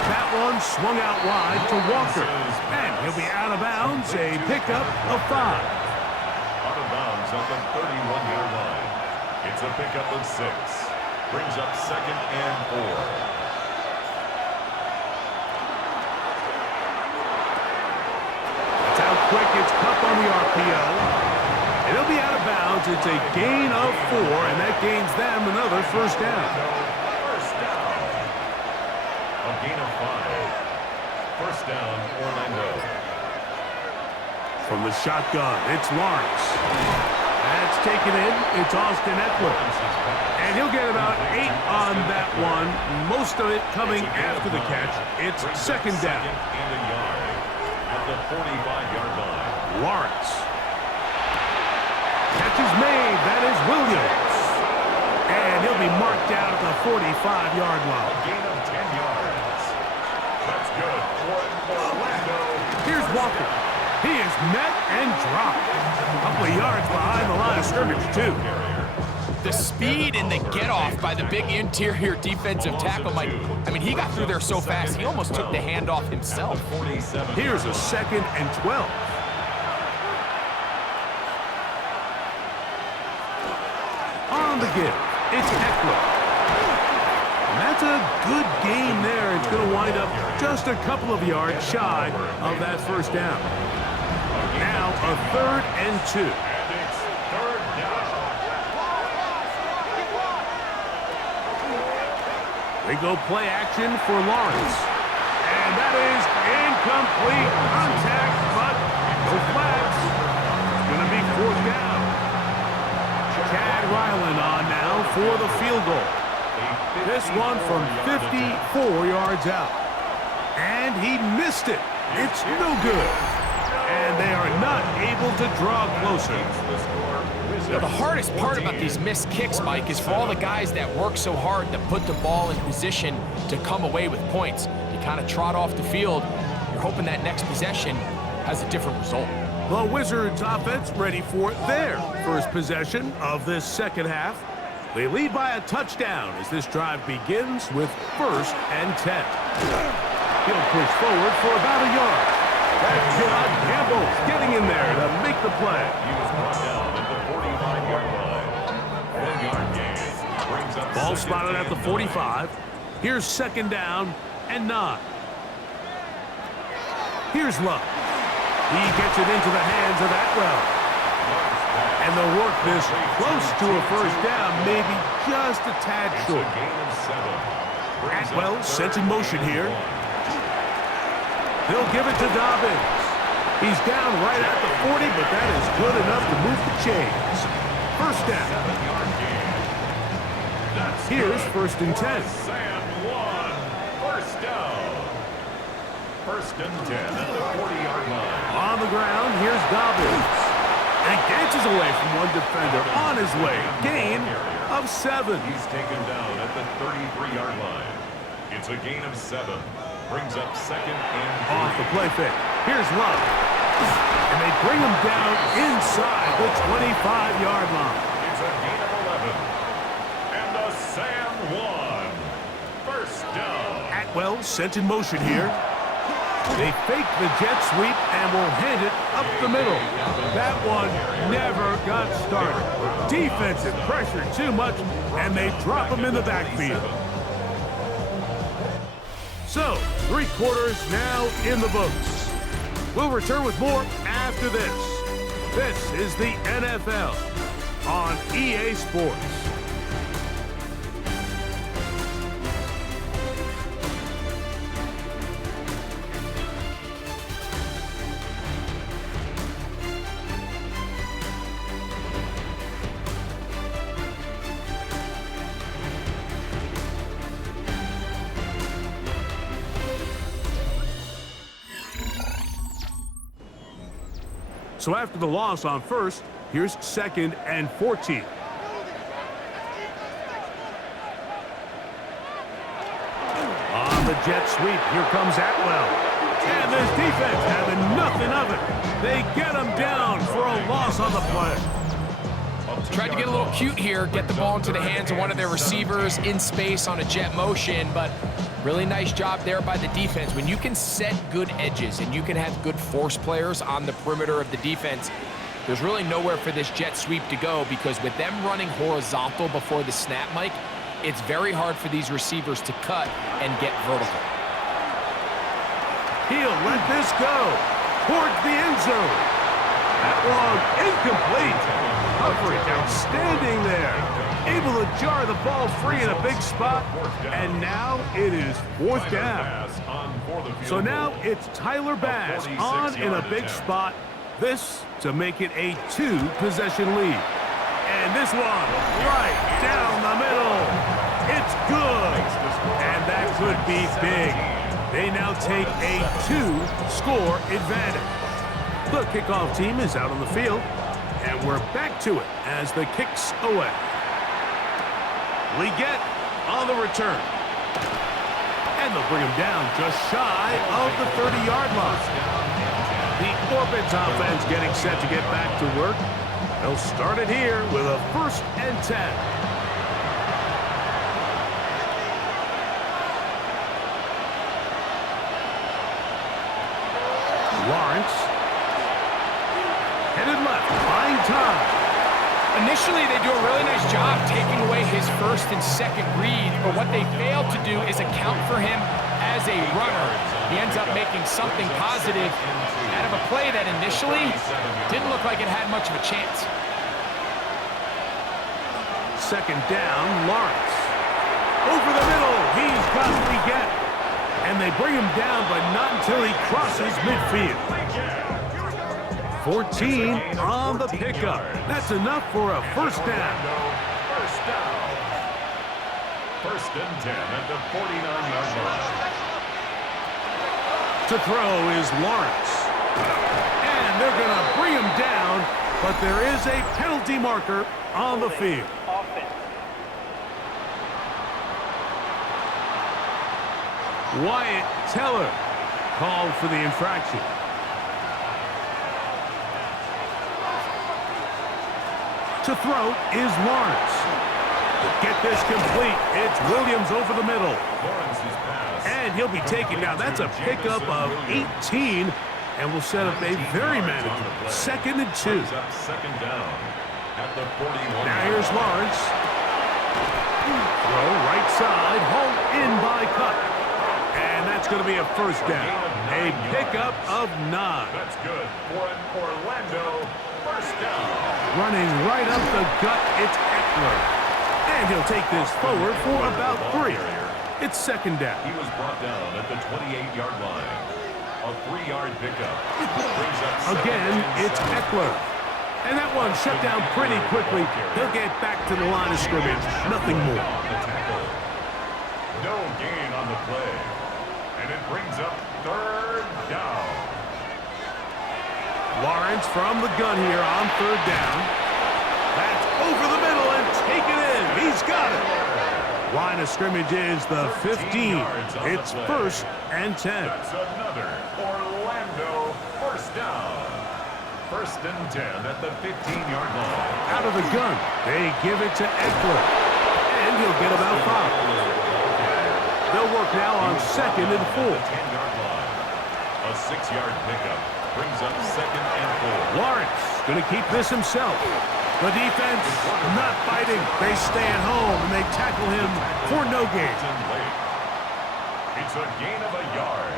That one swung out wide to Walker. And he'll be out of bounds, a pickup of 5. Out of bounds at the 31-yard line. It's a pickup of 6. Brings up 2nd and 4. That's how quick it's Cup on the RPO. It'll be out of bounds. It's a gain of 4, and that gains them another 1st down. First down. A gain of 5. First down, Orlando. From the shotgun, it's Lawrence. That's taken in. It's Austin Eckler. And he'll get about 8 on that one. Most of it coming after the catch. It's 2nd down. And a yard at the 45-yard line. Lawrence. Catch is made. That is Williams. And he'll be marked down at the 45-yard line. A gain of 10 yards. That's good for Orlando. Here's Walker. He is met and dropped. A couple of yards behind the line of scrimmage, too. The speed and the get-off by the big interior defensive tackle, Mike. I mean, he got through there so fast, he almost took the handoff himself. Here's a 2nd and 12. On the give, it's Eckler. And that's a good game there. It's going to wind up just a couple of yards shy of that first down. Now a 3rd and 2. And it's 3rd down. They go play action for Lawrence. And that is incomplete contact, but no flags. It's going to be 4th down. Chad Ryland on now for the field goal. This one from 54 yards out. And he missed it. It's no good. And they are not able to draw closer. Now, the hardest part about these missed kicks, Mike, is for all the guys that work so hard to put the ball in position to come away with points. You kind of trot off the field. You're hoping that next possession has a different result. The Wizards offense ready for their first possession of this second half. They lead by a touchdown as this drive begins with 1st and 10. He'll push forward for about a yard. That's John Campbell getting in there to make the play. He was brought down at the 45-yard line. 1-yard gain brings up Ball 2nd spotted at the 45. Here's 2nd down and 9. Here's Love. He gets it into the hands of Atwell. And they'll work this close to a first down, maybe just a tad short. Atwell sent in motion here. They'll give it to Dobbins. He's down right at the 40, but that is good enough to move the chains. First down. Here's 1st and 10. First down. 1st and 10 at the 40-yard line. On the ground, here's Dobbins. And he dances away from one defender on his way. Gain of 7. He's taken down at the 33-yard line. It's a gain of 7. Brings up 2nd and 3. Off the play fake. Here's Love. And they bring him down inside the 25-yard line. It's a gain of 11. And a Sam 1. First down. Atwell sent in motion here. They fake the jet sweep and will hand it up the middle. That one never got started. Defensive pressure too much, and they drop him in the backfield. So, 3 quarters now in the books. We'll return with more after this. This is the NFL on EA Sports. So after the loss on 1st, here's 2nd and 14. On the jet sweep, here comes Atwell. And this defense having nothing of it. They get him down for a loss on the play. Tried to get a little cute here, get the ball into the hands of one of their receivers in space on a jet motion, but really nice job there by the defense. When you can set good edges and you can have good force players on the perimeter of the defense, there's really nowhere for this jet sweep to go, because with them running horizontal before the snap, Mike, it's very hard for these receivers to cut and get vertical. He'll let this go towards the end zone. That one incomplete. Coverage outstanding there. Able to jar the ball free in a big spot. And now it is 4th down. So now it's Tyler Bass on in a big spot. This to make it a 2-possession lead. And this one right down the middle. It's good. And that could be big. They now take a 2-score advantage. The kickoff team is out on the field, and we're back to it as the kick's away. Leggett on the return. And they'll bring him down just shy of the 30-yard line. The Orbits offense getting set to get back to work. They'll start it here with a 1st and 10. Lawrence. Headed left, buying time. Initially, they do a really nice job taking away his 1st and 2nd read, but what they fail to do is account for him as a runner. He ends up making something positive out of a play that initially didn't look like it had much of a chance. 2nd down, Lawrence. Over the middle, he's got Leggett. And they bring him down, but not until he crosses midfield. 14 on the pickup. That's enough for a 1st down. 1st and 10 at the 49-yard line. To throw is Lawrence. And they're going to bring him down, but there is a penalty marker on the field. Wyatt Teller called for the infraction. To throw is Lawrence. To get this complete, it's Williams over the middle. And he'll be taken down. That's a pickup of 18, and will set up a very manageable 2nd and 2. 2nd down at the 41. Now here's Lawrence. Throw right side, hauled in by Cup. And that's going to be a 1st down. A pickup of 9. That's good for an Orlando 1st down. Running right up the gut, it's Eckler. And he'll take this forward for about 3. It's 2nd down. He was brought down at the 28-yard line. A 3-yard pickup. Brings up Again, it's Eckler. And that one shut down pretty quickly. He'll get back to the line of scrimmage. Nothing more. No gain on the play. And it brings up 3rd down. Lawrence from the gun here on 3rd down. That's over the middle and taken in. He's got it. Line of scrimmage is the 15. It's 1st and 10. That's another Orlando 1st down. 1st and 10 at the 15-yard line. Out of the gun, they give it to Eckler. And he'll get about 5. They'll work now on 2nd and 4. 10-yard line. A 6-yard pickup brings up 2nd and 4. Lawrence going to keep this himself. The defense not fighting. They stay at home and they tackle him for no gain. It's a gain of a yard.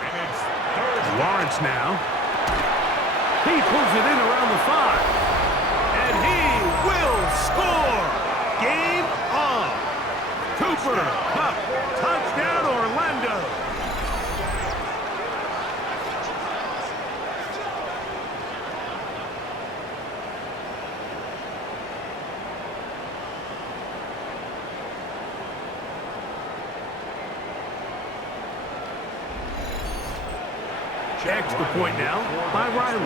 And it's 3rd. Lawrence now. He pulls it in around the 5. And he will score. Game on. Cooper Kupp. Touchdown, Orlando. Extra point now by Riley.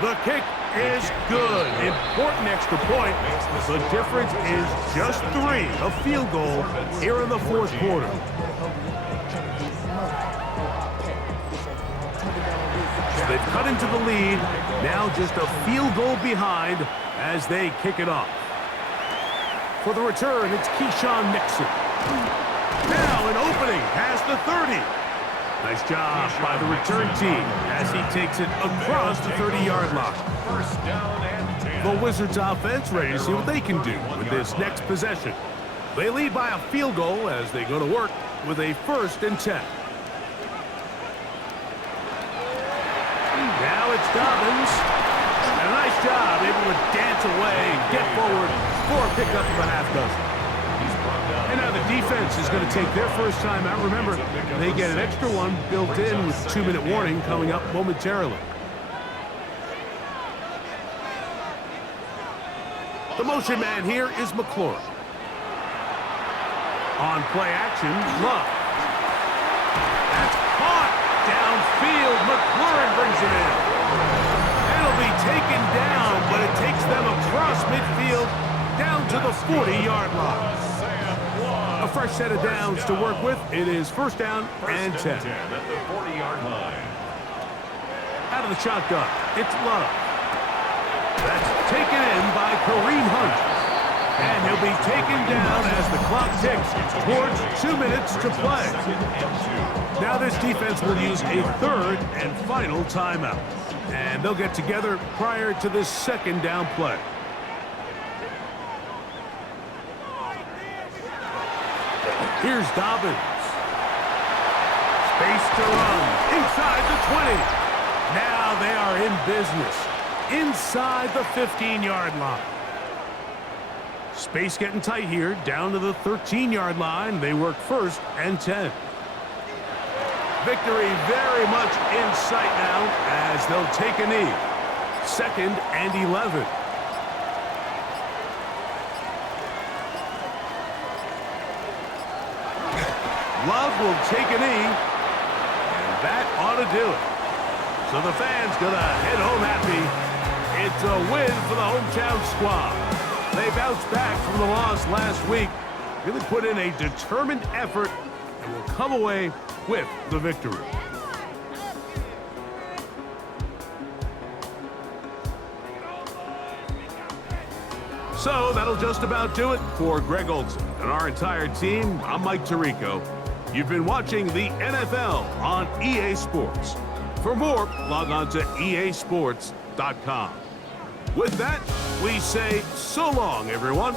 The kick is good. Important extra point. The difference is just 3. A field goal here in the 4th quarter. They've cut into the lead. Now just a field goal behind as they kick it off. For the return, it's Keyshawn Nixon. Now an opening past the 30. Nice job by the return team as he takes it across the 30-yard line. 1st down and 10. The Wizards offense ready to see what they can do with this next possession. They lead by a field goal as they go to work with a 1st and 10. Now it's Dobbins. And a nice job, able to dance away and get forward for a pickup of a half dozen. And now the defense is going to take their first time out. Remember, they get an extra one built in with 2-minute warning coming up momentarily. The motion man here is McLaurin. On play action, Love. downfield. McLaurin brings it in. It'll be taken down, but it takes them across midfield down to the 40-yard line. A fresh set of downs to work with. It is first down and 10. At the 40-yard line. Out of the shotgun, it's Love. That's taken in by Kareem Hunt. And he'll be taken down as the clock ticks towards 2 minutes to play. Now this defense will use a third and final timeout. And they'll get together prior to this second down play. Here's Dobbins. Space to run. Inside the 20. Now they are in business. Inside the 15-yard line. Space getting tight here. Down to the 13-yard line. They work first and 10. Victory very much in sight now as they'll take a knee. Second and 11. Love will take a knee, and that ought to do it. So the fans gonna head home happy. It's a win for the hometown squad. They bounced back from the loss last week, really put in a determined effort, and will come away with the victory. So that'll just about do it for Greg Olson and our entire team. I'm Mike Tirico. You've been watching the NFL on EA Sports. For more, log on to easports.com. With that, we say so long, everyone.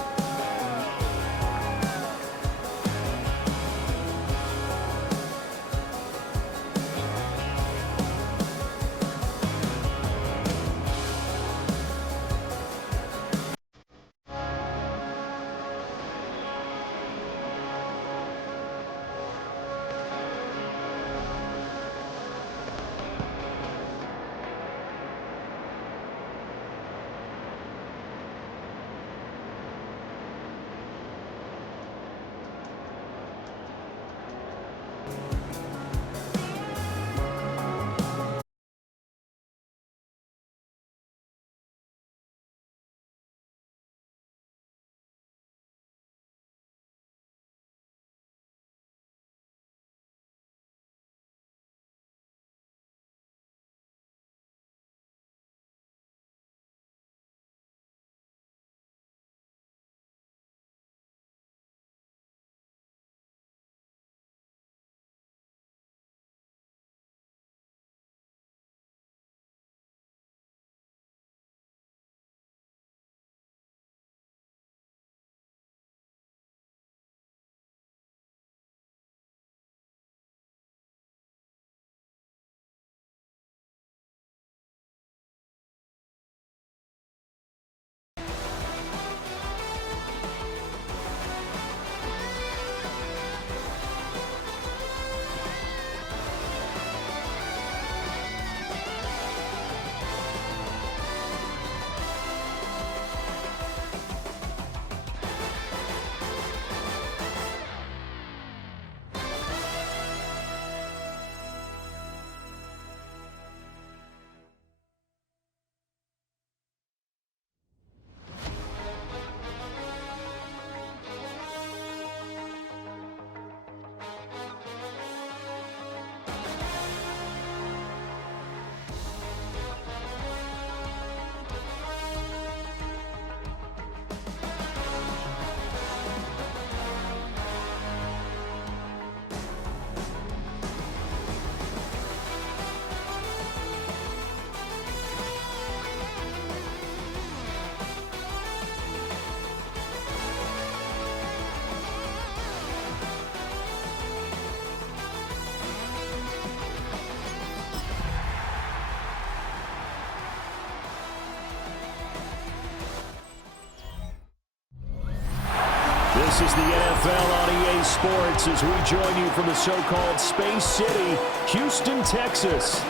This is the NFL on EA Sports as we join you from the so-called Space City, Houston, Texas.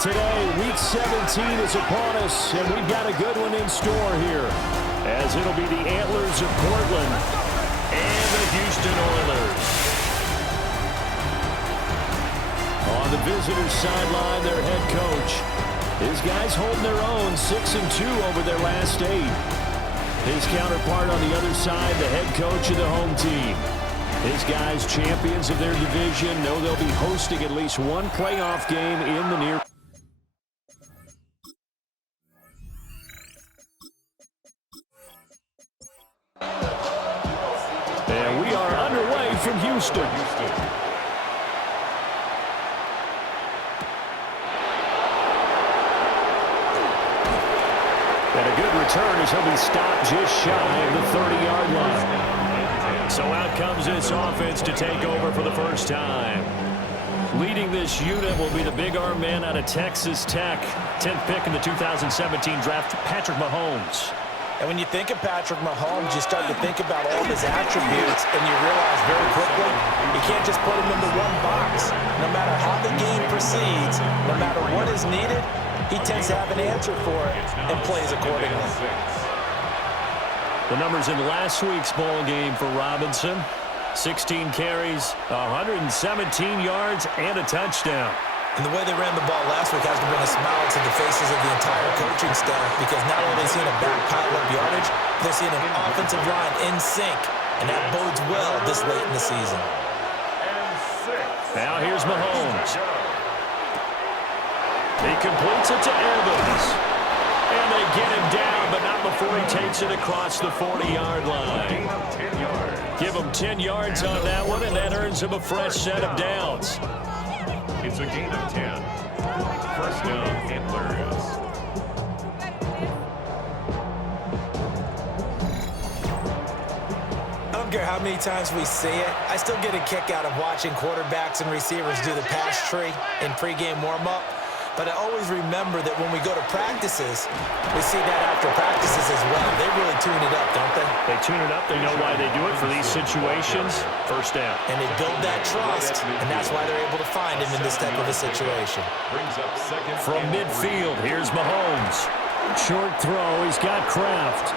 Today, Week 17 is upon us, and we've got a good one in store here, as it'll be the Antlers of Portland and the Houston Oilers. On the visitors' sideline, their head coach. His guys holding their own, 6-2 over their last 8. His counterpart on the other side, the head coach of the home team. His guys, champions of their division, know they'll be hosting at least one playoff game in the near. And we are underway from Houston. And a good return as he'll be stopped just shy of the 30-yard line. So out comes this offense to take over for the first time. Leading this unit will be the big arm man out of Texas Tech. 10th pick in the 2017 draft, Patrick Mahomes. And when you think of Patrick Mahomes, you start to think about all of his attributes, and you realize very quickly you can't just put him into one box. No matter how the game proceeds, no matter what is needed, he tends to have an answer for it and plays accordingly. The numbers in last week's ball game for Robinson. 16 carries, 117 yards, and a touchdown. And the way they ran the ball last week has to bring a smile to the faces of the entire coaching staff, because not only are they seeing a back pile up yardage, they're seeing an offensive line in sync, and that bodes well this late in the season. Now here's Mahomes. He completes it to Evans. And they get him down, but not before he takes it across the 40-yard line. Give him 10 yards on that one, and that earns him a fresh set of downs. It's a gain of 10. First down, Antlers. I don't care how many times we see it, I still get a kick out of watching quarterbacks and receivers do the pass tree in pregame warm-up. But I always remember that when we go to practices, we see that after practices as well. They really tune it up, don't they? They tune it up. They know why they do it for these situations. First down. And they build that trust, and that's why they're able to find him in this type of a situation. Brings up second. From midfield, here's Mahomes. Short throw. He's got Kraft.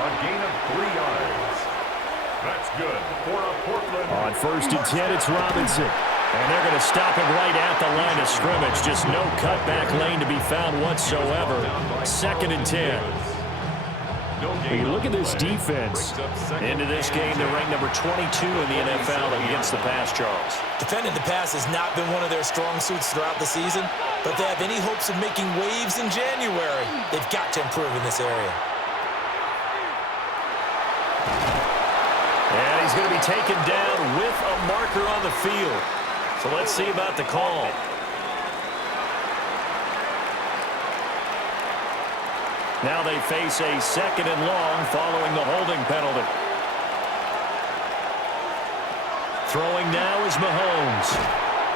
A gain of 3 yards. That's good for a Portland. On first and 10, it's Robinson. And they're going to stop him right at the line of scrimmage. Just no cutback lane to be found whatsoever. Second and 10. When you look at this defense, into this game, they're ranked number 22 in the NFL against the pass, Charles. Defending the pass has not been one of their strong suits throughout the season, but if they have any hopes of making waves in January, they've got to improve in this area. And he's going to be taken down with a marker on the field. So let's see about the call. Now they face a second and long following the holding penalty. Throwing now is Mahomes.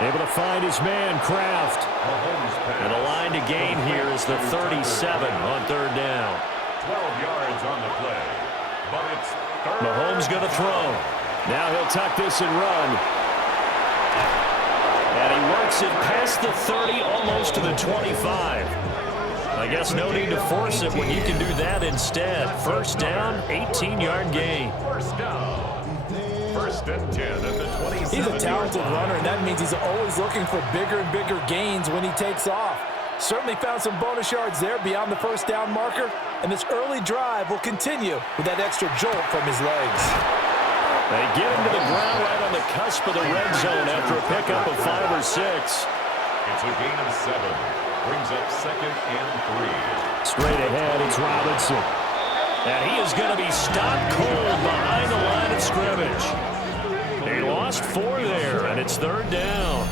Able to find his man, Kraft. And the line to gain here is the 37 on third down. 12 yards on the play. But it's third. Mahomes going to throw. Now he'll tuck this and run. And he works it past the 30, almost to the 25. I guess no need to force it when you can do that instead. First down, 18-yard gain. First down. First and 10 at the 27. He's a talented runner, and that means he's always looking for bigger and bigger gains when he takes off. Certainly found some bonus yards there beyond the first down marker, and this early drive will continue with that extra jolt from his legs. They get him to the ground right on the cusp of the red zone after a pickup of 5 or 6. It's a gain of 7. Brings up second and 3. Straight ahead, it's Robinson. And he is going to be stopped cold behind the line of scrimmage. They lost 4 there, and it's third down.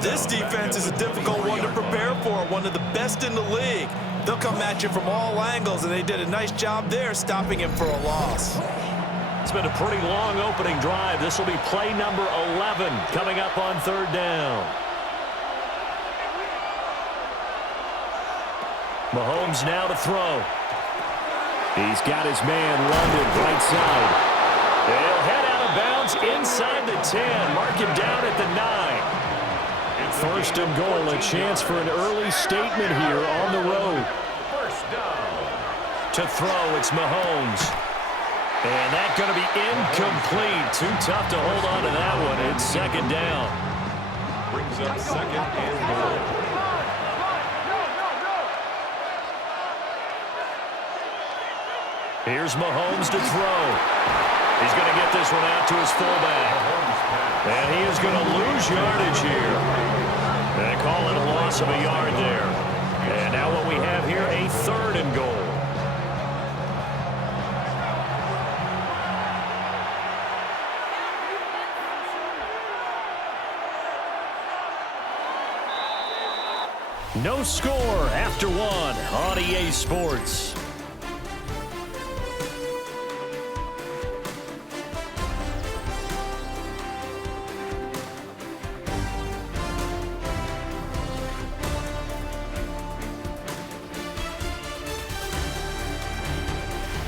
This defense is a difficult one to prepare for, one of the best in the league. They'll come at you from all angles, and they did a nice job there stopping him for a loss. It's been a pretty long opening drive. This will be play number 11 coming up on third down. Mahomes now to throw. He's got his man London right side. They'll head out of bounds inside the 10. Mark him down at the 9. First and goal, a chance for an early statement here on the road. First down. To throw, it's Mahomes. And that's going to be incomplete. Too tough to hold on to that one. It's second down. Brings up second and goal. Here's Mahomes to throw. He's going to get this one out to his fullback. And he is going to lose yardage here. They call it a loss of a yard there. And now what we have here, a third and goal. No score after one on EA Sports.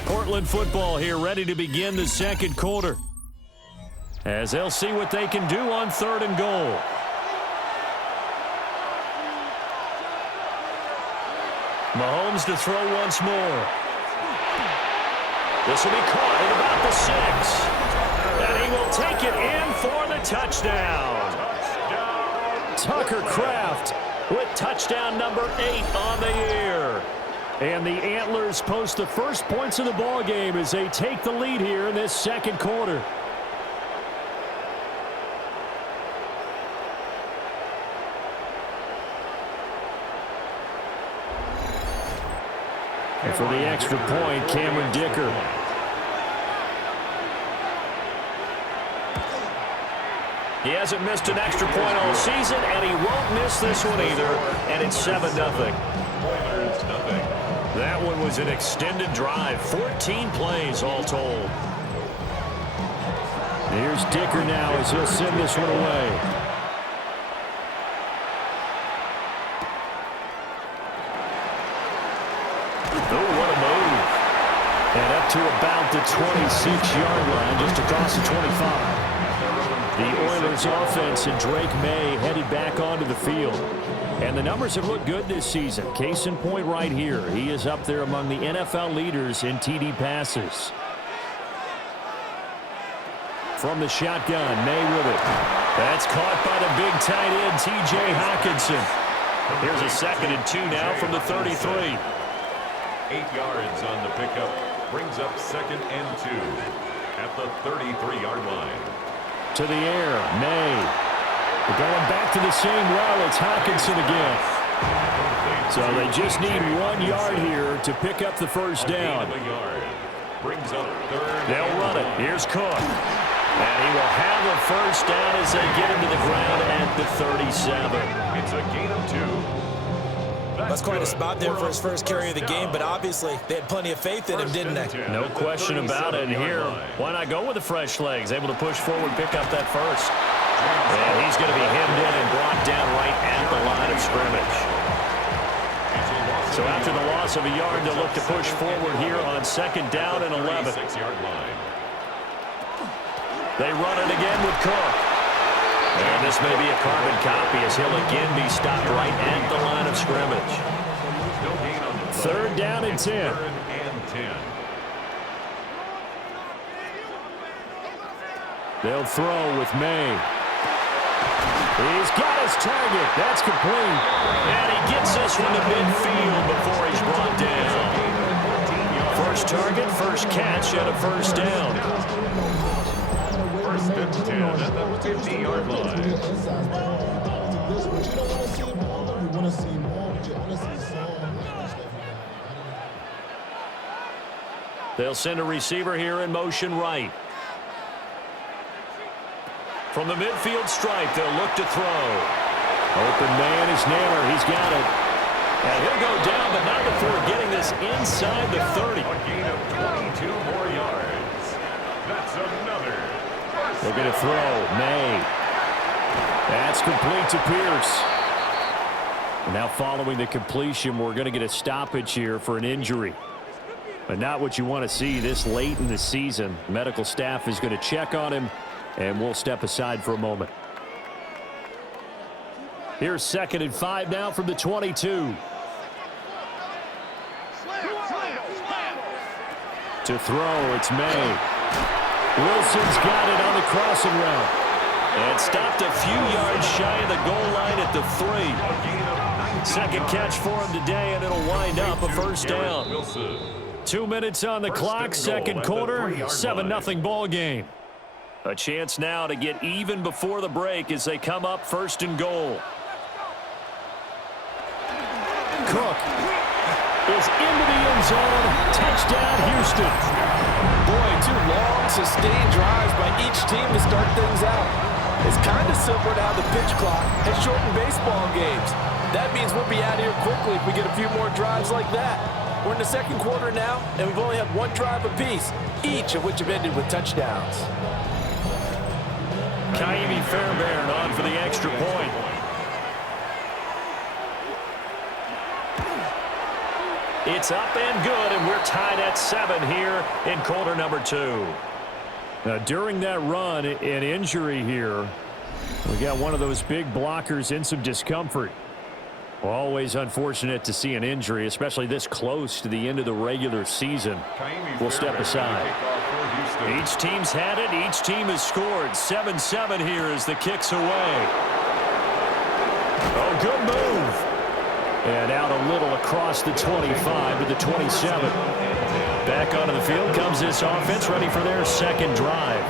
Portland football here, ready to begin the second quarter, as they'll see what they can do on third and goal. Mahomes to throw once more. This will be caught at about the 6. And he will take it in for the touchdown. Tucker Kraft with touchdown number 8 on the year. And the Antlers post the first points of the ball game as they take the lead here in this second quarter. And for the extra point, Cameron Dicker. He hasn't missed an extra point all season, and he won't miss this one either. And it's 7-0. That one was an extended drive, 14 plays all told. Here's Dicker now as he'll send this one away. And up to about the 26-yard line, just across the 25. The Oilers offense and Drake May headed back onto the field. And the numbers have looked good this season. Case in point right here. He is up there among the NFL leaders in TD passes. From the shotgun, May with it. That's caught by the big tight end, T.J. Hockenson. Here's a 2nd and 2 now from the 33. 8 yards on the pickup. Brings up 2nd and 2 at the 33-yard line. To the air, May. We're going back to the same well. It's Hockenson again. So they just need 1 yard here to pick up the first down. Brings up 3rd. They'll run it. Here's Cook. And he will have a first down as they get him to the ground at the 37. It's a gain of 2. That's quite a spot there for his first carry of the game, but obviously they had plenty of faith in him, didn't they? No question about it. And here, why not go with the fresh legs? Able to push forward, pick up that first. And he's going to be hemmed in and brought down right at the line of scrimmage. So after the loss of a yard, they'll look to push forward here on 2nd down and 11. They run it again with Cook. And this may be a carbon copy as he'll again be stopped right at the line of scrimmage. 3rd down and 10. They'll throw with May. He's got his target. That's complete. And he gets this one to midfield before he's brought down. First target, first catch, and a first down. 1st and 10 at the 50-yard line. They'll send a receiver here in motion right. From the midfield stripe, they'll look to throw. Open man is Naylor. He's got it. And he'll go down, but not before getting this inside the 30. A gain of 22 more yards. That's another. They're going to throw. May. That's complete to Pierce. And now following the completion, we're going to get a stoppage here for an injury. But not what you want to see this late in the season. Medical staff is going to check on him, and we'll step aside for a moment. Here's 2nd and 5 now from the 22. To throw, it's May. Wilson's got it on the crossing route. And stopped a few yards shy of the goal line at the 3. Second catch for him today, and it'll wind up a first down. 2 minutes on the clock, second quarter, 7-0 ball game. A chance now to get even before the break as they come up first and goal. Cook is into the end zone. Touchdown, Houston. Boy, 2 long, sustained drives by each team to start things out. It's kind of similar to how the pitch clock has shortened baseball games. That means we'll be out of here quickly if we get a few more drives like that. We're in the second quarter now, and we've only had 1 drive apiece, each of which have ended with touchdowns. Kaimi Fairbairn on for the extra point. It's up and good, and we're tied at 7 here in quarter number 2. Now, during that run, an injury here. We got one of those big blockers in some discomfort. Always unfortunate to see an injury, especially this close to the end of the regular season. We'll step aside. Each team's had it. Each team has scored. 7-7 here as the kick's away. Oh, good move. And out a little across the 25 to the 27. Back onto the field comes this offense, ready for their second drive.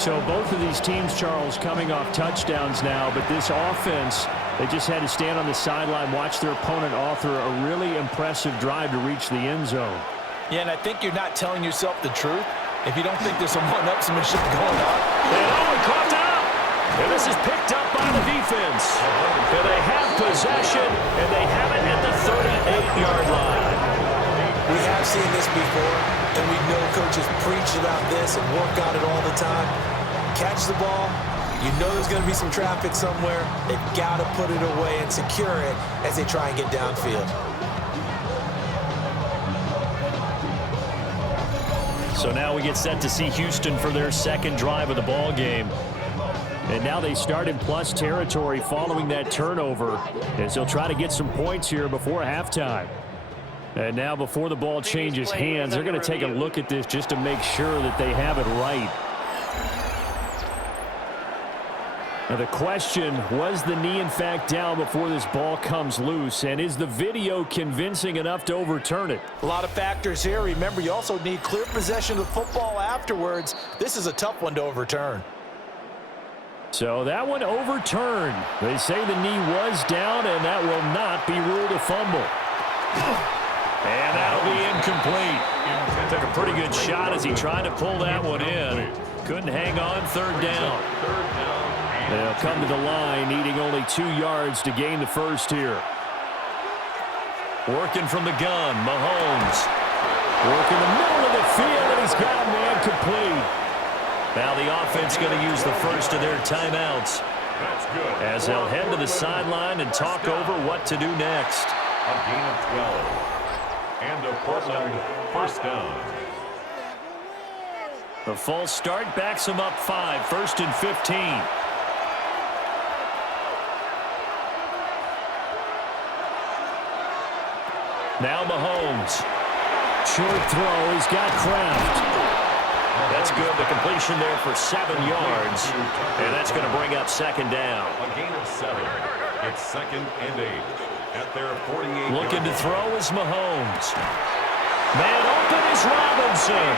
So both of these teams, Charles, coming off touchdowns now, but this offense, they just had to stand on the sideline, watch their opponent author a really impressive drive to reach the end zone. Yeah, and I think you're not telling yourself the truth if you don't think there's some one-upsmanship going on. And caught up! And this is picked up by the defense. And they have possession, and they have it at the 38-yard line. We have seen this before, and we know coaches preach about this and work on it all the time. Catch the ball. You know there's going to be some traffic somewhere. They've got to put it away and secure it as they try and get downfield. So now we get set to see Houston for their second drive of the ball game. And now they start in plus territory following that turnover, as they'll try to get some points here before halftime. And now before the ball changes hands, they're going to take a look at this just to make sure that they have it right. Now the question, was the knee in fact down before this ball comes loose? And is the video convincing enough to overturn it? A lot of factors here. Remember, you also need clear possession of the football afterwards. This is a tough one to overturn. So that one overturned. They say the knee was down, and that will not be ruled a fumble. And that'll be incomplete. Took a pretty good shot as he tried to pull that one in. Couldn't hang on, third down. They'll come to the line, needing only 2 yards to gain the first here. Working from the gun, Mahomes. Working the middle of the field, and he's got a man complete. Now the offense going to use the first of their timeouts as they'll head to the sideline and talk over what to do next. A gain of 12. And a Portland first down. The false start backs him up 5, first and 15. Now Mahomes. Short throw, he's got Kraft. That's good, the completion there for 7 yards. And that's going to bring up second down. A gain of 7. It's second and 8. At their 48. Looking to throw is Mahomes. Man open is Robinson.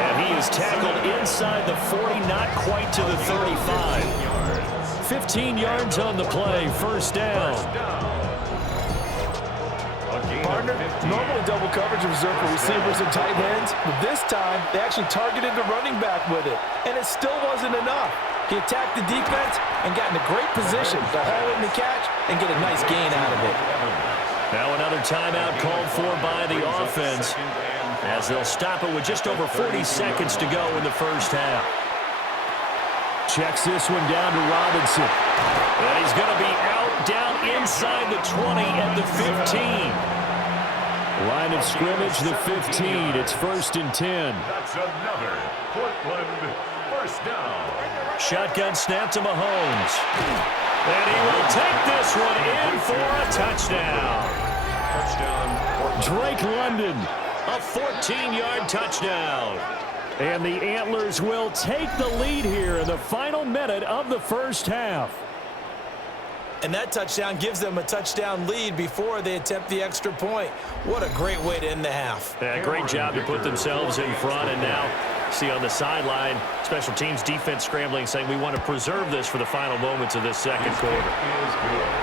And he is tackled inside the 40, not quite to the 35. 15 yards on the play, first down. Partner, normally double coverage reserved for receivers and tight ends, but this time they actually targeted the running back with it, and it still wasn't enough. He attacked the defense and got in a great position to haul in the catch and get a nice gain out of it. Now another timeout called for by the offense as they'll stop it with just over 40 seconds to go in the first half. Checks this one down to Robinson. And he's going to be out down inside the 20 at the 15. Line of scrimmage, the 15. It's first and 10. That's another Portland first down. Shotgun snap to Mahomes. And he will take this one in for a touchdown. Touchdown. Drake London A 14-yard touchdown. And the Antlers will take the lead here in the final minute of the first half. And that touchdown gives them a touchdown lead before they attempt the extra point. What a great way to end the half. Yeah, great job to put themselves in front. And now, see on the sideline, special teams defense scrambling, saying we want to preserve this for the final moments of this second quarter.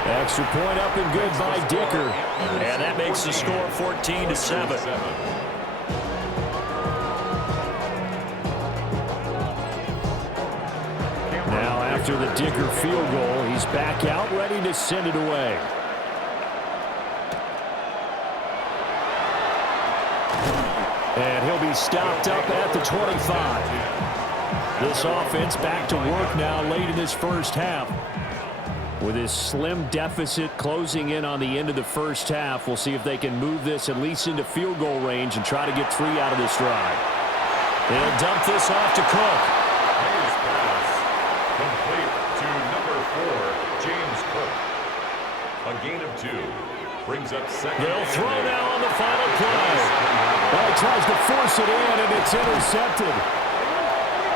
Extra point up and good by Dicker. And that makes the score 14-7. Now, after the Dicker field goal, he's back out, ready to send it away. And he'll be stopped up at the 25. This offense back to work now late in this first half. With his slim deficit closing in on the end of the first half, we'll see if they can move this at least into field goal range and try to get 3 out of this drive. They'll dump this off to Cook. Complete to number 4, James Cook. A gain of 2. Brings up second. They'll throw now on the final play. Well, he tries to force it in, and it's intercepted.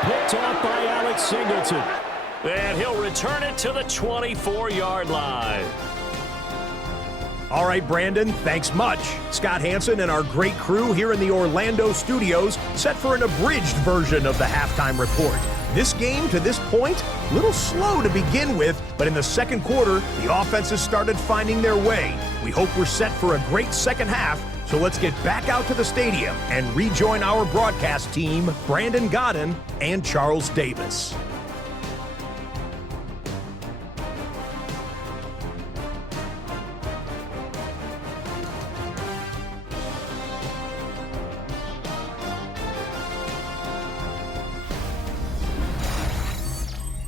Picked off by Alex Singleton. And he'll return it to the 24-yard line. All right, Brandon, thanks much. Scott Hanson and our great crew here in the Orlando studios set for an abridged version of the halftime report. This game, to this point, a little slow to begin with, but in the second quarter, the offenses started finding their way. We hope we're set for a great second half, so let's get back out to the stadium and rejoin our broadcast team, Brandon Godden and Charles Davis.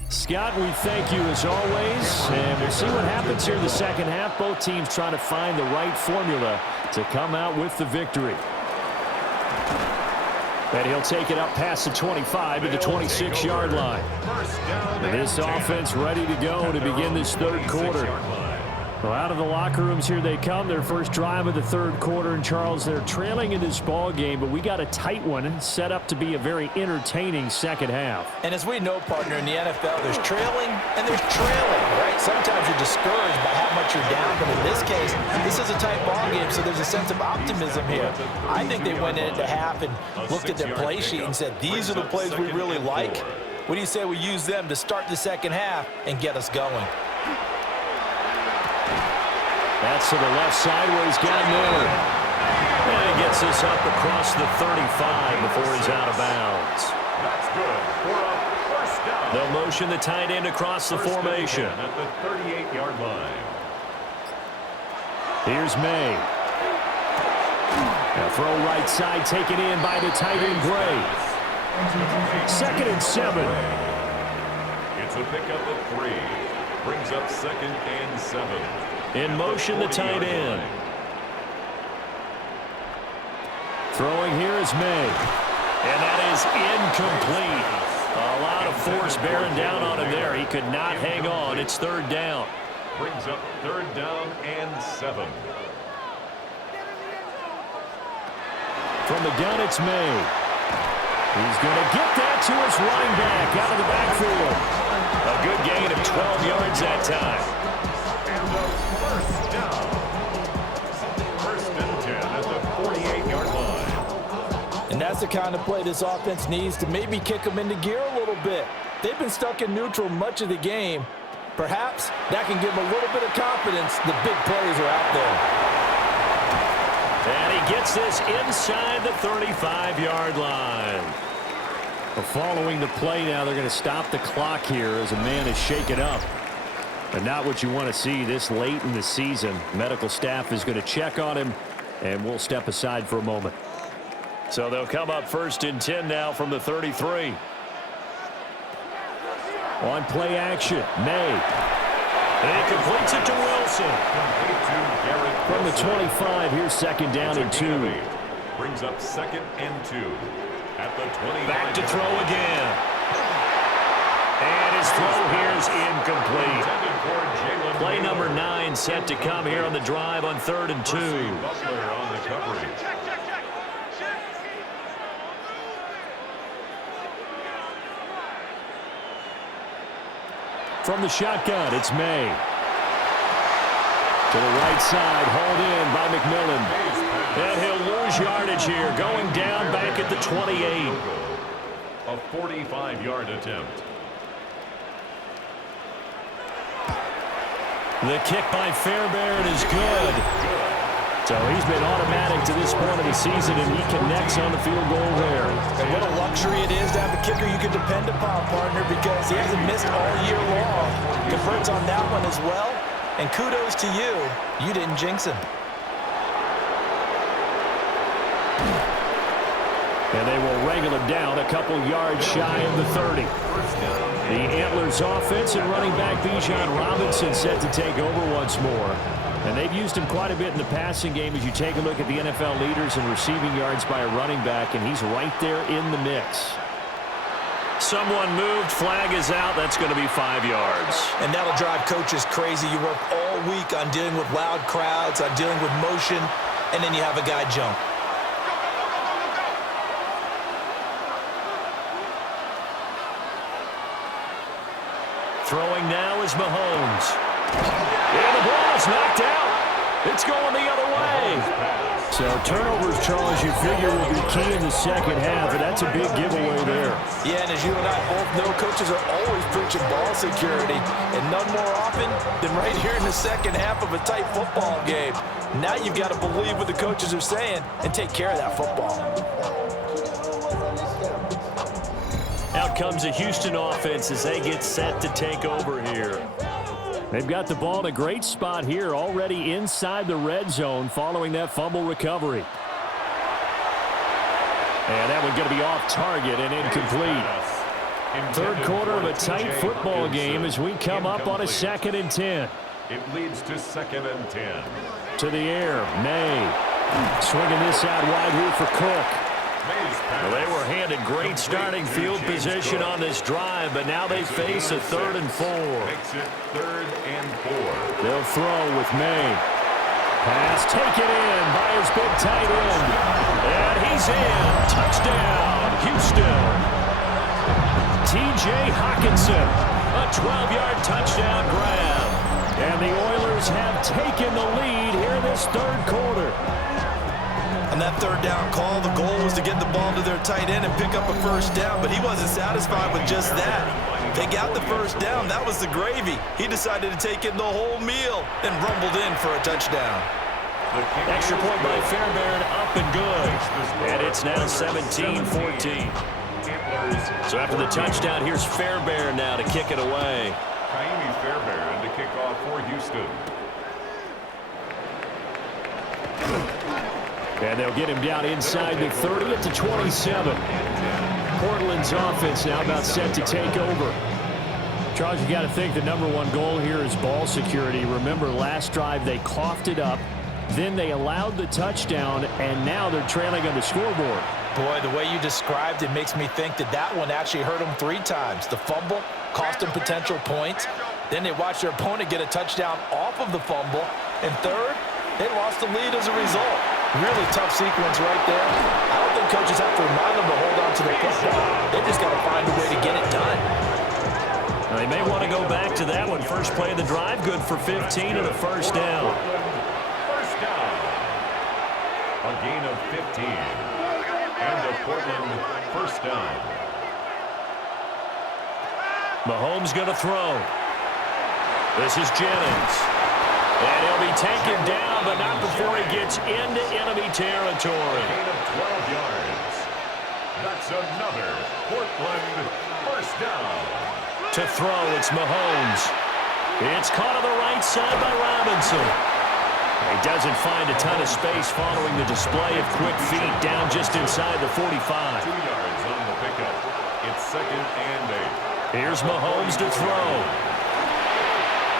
Scott, we thank you as always, and we'll see what happens here in the second half. Both teams trying to find the right formula to come out with the victory. And he'll take it up past the 25 to the 26-yard line. This offense ready to go to begin this third quarter. Well, out of the locker rooms here they come. Their first drive of the third quarter. And, Charles, they're trailing in this ball game, but we got a tight one set up to be a very entertaining second half. And as we know, partner, in the NFL, there's trailing and there's trailing, right? Sometimes you're discouraged by how much you're down, but in this case, this is a tight ball game, so there's a sense of optimism here. I think they went into half and looked at their play sheet and said, these are the plays we really like. What do you say we use them to start the second half and get us going? That's to the left side where he's got Miller. And he gets this up across the 35 before he's out of bounds. That's good for a first down. They'll motion the tight end across the formation. At the 38-yard line. Here's May. A throw right side taken in by the tight end Gray. 2nd and 7. It's a pickup at 3. Brings up 2nd and 7. In motion, the tight end. Throwing here is May. And that is incomplete. A lot of force bearing down on him there. He could not hang on. It's 3rd down. Brings up 3rd down and 7. From the gun, it's May. He's going to get that to his running back out of the backfield. A good gain of 12 yards that time. And a first down. 1st and 10 at the 48-yard line. And that's the kind of play this offense needs to maybe kick them into gear a little bit. They've been stuck in neutral much of the game. Perhaps that can give them a little bit of confidence. The big plays are out there. And he gets this inside the 35-yard line. Well, following the play now, they're going to stop the clock here as a man is shaken up. But not what you want to see this late in the season. Medical staff is going to check on him, and we'll step aside for a moment. So they'll come up 1st and 10 now from the 33. On play action, May. And he completes it to Wilson. From the 25, here's 2nd down and 2. Brings up 2nd and 2 at the 20. Back to throw again. And his throw here is incomplete. Play number 9 set to come here on the drive on 3rd and 2. Butler on the coverage. from the shotgun. It's May. To the right side, hauled in by McMillan. And he'll lose yardage here, going down back at the 28. A 45-yard attempt. The kick by Fairbairn is good. So he's been automatic to this point of the season, and he connects on the field goal there. And what a luxury it is to have a kicker you can depend upon, partner, because he hasn't missed all year long. Converts on that one as well. And kudos to you. You didn't jinx him. And they will wrangle him down a couple yards shy of the 30. The Antlers offense and running back Bijan Robinson set to take over once more. And they've used him quite a bit in the passing game as you take a look at the NFL leaders in receiving yards by a running back, and he's right there in the mix. Someone moved, flag is out, that's going to be 5 yards. And that'll drive coaches crazy. You work all week on dealing with loud crowds, on dealing with motion, and then you have a guy jump. Throwing now is Mahomes. And the ball is knocked out. It's going the other way. So turnovers, Charles, you figure will be key in the second half, and that's a big giveaway there. Yeah, and as you and I both know, coaches are always preaching ball security, and none more often than right here in the second half of a tight football game. Now you've got to believe what the coaches are saying and take care of that football. Out comes the Houston offense as they get set to take over here. They've got the ball in a great spot here, already inside the red zone following that fumble recovery. And that one going to be off target and incomplete. Third quarter of a tight football game as we come up on a 2nd and 10. It leads to 2nd and 10. To the air, May. Swinging this out wide here for Cook. Well, they were handed great starting field position on this drive, but now they face a 3rd and 4. Makes it 3rd and 4. They'll throw with May. Pass taken in by his big tight end. And he's in. Touchdown, Houston. T.J. Hawkinson, a 12-yard touchdown grab. And the Oilers have taken the lead here in this 3rd quarter. On that 3rd down call, the goal was to get the ball to their tight end and pick up a 1st down, but he wasn't satisfied with just that. They got the 1st down. That was the gravy. He decided to take in the whole meal and rumbled in for a touchdown. Extra point by Fairbairn, up and good. And it's now 17-14. So after the touchdown, here's Fairbairn now to kick it away. Kaimi Fairbairn to kick off for Houston. And they'll get him down inside the 30 at the 27. Portland's offense now about set to take over. Charles, you got to think the #1 goal here is ball security. Remember, last drive they coughed it up, then they allowed the touchdown, and now they're trailing on the scoreboard. Boy, the way you described it makes me think that that one actually hurt them 3 times. The fumble cost them potential points. Then they watched their opponent get a touchdown off of the fumble. And third, they lost the lead as a result. Really tough sequence right there. I don't think coaches have to remind them to hold on to the football. They just got to find a way to get it done. Now, they may want to go back to that one. First play of the drive, good for 15 and a 1st down. 1st down. A gain of 15. And a Portland 1st down. Mahomes going to throw. This is Jennings. And he'll be taken down, but not before he gets into enemy territory. Gain of 12 yards. That's another Portland 1st down. To throw, it's Mahomes. It's caught on the right side by Robinson. He doesn't find a ton of space following the display of quick feet down just inside the 45. 2 yards on the pickup. It's 2nd and 8. Here's Mahomes to throw.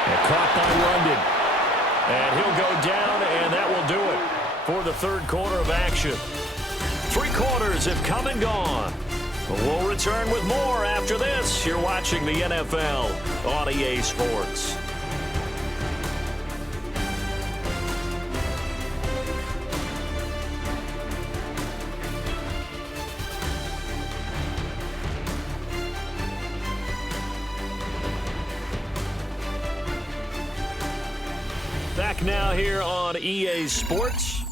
And caught by London. And he'll go down, and that will do it for the 3rd quarter of action. 3 quarters have come and gone. We'll return with more after this. You're watching the NFL on EA Sports. back now here on EA Sports.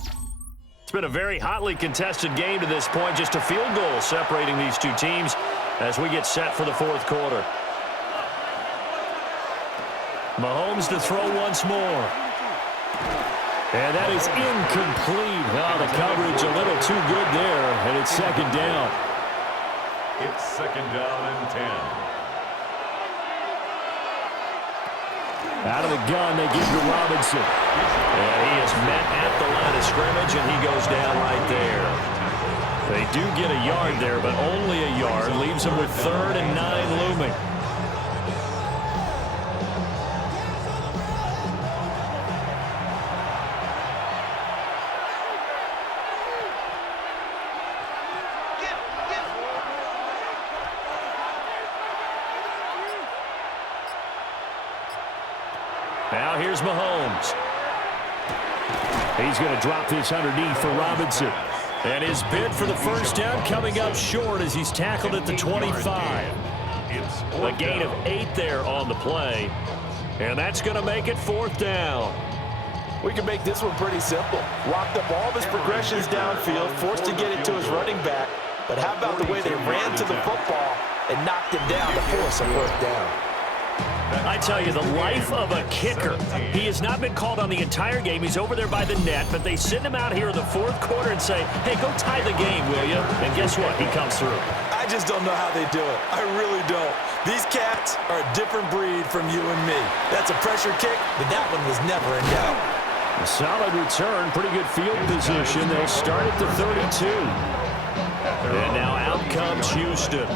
It's been a very hotly contested game to this point. Just a field goal separating these two teams as we get set for the fourth quarter. Mahomes to throw once more. And that is incomplete. Oh, the coverage a little too good there, and it's second down. It's second down and 10. Out of the gun, they give to Robinson. And he is met at the line of scrimmage, and he goes down right there. They do get a yard there, but only a yard. Leaves them with 3rd and 9 looming. Now here's Mahomes. He's going to drop this underneath for Robinson. And his bid for the first down coming up short as he's tackled at the 25. A gain of 8 there on the play. And that's going to make it 4th down. We can make this one pretty simple. Locked up all of his progressions downfield, forced to get it to his running back. But how about the way they ran to the football and knocked him down to force a 4th down? I tell you, the life of a kicker. He has not been called on the entire game. He's over there by the net, but they send him out here in the fourth quarter and say, hey, go tie the game, will you? And guess what? He comes through. I just don't know how they do it. I really don't. These cats are a different breed from you and me. That's a pressure kick, but that one was never in doubt. A solid return, pretty good field position. They'll start at the 32. And now out comes Houston.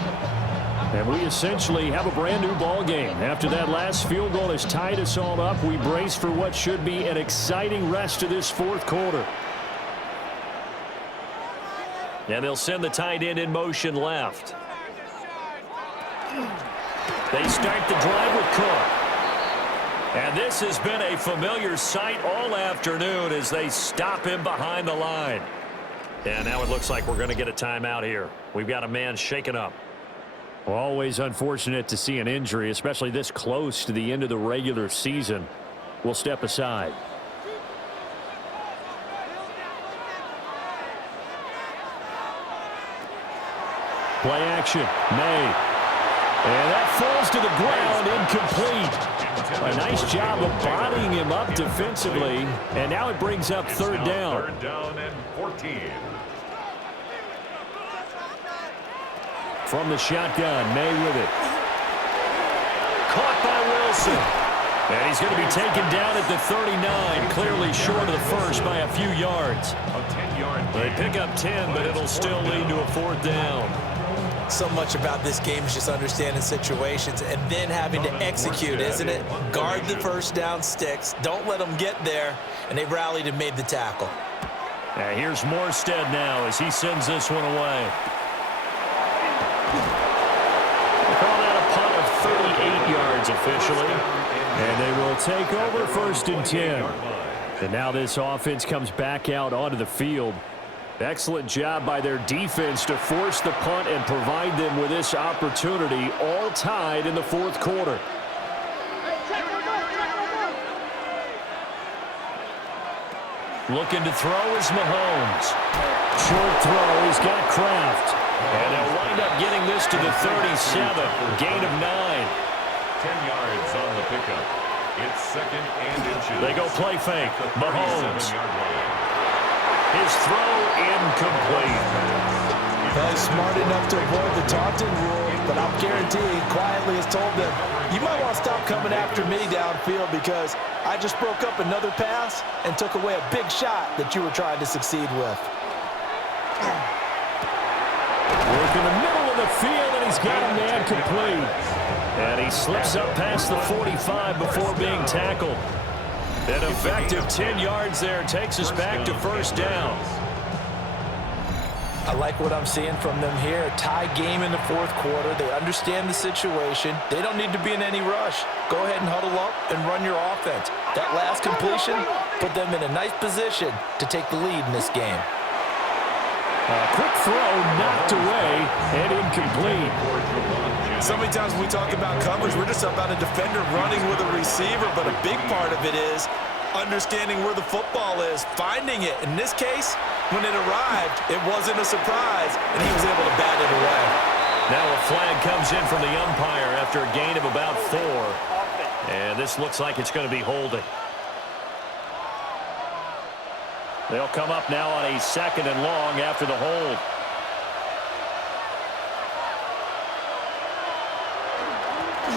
And we essentially have a brand new ball game. After that last field goal has tied us all up, we brace for what should be an exciting rest of this fourth quarter. And they'll send the tight end in motion left. They start the drive with Cook. And this has been a familiar sight all afternoon as they stop him behind the line. And now it looks like we're going to get a timeout here. We've got a man shaken up. Always unfortunate to see an injury, especially this close to the end of the regular season. We'll step aside. Play action. May. And that falls to the ground, incomplete. A nice job of bodying him up defensively. And now it brings up 3rd down. 3rd down and 14. From the shotgun, May with it. Caught by Wilson. And he's going to be taken down at the 39, clearly short of the first by a few yards. A 10-yard They pick up 10, but it'll still lead to a 4th down. So much about this game is just understanding situations and then having to execute, isn't it? Guard the first down sticks. Don't let them get there. And they rallied and made the tackle. Now here's Morstead now as he sends this one away. Call that a punt of 38 yards officially. And they will take over 1st and 10. And now this offense comes back out onto the field. Excellent job by their defense to force the punt and provide them with this opportunity, all tied in the fourth quarter. Looking to throw is Mahomes. Short throw, he's got Kraft. And they'll wind up getting this to the 37, gain of 9. 10 yards on the pickup. It's 2nd and inches. They go play fake. Mahomes. His throw incomplete. Well, he's smart enough to avoid the taunting rule, but I'll guarantee he quietly has told them, you might want to stop coming after me downfield because I just broke up another pass and took away a big shot that you were trying to succeed with. Work in the middle of the field, and he's got a man complete. And he slips up past the 45 before being tackled. An effective 10 yards there takes us back to 1st down. I like what I'm seeing from them here. Tie game in the fourth quarter. They understand the situation. They don't need to be in any rush. Go ahead and huddle up and run your offense. That last completion put them in a nice position to take the lead in this game. A quick throw knocked away and incomplete. So many times when we talk about coverage, we're just about a defender running with a receiver, but a big part of it is understanding where the football is, finding it. In this case, when it arrived, it wasn't a surprise, and he was able to bat it away. Now a flag comes in from the umpire after a gain of about 4. And this looks like it's going to be holding. They'll come up now on a 2nd and long after the hold.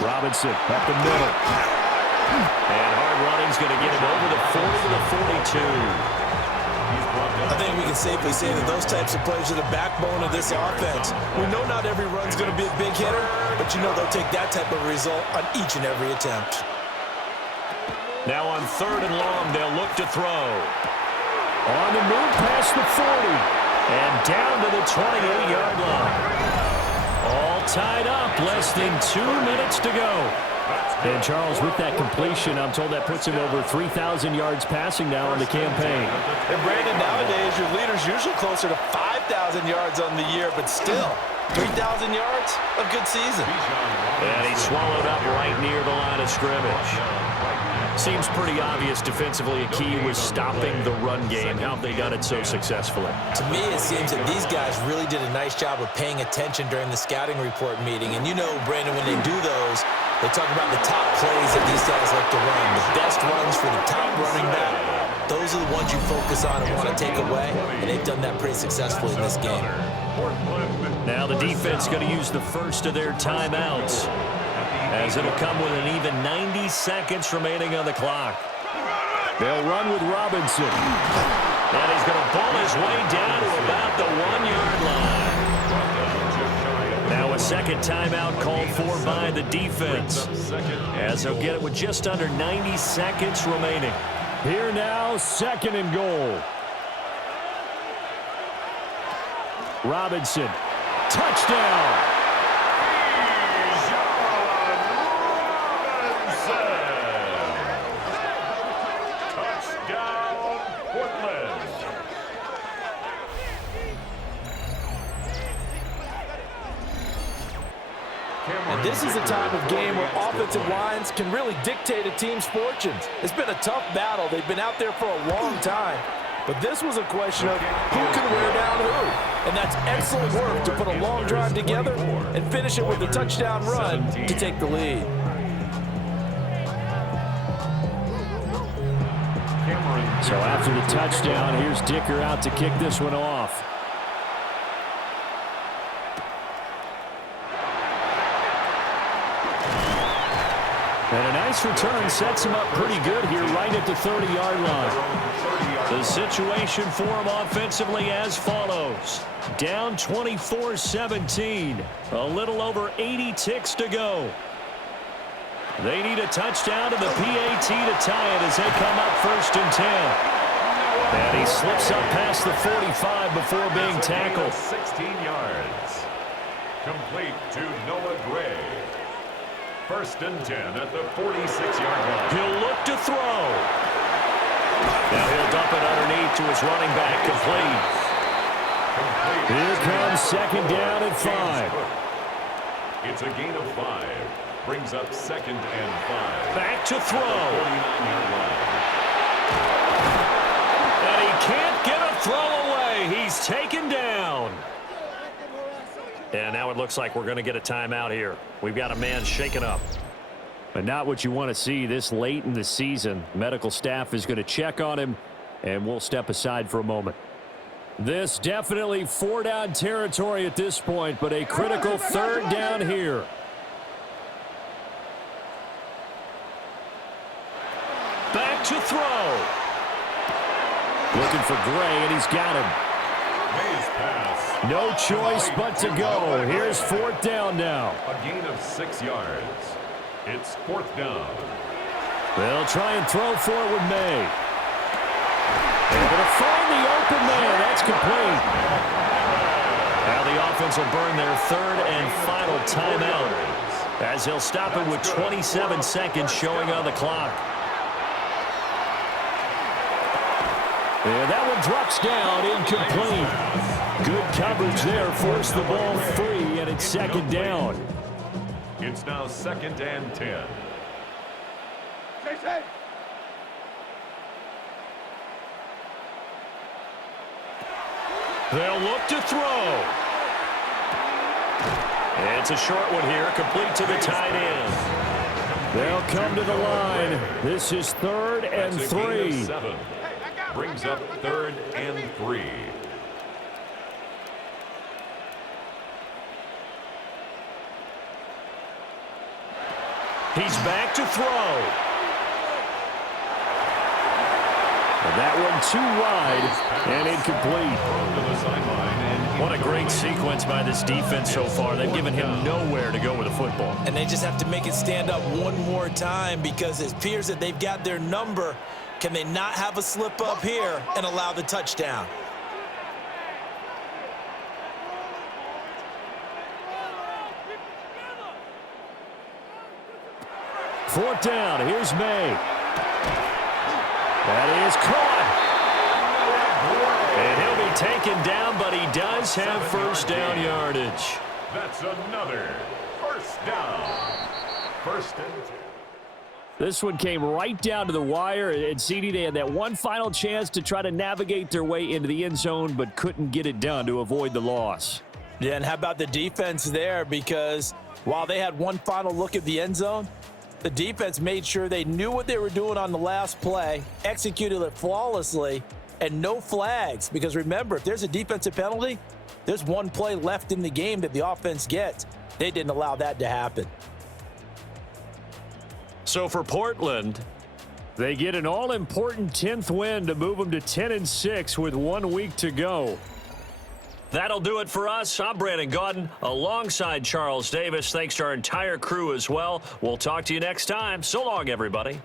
Robinson up the middle. And hard running's going to get him over the 40 to the 42. I think we can safely say that those types of plays are the backbone of this offense. We know not every run's going to be a big hitter, but you know they'll take that type of result on each and every attempt. Now on 3rd and long, they'll look to throw. On the move past the 40. And down to the 28-yard line. All tied up, less than 2 minutes to go. And Charles, with that completion, I'm told that puts him over 3,000 yards passing now on the campaign. And Brandon, nowadays your leader's usually closer to 5,000 yards on the year, but still, 3,000 yards, a good season. And he swallowed up right near the line of scrimmage. Seems pretty obvious defensively a key was stopping the run game. How have they done it so successfully? To me, it seems that these guys really did a nice job of paying attention during the scouting report meeting. And you know, Brandon, when they do those, they talk about the top plays that these guys like to run, the best runs for the top running back. Those are the ones you focus on and want to take away, and they've done that pretty successfully in this game. Now the defense going to use the first of their timeouts, as it'll come with an even 90 seconds remaining on the clock. They'll run with Robinson. And he's going to pull his way down to about the 1-yard line. Now a second timeout called for by the defense, as they'll get it with just under 90 seconds remaining. Here now, 2nd and goal. Robinson, touchdown. And this is a time of game where offensive lines can really dictate a team's fortunes. It's been a tough battle. They've been out there for a long time. But this was a question of who can wear down who. And that's excellent work to put a long drive together and finish it with a touchdown run to take the lead. So after the touchdown, here's Dicker out to kick this one off. And a nice return sets him up pretty good here right at the 30-yard line. The situation for him offensively as follows. Down 24-17. A little over 80 ticks to go. They need a touchdown to the PAT to tie it as they come up 1st and 10. And he slips up past the 45 before being tackled. 16 yards. Complete to Noah Gray. 1st and 10 at the 46-yard line. He'll look to throw. Now he'll dump it underneath to his running back, complete. Here comes 2nd down at 5. It's a gain of 5. Brings up 2nd and 5. Back to throw. 49-yard line. And he can't get a throw away. He's taken down. And now it looks like we're going to get a timeout here. We've got a man shaken up. But not what you want to see this late in the season. Medical staff is going to check on him, and we'll step aside for a moment. This definitely 4-down territory at this point, but a critical 3rd down here. Back to throw. Looking for Gray, and he's got him. Mays pass. No choice but to go. Here's 4th down now. A gain of 6 yards. It's 4th down. They'll try and throw for it with May. Able to find the open man. That's complete. Now the offense will burn their 3rd and final timeout, as he'll stop it with 27 seconds showing on the clock. And that one drops down, incomplete. Good coverage there, forced the ball free, and it's 2nd down. It's now 2nd and 10. They'll look to throw. It's a short one here, complete to the tight end. They'll come to the line. This is 3rd and 3. Brings up 3rd and 3. He's back to throw. And that one too wide and incomplete. What a great sequence by this defense so far. They've given him nowhere to go with the football. And they just have to make it stand up one more time because it appears that they've got their number. Can they not have a slip up here and allow the touchdown? Fourth down. Here's May. That is caught. And he'll be taken down, but he does have first down yardage. That's another first down. 1st and 10. This one came right down to the wire, and CD, they had that one final chance to try to navigate their way into the end zone, but couldn't get it done to avoid the loss. Yeah, and how about the defense there? Because while they had one final look at the end zone, the defense made sure they knew what they were doing on the last play, executed it flawlessly, and no flags. Because remember, if there's a defensive penalty, there's one play left in the game that the offense gets. They didn't allow that to happen. So for Portland, they get an all-important 10th win to move them to 10-6 with 1 week to go. that'll do it for us. I'm Brandon Gaudin alongside Charles Davis. Thanks to our entire crew as well. We'll talk to you next time. So long, everybody.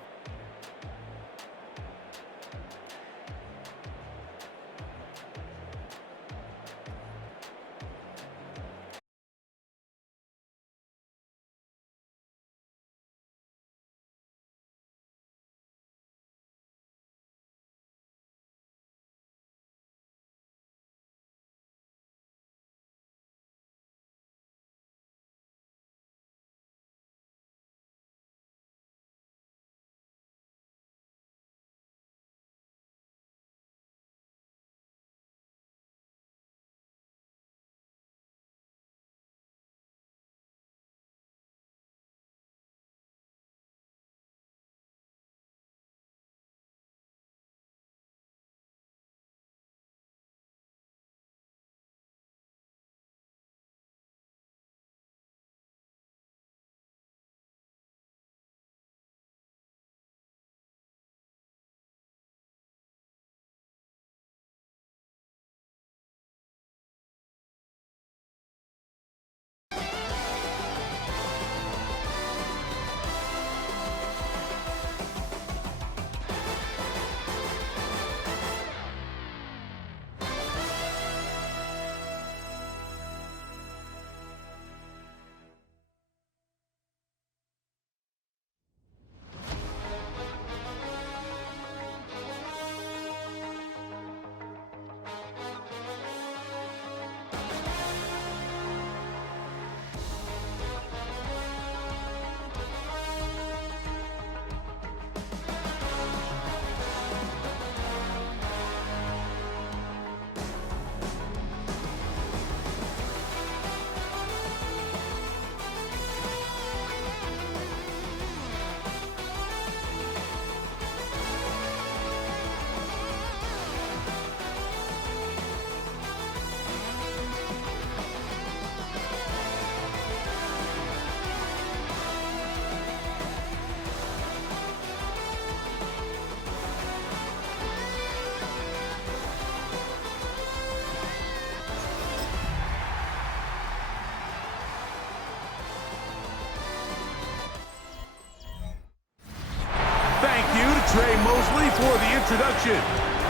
Trey Mosley for the introduction.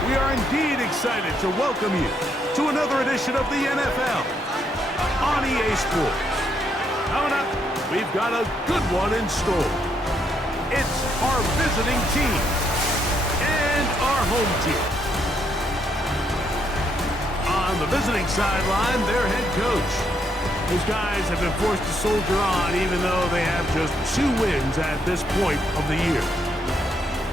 We are indeed excited to welcome you to another edition of the NFL on EA Sports. Coming up, we've got a good one in store. It's our visiting team and our home team. On the visiting sideline, their head coach. Those guys have been forced to soldier on even though they have just 2 wins at this point of the year.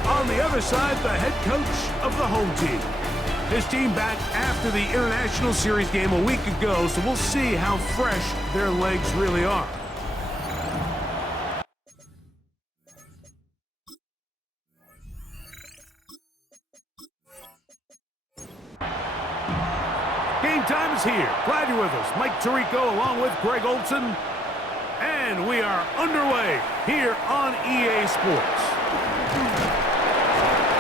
On the other side, the head coach of the home team. His team back after the International Series game a week ago, so we'll see how fresh their legs really are. Game time is here. Glad you're with us. Mike Tirico along with Greg Olson. And we are underway here on EA Sports.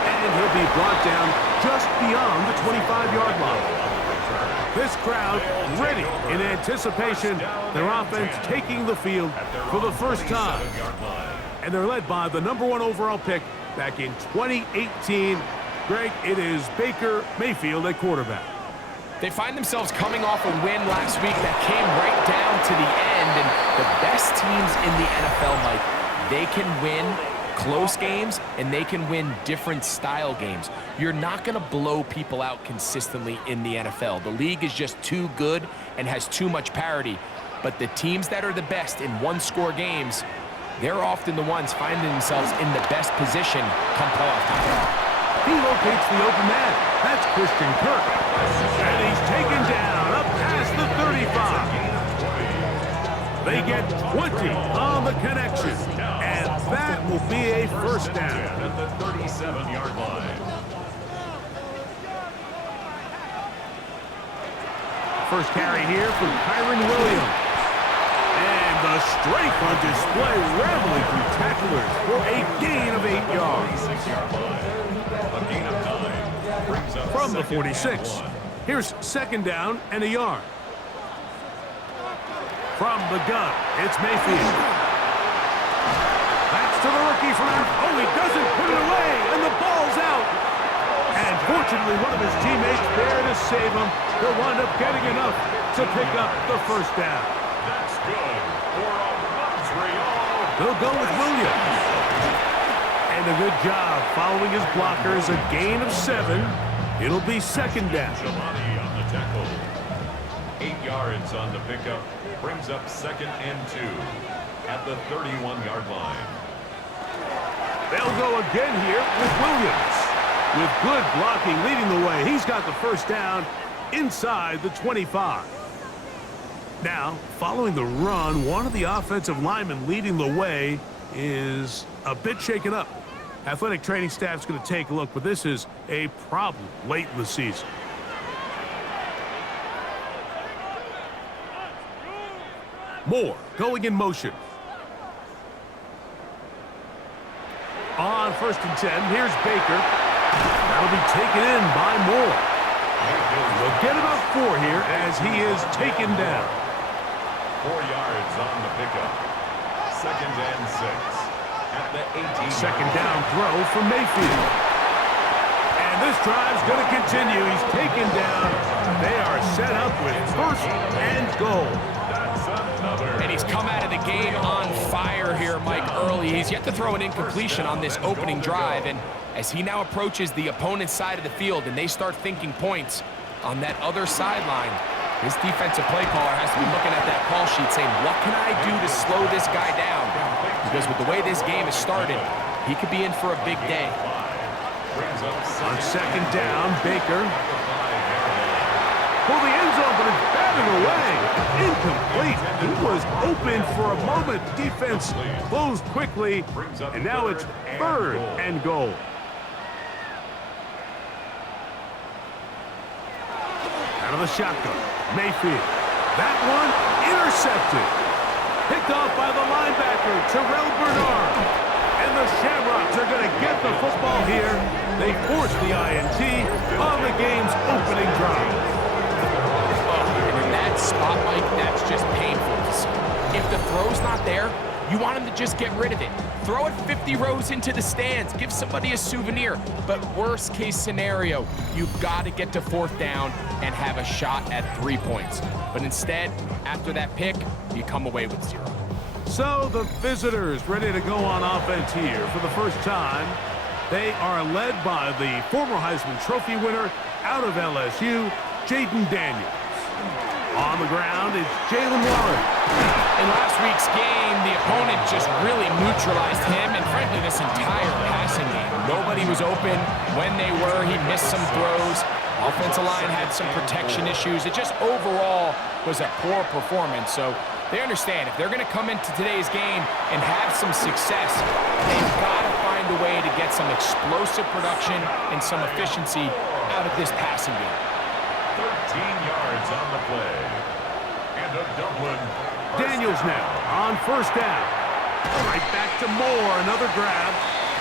And he'll be brought down just beyond the 25-yard line. This crowd ready in anticipation. Their offense taking the field for the first time. And they're led by the #1 overall pick back in 2018. Greg, it is Baker Mayfield at quarterback. They find themselves coming off a win last week that came right down to the end. And the best teams in the NFL, Mike, they can win close games and they can win different style games. You're not going to blow people out consistently in the NFL. The league is just too good and has too much parity. But the teams that are the best in one-score games, they're often the ones finding themselves in the best position come playoff time. He locates the open man. That's Christian Kirk. And he's taken down up past the 35. They get 20 on the connection. And that will be a first down. At the 37-yard line. First carry here from Kyron Williams. And the strength on display, rambling through tacklers for a gain of 8 yards. A gain of 9 brings up From the 46. Here's second down and a yard. From the gun, it's Mayfield. That's to the rookie from oh, he doesn't put it away, and the ball's out. And fortunately, one of his teammates there to save him. He'll wind up getting enough to pick up the first down. That's good for a Montreal. They'll go with Williams. And a good job following his blockers, a gain of 7. It'll be second down. Jelani on the tackle. 8 yards on the pickup. Brings up 2nd and 2 at the 31-yard line. They'll go again here with Williams. With good blocking leading the way, he's got the first down inside the 25. Now, following the run, one of the offensive linemen leading the way is a bit shaken up. Athletic training staff's going to take a look, but this is a problem late in the season. Moore going in motion. On 1st and 10, here's Baker. That'll be taken in by Moore. They'll get about 4 here as he is taken down. 4 yards on the pickup. 2nd and 6 at the 18. Second down throw from Mayfield. And this drive's going to continue. He's taken down. They are set up with 1st and goal. And he's come out of the game on fire here, Mike, early. He's yet to throw an incompletion on this opening drive. And as he now approaches the opponent's side of the field and they start thinking points on that other sideline, his defensive play caller has to be looking at that call sheet saying, what can I do to slow this guy down? Because with the way this game has started, he could be in for a big day. On second down, Baker. For the end zone, but it's batted away. Incomplete. He was open for a moment. Defense closed quickly, and now it's 3rd and goal. Out of the shotgun, Mayfield. That one intercepted. Picked off by the linebacker, Terrell Bernard. And the Shamrocks are going to get the football here. They force the INT on the game's opening drive. Spot, Mike, that's just painful to see. If the throw's not there, you want him to just get rid of it. Throw it 50 rows into the stands. Give somebody a souvenir. But worst case scenario, you've got to get to 4th down and have a shot at 3 points. But instead, after that pick, you come away with 0. So the visitors ready to go on offense here for the first time. They are led by the former Heisman Trophy winner out of LSU, Jaden Daniels. On the ground, it's Jalen Warren. In last week's game, the opponent just really neutralized him, and frankly, this entire passing game. Nobody was open. When they were, he missed some throws. Offensive line had some protection issues. It just overall was a poor performance. So they understand if they're going to come into today's game and have some success, they've got to find a way to get some explosive production and some efficiency out of this passing game. 13 yards on the play. And a Dublin. Daniels now on first down. Right back to Moore, another grab.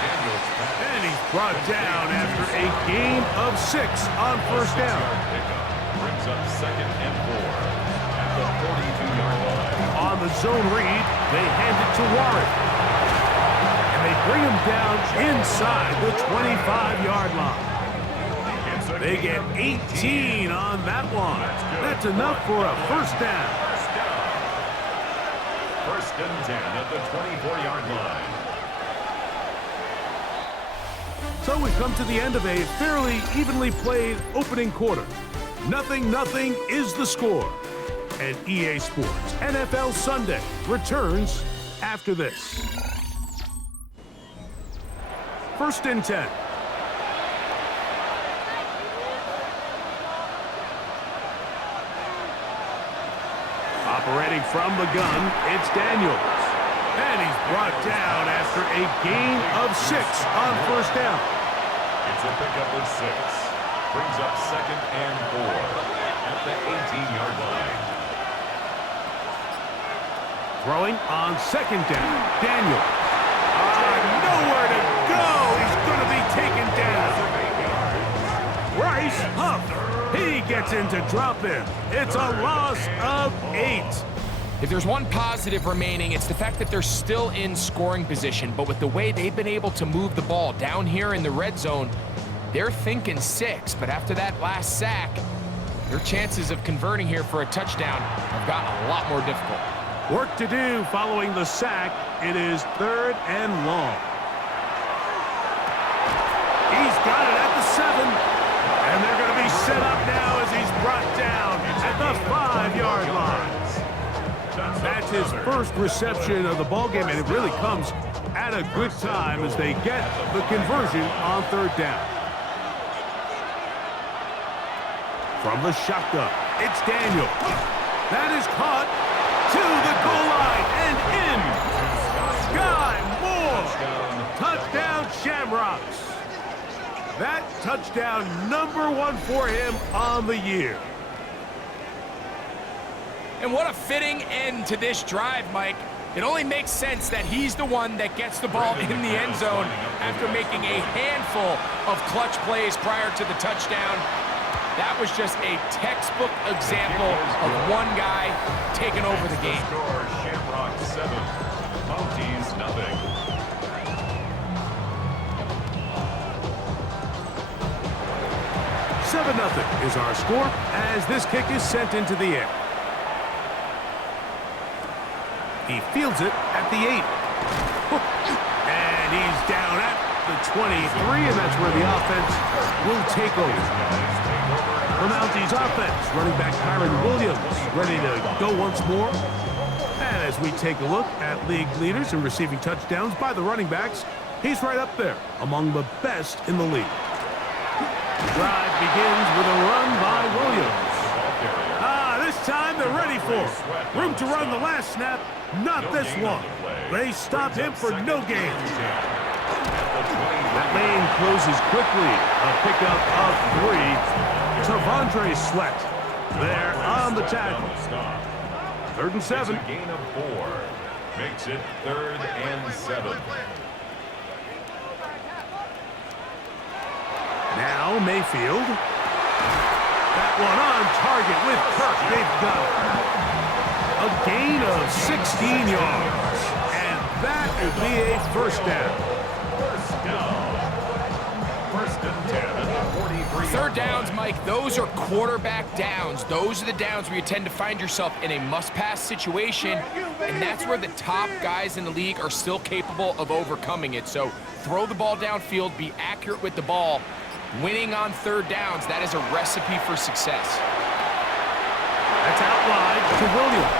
And he's brought down after a gain of 6 on first down. Brings up 2nd and 4 at the 42-yard line. On the zone read, they hand it to Warren. And they bring him down inside the 25-yard line. They get 18 on that one. That's enough for a first down. First and 10 at the 24-yard line. So we've come to the end of a fairly evenly played opening quarter. 0-0 is the score. And EA Sports NFL Sunday returns after this. First and 10. Operating from the gun, it's Daniels. And he's brought down after a gain of 6 on first down. It's a pickup of 6. Brings up 2nd and 4 at the 18-yard line. Throwing on second down, Daniels. Nowhere to go. He's going to be taken down. Bryce Huff. He gets into drop-in. It's a loss of 8. If there's one positive remaining, it's the fact that they're still in scoring position. But with the way they've been able to move the ball down here in the red zone, they're thinking 6. But after that last sack, their chances of converting here for a touchdown have gotten a lot more difficult. Work to do following the sack. It is 3rd and long. He's got it at the 7. And they're going to be set up now as he's brought down at the 5-yard line. That's his first reception of the ballgame, and it really comes at a good time as they get the conversion on 3rd down. From the shotgun, it's Daniel. That is caught to the goal line and in. Sky Moore. Touchdown, Shamrocks. That touchdown number 1 for him on the year. And what a fitting end to this drive, Mike. It only makes sense that he's the one that gets the ball in the end zone after making a handful of clutch plays prior to the touchdown. That was just a textbook example of one guy taking over the game. Shamrocks 7, Mounties nothing. 7-0 is our score as this kick is sent into the air. He fields it at the 8. And he's down at the 23, and that's where the offense will take over. The Mounties offense, running back Kyron Williams, ready to go once more. And as we take a look at league leaders in receiving touchdowns by the running backs, he's right up there among the best in the league. The drive begins with a run by Williams. This time they're ready for it. Room to run the last snap, not this one. They stop him for no gain. That lane closes quickly. A pickup of 3. Tavondre Sweat there on the tackle. 3rd and 7. It's a gain of 4. Makes it 3rd and 7. Now Mayfield. That one on target with Kirk. They've got a gain of 16 yards. And that will be a first down. First and 10 at the 43. 3rd downs, Mike, those are quarterback downs. Those are the downs where you tend to find yourself in a must-pass situation, and that's where the top guys in the league are still capable of overcoming it. So throw the ball downfield, be accurate with the ball. Winning on 3rd downs, that is a recipe for success. That's out wide to Williams.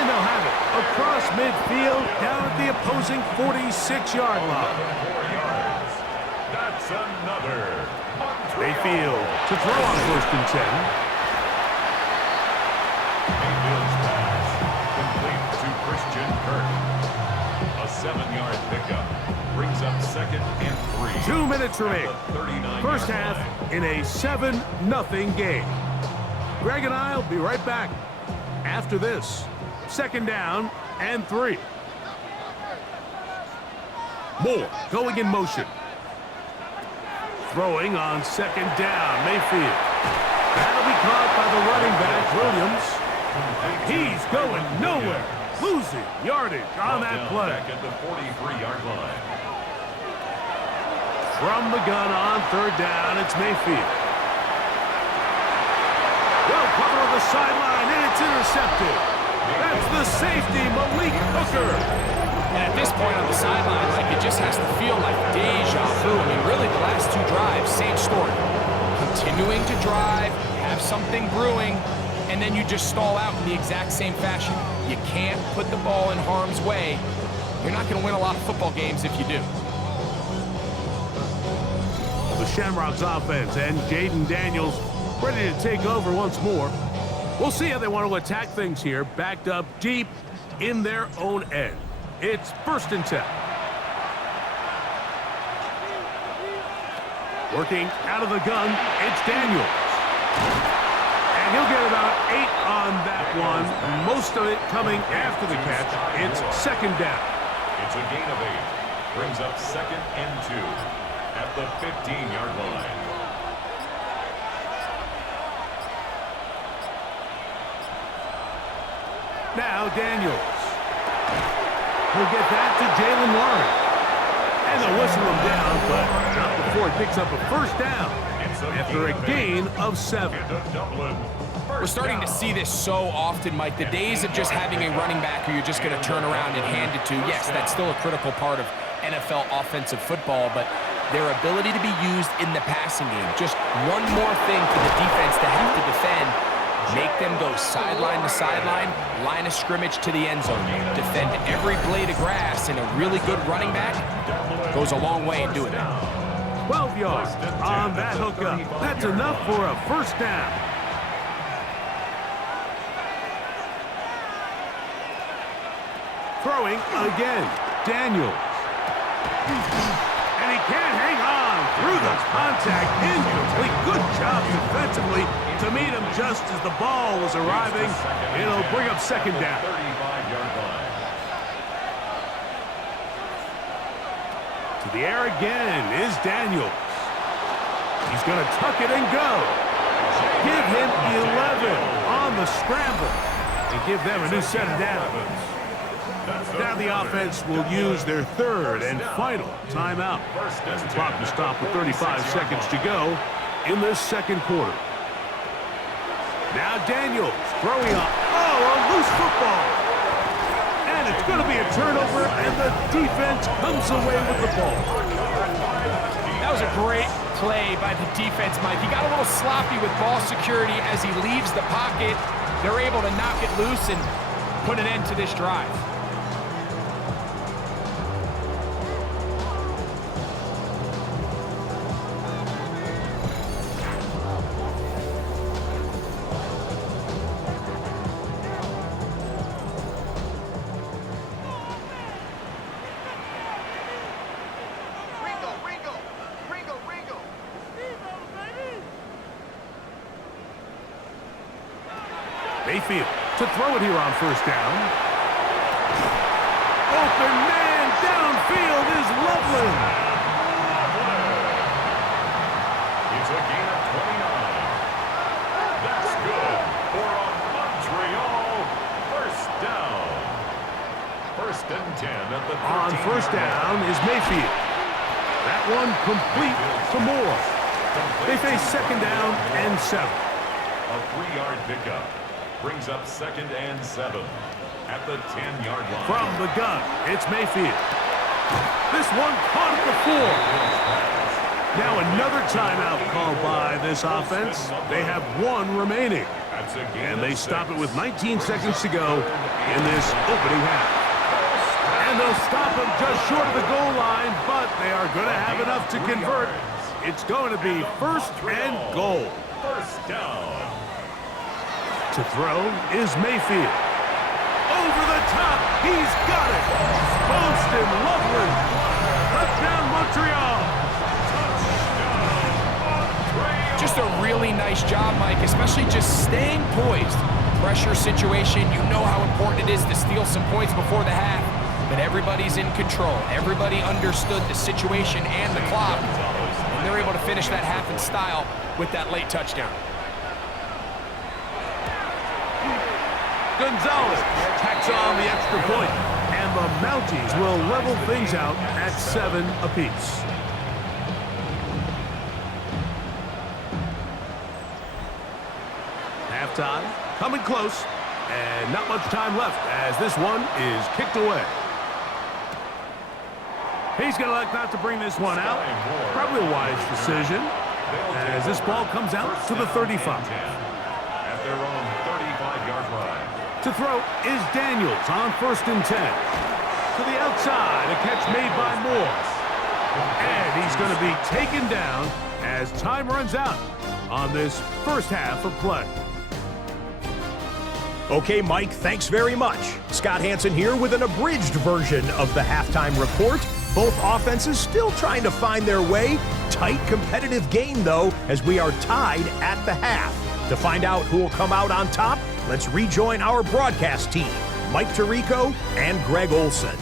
And they'll have it across midfield down at the opposing 46-yard line. That's another Mayfield to throw on 1st and 10. Mayfield's pass complete to Christian Kirk. A 7-yard pickup brings up 2nd and 3. 2 minutes remaining. First half in a 7-0 game. Greg and I will be right back after this. 2nd down and 3. Moore going in motion. Throwing on 2nd down, Mayfield. That'll be caught by the running back, Williams. He's going nowhere. Losing yardage on that play. Back at the 43-yard line. From the gun on 3rd down, it's Mayfield. Well covered on the sideline, and it's intercepted. That's the safety, Malik Hooker. And at this point on the sideline, like, it just has to feel like deja vu. I mean, really, the last 2 drives, same story. Continuing to drive, have something brewing, and then you just stall out in the exact same fashion. You can't put the ball in harm's way. You're not going to win a lot of football games if you do. The Shamrocks offense and Jaden Daniels ready to take over once more. We'll see how they want to attack things here, backed up deep in their own end. It's 1st and 10. Working out of the gun, it's Daniels. And he'll get about 8 on that one. Most of it coming after the catch. It's 2nd down. It's a gain of 8. Brings up 2nd and 2 at the 15-yard line. Now Daniels. He'll get that to Jalen Warren. And they'll whistle him down, but not before he picks up a 1st down after a gain of 7. We're starting to see this so often, Mike. The days of just having a running back who you're just going to turn around and hand it to, yes, that's still a critical part of NFL offensive football, but their ability to be used in the passing game, just one more thing for the defense to have to defend. Make them go sideline to sideline, line of scrimmage to the end zone. Defend every blade of grass, and a really good running back goes a long way in doing that. 12 yards on that hookup. That's enough for a 1st down. Throwing again, Daniels. And he can't hang on through the contact. Incomplete. Good job defensively to meet him just as the ball was arriving. It'll bring up 2nd down. 35-yard line. To the air again is Daniels. He's going to tuck it and go. Give him 11 on the scramble and give them a new set of downs. Now the offense will use their 3rd and final timeout. The clock will stop with 35 seconds to go in this 2nd quarter. Now Daniels throwing up. Oh, a loose football. And it's going to be a turnover, and the defense comes away with the ball. That was a great play by the defense, Mike. He got a little sloppy with ball security as he leaves the pocket. They're able to knock it loose and put an end to this drive. Mayfield to throw it here on 1st down. Open man downfield is Loveland. It's a gain of 29. That's good for a Montreal 1st down. 1st and 10 at the 13. On 1st down is Mayfield. That one complete to Moore. They face 2nd down and 7. A 3-yard pickup brings up 2nd and 7 at the 10-yard line. From the gun, it's Mayfield. This one caught at the 4. Now another timeout called by this offense. They have 1 remaining. And they stop it with 19 seconds to go in this opening half. And they'll stop him just short of the goal line, but they are going to have enough to convert It's going to be first and goal. First down. To throw is Mayfield. Over the top, he's got it. Post and lovely. Touchdown Montreal. Just a really nice job, Mike, especially just staying poised. Pressure situation, you know how important it is to steal some points before the half, but everybody's in control. Everybody understood the situation and the clock, and they're able to finish that half in style with that late touchdown. Gonzalez tacks on the extra point, and the Mounties will level things out at 7 apiece. Halftime coming close, and not much time left as this one is kicked away. He's going to elect not to bring this one out. Probably a wise decision as this ball comes out to the 35. At their own 35-yard line. To throw is Daniels on 1st and 10. To the outside, a catch made by Moore. And he's going to be taken down as time runs out on this first half of play. Okay, Mike, thanks very much. Scott Hansen here with an abridged version of the halftime report. Both offenses still trying to find their way. Tight, competitive game, though, as we are tied at the half. To find out who will come out on top, let's rejoin our broadcast team, Mike Tirico and Greg Olson.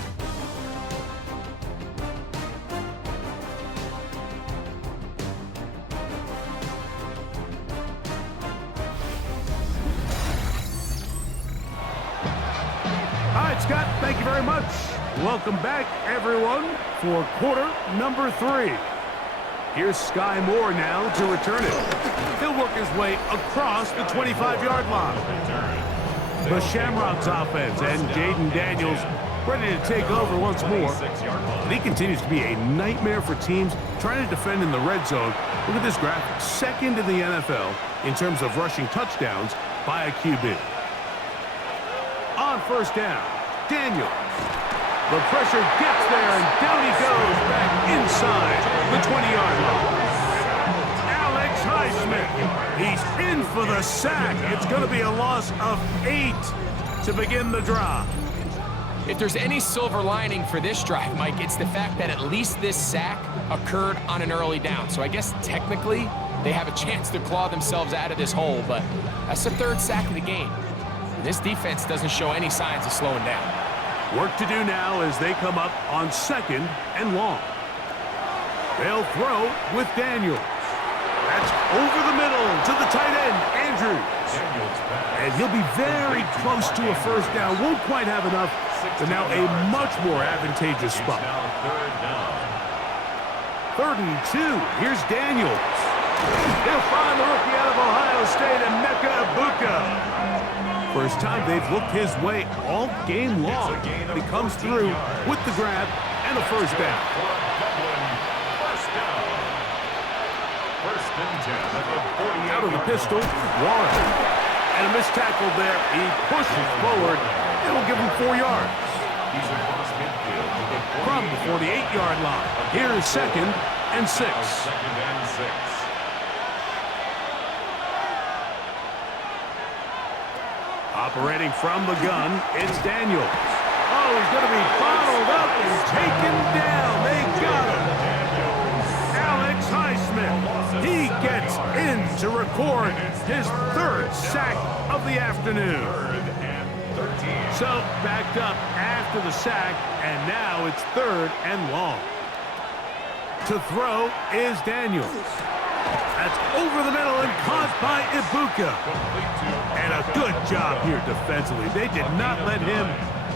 All right, Scott, thank you very much. Welcome back, everyone, for quarter number 3. Here's Sky Moore now to return it. He'll work his way across the 25-yard line. The Shamrocks offense and Jaden Daniels ready to take over once more. And he continues to be a nightmare for teams trying to defend in the red zone. Look at this graphic. Second in the NFL in terms of rushing touchdowns by a QB. On 1st down, Daniels. The pressure gets there, and down he goes back inside the 20-yard line. Alex Highsmith, he's in for the sack. It's going to be a loss of 8 to begin the drive. If there's any silver lining for this drive, Mike, it's the fact that at least this sack occurred on an early down. So I guess technically they have a chance to claw themselves out of this hole, but that's the 3rd sack of the game. And this defense doesn't show any signs of slowing down. Work to do now as they come up on 2nd and long. They'll throw with Daniels. That's over the middle to the tight end, Andrews. And he'll be very close to a 1st down. Won't quite have enough, but now a much more advantageous spot. 3rd and 2. Here's Daniels. He'll find the rookie out of Ohio State, Emeka Egbuka. First time they've looked his way all game long. He comes through with the grab and a 1st down. Out of the pistol, Warren. And a missed tackle there. He pushes forward. It will give him 4 yards. From the 48-yard line. Here's 2nd and 6. Operating from the gun, it's Daniels. Oh, he's going to be bottled up and taken down. They got him. Alex Highsmith, he gets in to record his 3rd sack of the afternoon. So backed up after the sack, and now it's 3rd and long. To throw is Daniels. That's over the middle and caught by Egbuka. And a good job here defensively. They did not let him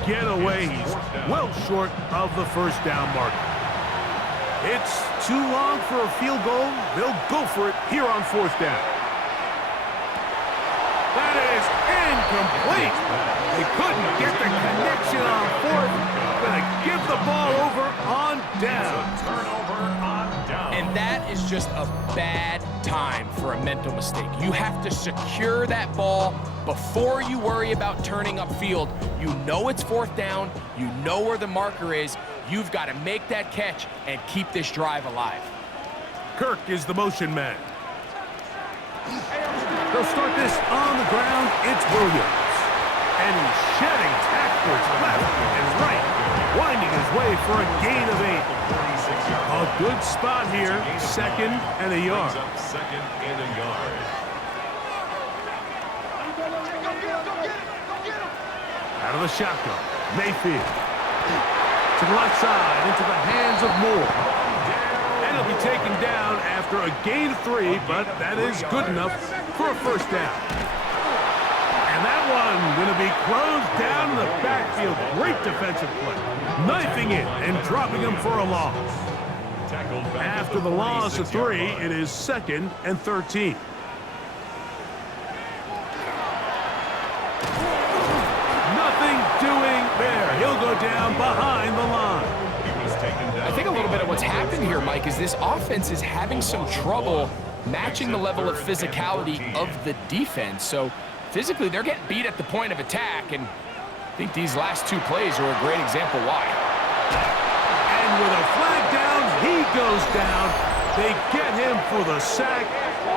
get away. He's well short of the 1st down marker. It's too long for a field goal. They'll go for it here on 4th down. That is incomplete. They couldn't get the connection on 4th. Gonna give the ball over on down. Turnover on down. And that is just a bad time for a mental mistake. You have to secure that ball before you worry about turning upfield. You know it's 4th down. You know where the marker is. You've got to make that catch and keep this drive alive. Kirk is the motion man. They'll start this on the ground. It's Williams. And he's shedding backwards, left and right, winding his way for a gain of 8. A good spot here, 2nd and a yard. Second and a yard. Out of the shotgun, Mayfield. To the left side, into the hands of Moore. And he'll be taken down after a gain of 3, but that is good enough for a first down. And that one going to be closed down in the backfield. Great defensive play. Knifing it and dropping him for a loss. After the loss of 3, it is 2nd and 13. Nothing doing there. He'll go down behind the line. I think a little bit of what's happened here, Mike, is this offense is having some trouble matching the level of physicality of the defense. So physically, they're getting beat at the point of attack, and I think these last 2 plays are a great example why. And with a flag down, he goes down. They get him for the sack,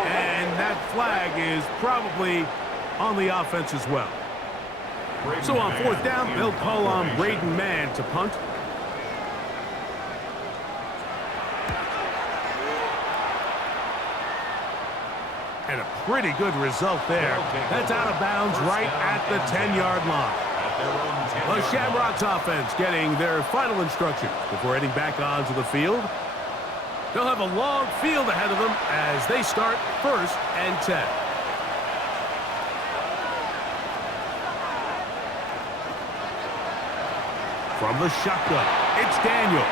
and that flag is probably on the offense as well. So on 4th down, they'll call on Braden Mann to punt. And a pretty good result there. That's out of bounds right at the 10-yard line. The Shamrocks offense getting their final instructions before heading back onto the field. They'll have a long field ahead of them as they start 1st and 10. From the shotgun, it's Daniels.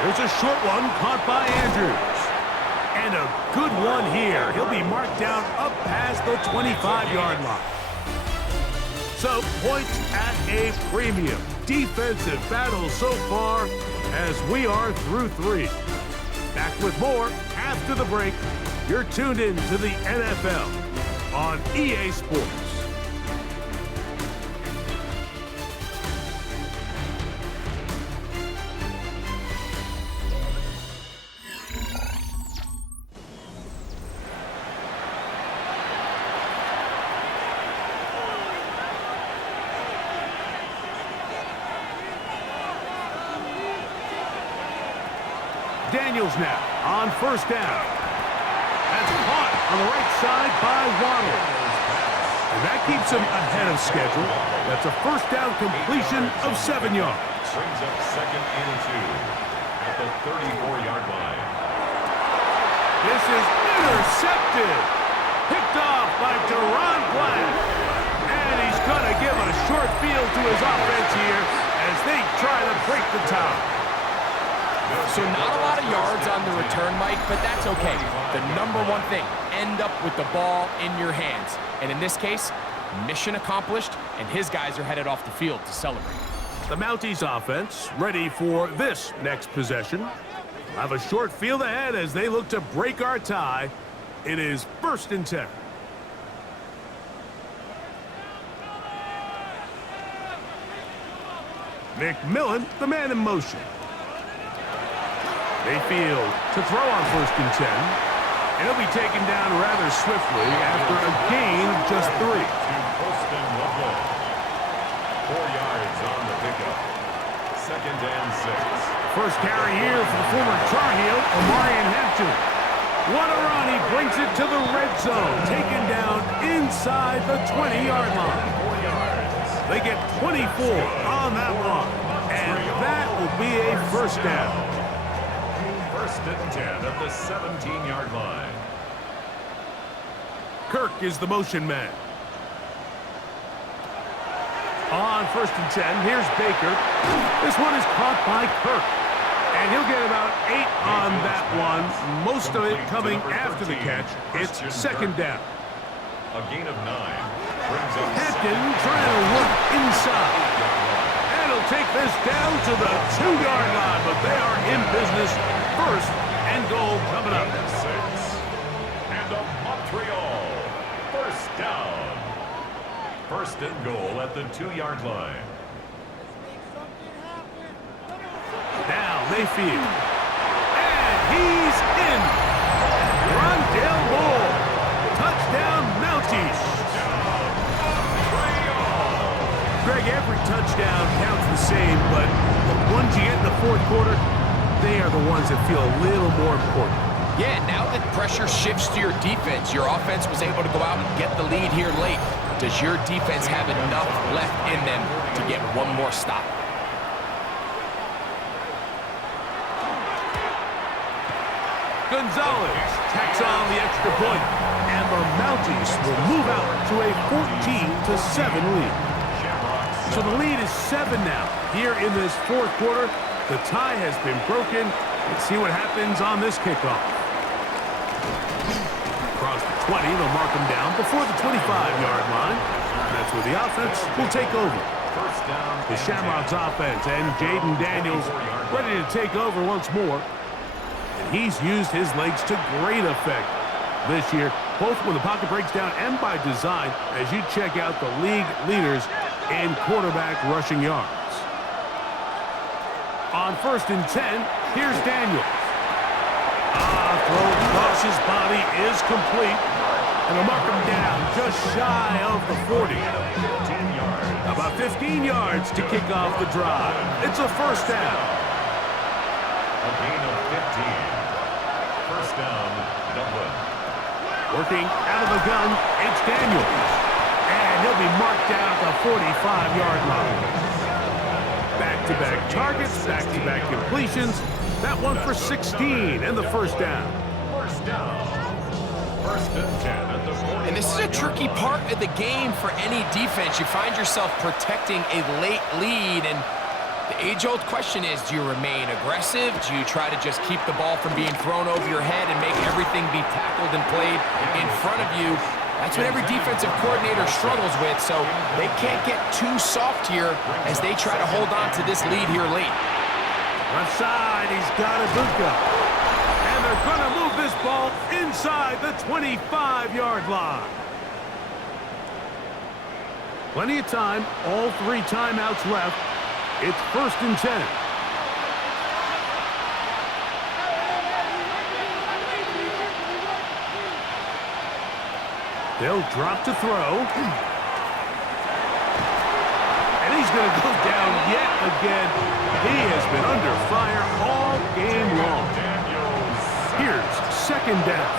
There's a short one caught by Andrews. And a good one here. He'll be marked down up past the 25-yard line. So, points at a premium. Defensive battle so far as we are through 3. Back with more after the break. You're tuned in to the NFL on EA Sports. Daniels now on 1st down. That's caught on the right side by Waddle. And that keeps him ahead of schedule. That's a 1st down completion of 7 yards. Brings up 2nd and 2 at the 34-yard line. This is intercepted. Picked off by Deron Black. And he's going to give a short field to his offense here as they try to break the tie. So not a lot of yards on the return, Mike, but that's okay. The #1 thing, end up with the ball in your hands. And in this case, mission accomplished, and his guys are headed off the field to celebrate. The Mounties offense ready for this next possession. Have a short field ahead as they look to break our tie. It is 1st and 10. McMillan, the man in motion. Mayfield to throw on 1st and 10. And he'll be taken down rather swiftly after a gain of just 3. 4 yards on the pickup. 2nd and 6. First carry here for the former Tar Heel, Omarion Hampton. What a run, he brings it to the red zone. Taken down inside the 20-yard line. 4 yards. They get 24 on that one. And that will be a 1st down. 1st and 10 at the 17-yard line. Kirk is the motion man. On 1st and 10, here's Baker. This one is caught by Kirk. And he'll get about 8 on that one. Most of it coming after the catch. It's 2nd down. A gain of 9. Brings up Hampton trying to work inside. And he'll take this down to the 2-yard line, but they are in business. 1st and goal coming up. 6. And a Montreal 1st down. 1st and goal at the 2-yard line. Now Mayfield. And He's in. Rondale Moore. Touchdown, Mounties. Greg, every touchdown counts the same, but the ones you get in the fourth quarter, they are the ones that feel a little more important. Yeah, now that pressure shifts to your defense, your offense was able to go out and get the lead here late. Does your defense have enough left in them to get one more stop? Gonzalez tacks on the extra point, and the Mounties will move out to a 14-7 lead. So the lead is 7 now. Here in this fourth quarter, the tie has been broken. Let's see what happens on this kickoff. Across the 20, they'll mark him down before the 25-yard line. That's where the offense will take over. The Shamrocks offense and Jaden Daniels ready to take over once more. And he's used his legs to great effect this year, both when the pocket breaks down and by design, as you check out the league leaders in quarterback rushing yards. On 1st and 10, here's Daniels. Throw across his body is complete. And they'll mark him down just shy of the 40. About 15 yards to kick off the drive. It's a first down. A gain of 15. First down, Dublin. Working out of the gun, it's Daniels. And he'll be marked down at the 45-yard line. Back-to-back targets, back-to-back completions. That one for 16 and the first down. First down. First and 10 at the 40. And this is a tricky part of the game for any defense. You find yourself protecting a late lead, and the age-old question is, do you remain aggressive? Do you try to just keep the ball from being thrown over your head and make everything be tackled and played in front of you? That's what every defensive coordinator struggles with, so they can't get too soft here as they try to hold on to this lead here late. Left side, he's got Ibuka. And they're going to move this ball inside the 25-yard line. Plenty of time, all 3 timeouts left. It's 1st and 10. They'll drop to throw. And he's going to go down yet again. He has been under fire all game long. Here's 2nd down.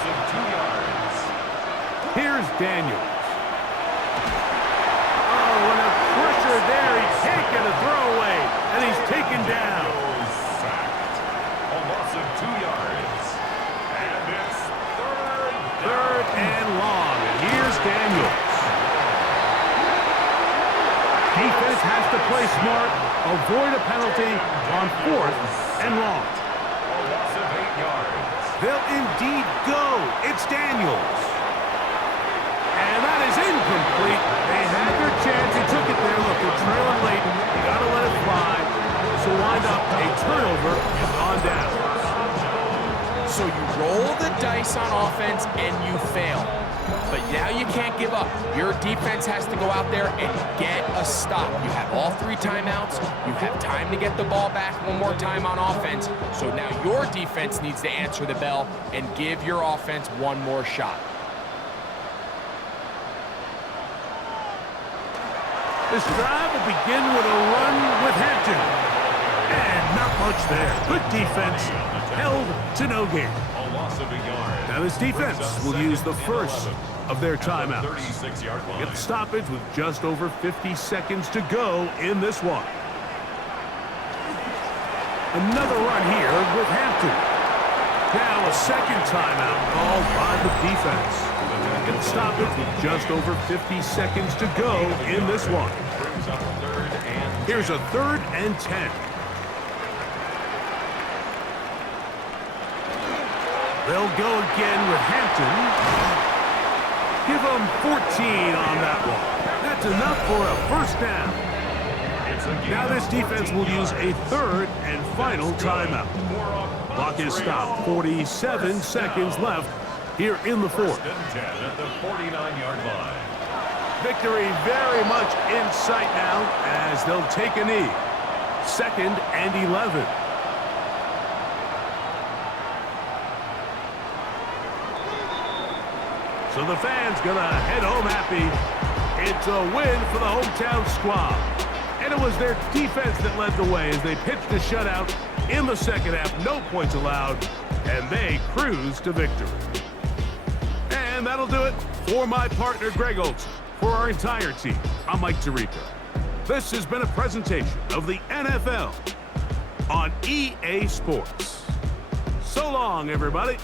Here's Daniels. Oh, what a pressure there. He can't get a throwaway. And he's taken down. A loss of 2 yards. And it's Third and long. And here's Daniels. Defense has to play smart, avoid a penalty on 4th and long. a loss of 8 yards. They'll indeed go. It's Daniels. And that is incomplete. They had their chance. They took it there. Look, they're trailing late. You got to let it fly. So wind up a turnover on down. So you roll the dice on offense and you fail. But now you can't give up. Your defense has to go out there and get a stop. You have all 3 timeouts. You have time to get the ball back one more time on offense. So now your defense needs to answer the bell and give your offense one more shot. This drive will begin with a run with Hampton. And not much there. Good defense. Held to no gain. A loss of a yard. Now this defense will use the first of their timeouts. 36-yard line. Get the stoppage with just over 50 seconds to go in this one. Another run here with Hampton. Now a second timeout called by the defense. Get the stoppage with just over 50 seconds to go in this one. Here's a 3rd and 10. They'll go again with Hampton. Give them 14 on that one. That's enough for a first down. Now this defense will use a 3rd and final timeout. Clock is stopped. 47 seconds left here in the 4th. At the 49-yard line. Victory very much in sight now as they'll take a knee. 2nd and 11. So the fans gonna head home happy. It's a win for the hometown squad. And it was their defense that led the way as they pitched a shutout in the second half. No points allowed, and they cruised to victory. And that'll do it for my partner, Greg Olson. For our entire team, I'm Mike Tirico. This has been a presentation of the NFL on EA Sports. So long, everybody.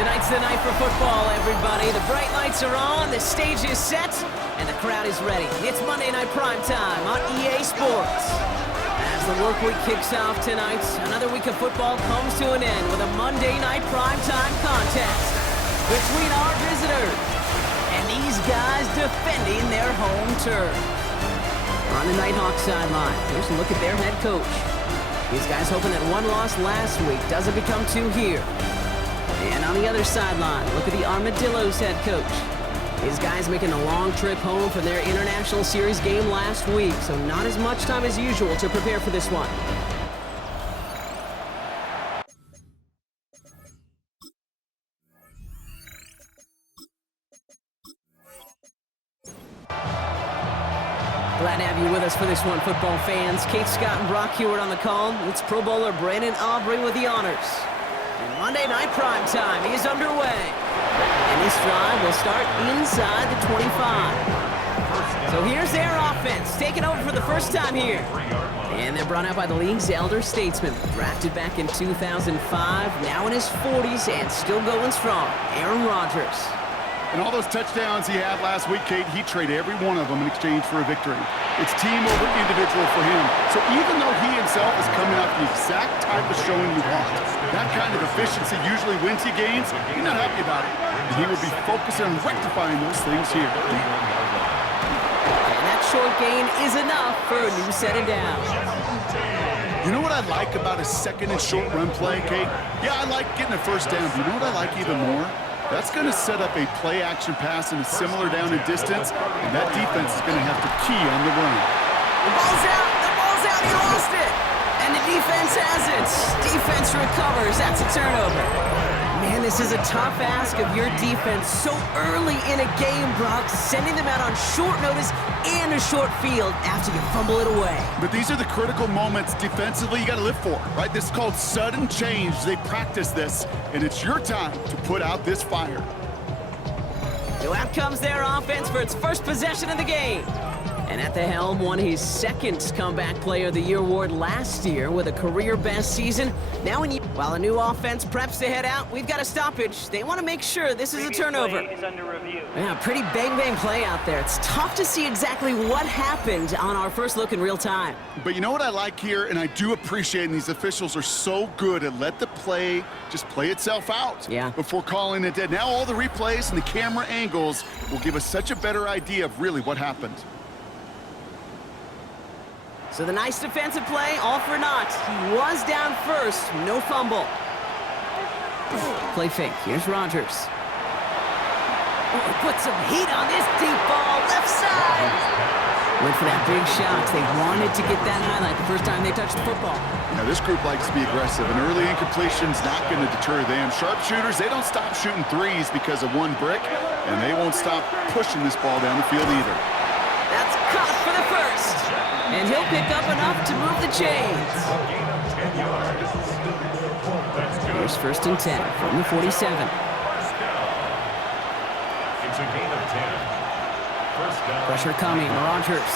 Tonight's the night for football, everybody. The bright lights are on, the stage is set, and the crowd is ready. It's Monday Night Prime Time on EA Sports. As the work week kicks off tonight, another week of football comes to an end with a Monday Night Prime Time contest between our visitors and these guys defending their home turf. On the Nighthawks sideline, here's a look at their head coach. These guys hoping that one loss last week doesn't become two here. And on the other sideline, look at the Armadillos head coach. His guys making a long trip home from their International Series game last week, so not as much time as usual to prepare for this one. Glad to have you with us for this one, football fans. Kate Scott and Brock Hewitt on the call. It's Pro Bowler Brandon Aubrey with the honors. And Monday Night Prime Time is underway. And this drive will start inside the 25. So here's their offense, taking over for the first time here. And they're brought out by the league's elder statesman. Drafted back in 2005, now in his 40s and still going strong. Aaron Rodgers. And all those touchdowns he had last week, Kate, he traded every one of them in exchange for a victory. It's team over individual for him. So even though he himself is coming out the exact type of showing you want, that kind of efficiency usually wins you games, he's not happy about it. And he will be focusing on rectifying those things here. And that short gain is enough for a new set of downs. You know what I like about a second and short run play, Kate? Yeah, I like getting a first down. But you know what I like even more? That's going to set up a play-action pass in a similar down and distance, and that defense is going to have to key on the run. The ball's out! The ball's out! He lost it! And the defense has it. Defense recovers. That's a turnover. Man, this is a tough ask of your defense so early in a game, Brock, sending them out on short notice and a short field after you fumble it away. But these are the critical moments defensively you got to live for, right? This is called sudden change. They practice this, and it's your time to put out this fire. So out comes their offense for its first possession of the game. And at the helm, won his second Comeback Player of the Year award last year with a career-best season. Now, while a new offense preps to head out, we've got a stoppage. They want to make sure this is a turnover. Yeah, pretty bang-bang play out there. It's tough to see exactly what happened on our first look in real time. But you know what I like here, and I do appreciate, and these officials are so good at let the play just play itself out before calling it dead. Now all the replays and the camera angles will give us such a better idea of really what happened. So the nice defensive play, all for naught. He was down first, no fumble. Play fake, here's Rodgers. Oh, put some heat on this deep ball, left side. Went for that big shot. They wanted to get that highlight the first time they touched the football. Now this group likes to be aggressive, and early incompletion's not going to deter them. Sharpshooters, they don't stop shooting threes because of one brick, and they won't stop pushing this ball down the field either. That's caught for the first. And he'll pick up enough to move the chains. Here's 1st and 10 from the 47. It's a gain of 10. First down. Pressure coming, Rodgers.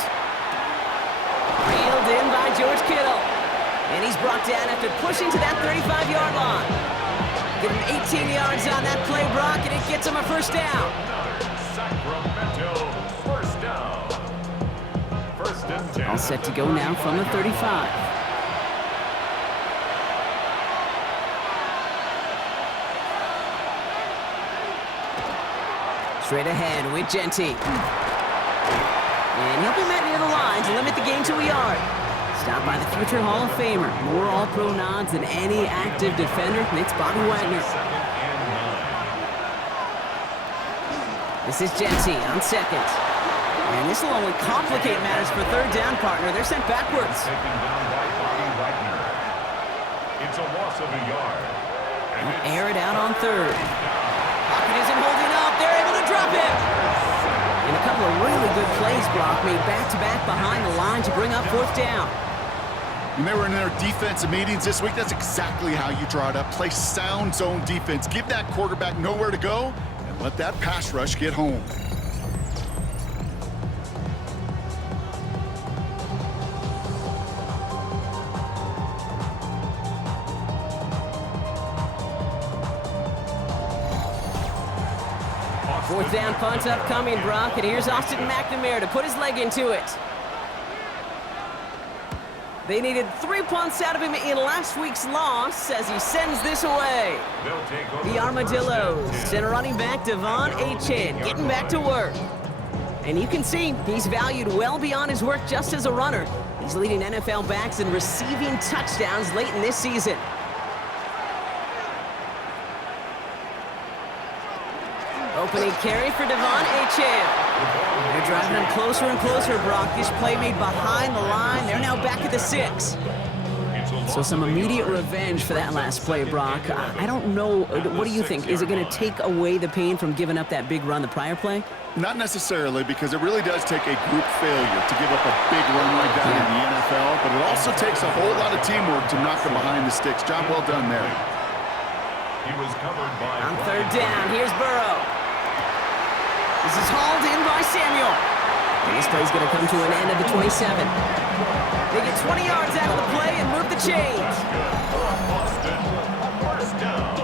Reeled in by George Kittle. And he's brought down after pushing to that 35-yard line. Get him 18 yards on that play, Brock, and it gets him a first down. Sacramento first down. First and 10. All set to go now from the 35. Straight ahead with Genty. And he'll be met near the line to limit the game to a yard. Stopped by the future Hall of Famer. More All-Pro nods than any active defender. It's Bobby Wagner. This is Genty on second. And this will only complicate matters for third down, partner. They're sent backwards. Taken down by Bobby Wagner. It's a loss of a yard. And air it out on third. Pocket isn't holding up. They're able to drop it. And a couple of really good plays, Brock, made back-to-back behind the line to bring up fourth down. When they were in their defensive meetings this week, that's exactly how you draw it up. Play sound zone defense. Give that quarterback nowhere to go, and let that pass rush get home. Fourth down punt upcoming, Brock, and here's Austin McNamara to put his leg into it. They needed 3 punts out of him in last week's loss as he sends this away. The Armadillos and running back Devon Achane getting back to work. And you can see he's valued well beyond his work just as a runner. He's leading NFL backs in receiving touchdowns late in this season. Opening carry for Devon Achane. They're driving him closer and closer, Brock. This play made behind the line. They're now back at the 6. So some immediate revenge for that last play, Brock. I don't know. What do you think? Is it going to take away the pain from giving up that big run the prior play? Not necessarily, because it really does take a group failure to give up a big run like that in the NFL, but it also takes a whole lot of teamwork to knock them behind the sticks. Job well done there. He was covered by on third down, here's Burrow. This is hauled in by Samuel. And this play's going to come to an end at the 27. They get 20 yards out of the play and move the chains. Boston, first down.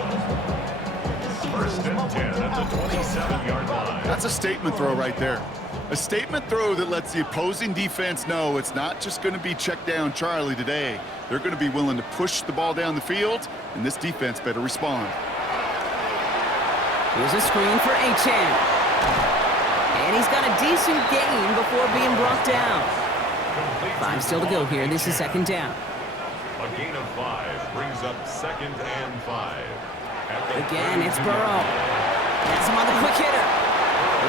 First and 10 at the 27-yard line. That's a statement throw right there. A statement throw that lets the opposing defense know it's not just going to be check down Charlie today. They're going to be willing to push the ball down the field, and this defense better respond. Here's a screen for Achane. And he's got a decent gain before being brought down. 5 still to go here. This is second down. A gain of 5 brings up second and 5. Again, it's Burrow. That's him on the quick hitter.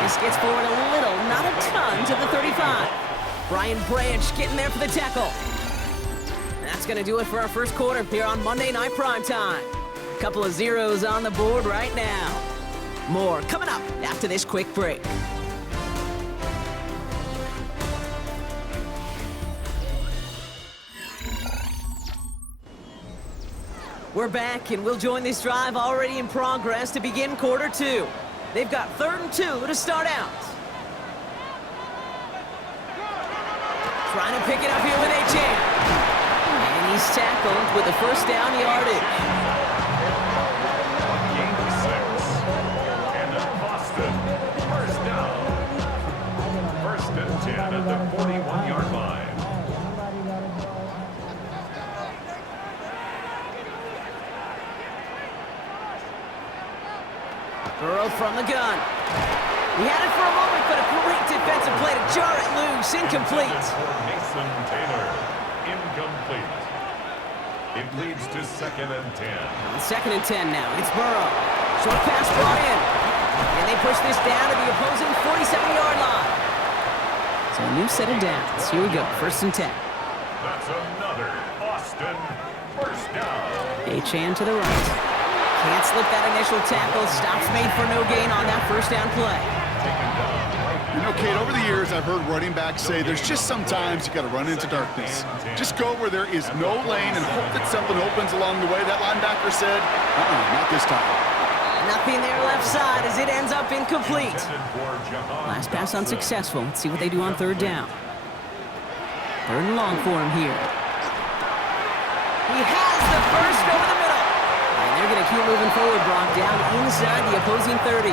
This gets forward a little, not a ton, to the 35. Brian Branch getting there for the tackle. That's going to do it for our first quarter here on Monday Night Primetime. Couple of zeros on the board right now. More coming up after this quick break. We're back, and we'll join this drive already in progress to begin quarter 2. They've got 3rd and 2 to start out. Trying to pick it up here with Achane. And he's tackled with the first down yardage. Gain of 6. And then Boston, first down. First and 10 at the 41-yard line. Burrow from the gun. He had it for a moment, but a great defensive play to jar it loose. Incomplete. Mason Taylor, incomplete. It leads to second and 10. Second and 10 now. It's Burrow. Short pass brought in. And they push this down to the opposing 47-yard line. So a new set of downs. Here we go. First and 10. That's another Boston first down. Achane to the right. Can't slip that initial tackle. Stops made for no gain on that first down play. You know, Kate, over the years, I've heard running backs say there's just sometimes you got to run into darkness. Just go where there is no lane and hope that something opens along the way. That linebacker said, not this time. Nothing there left side as it ends up incomplete. Last pass unsuccessful. Let's see what they do on 3rd down. 3rd and long for him here. He has the first over the middle. They're going to keep moving forward, Brock, down inside the opposing 30.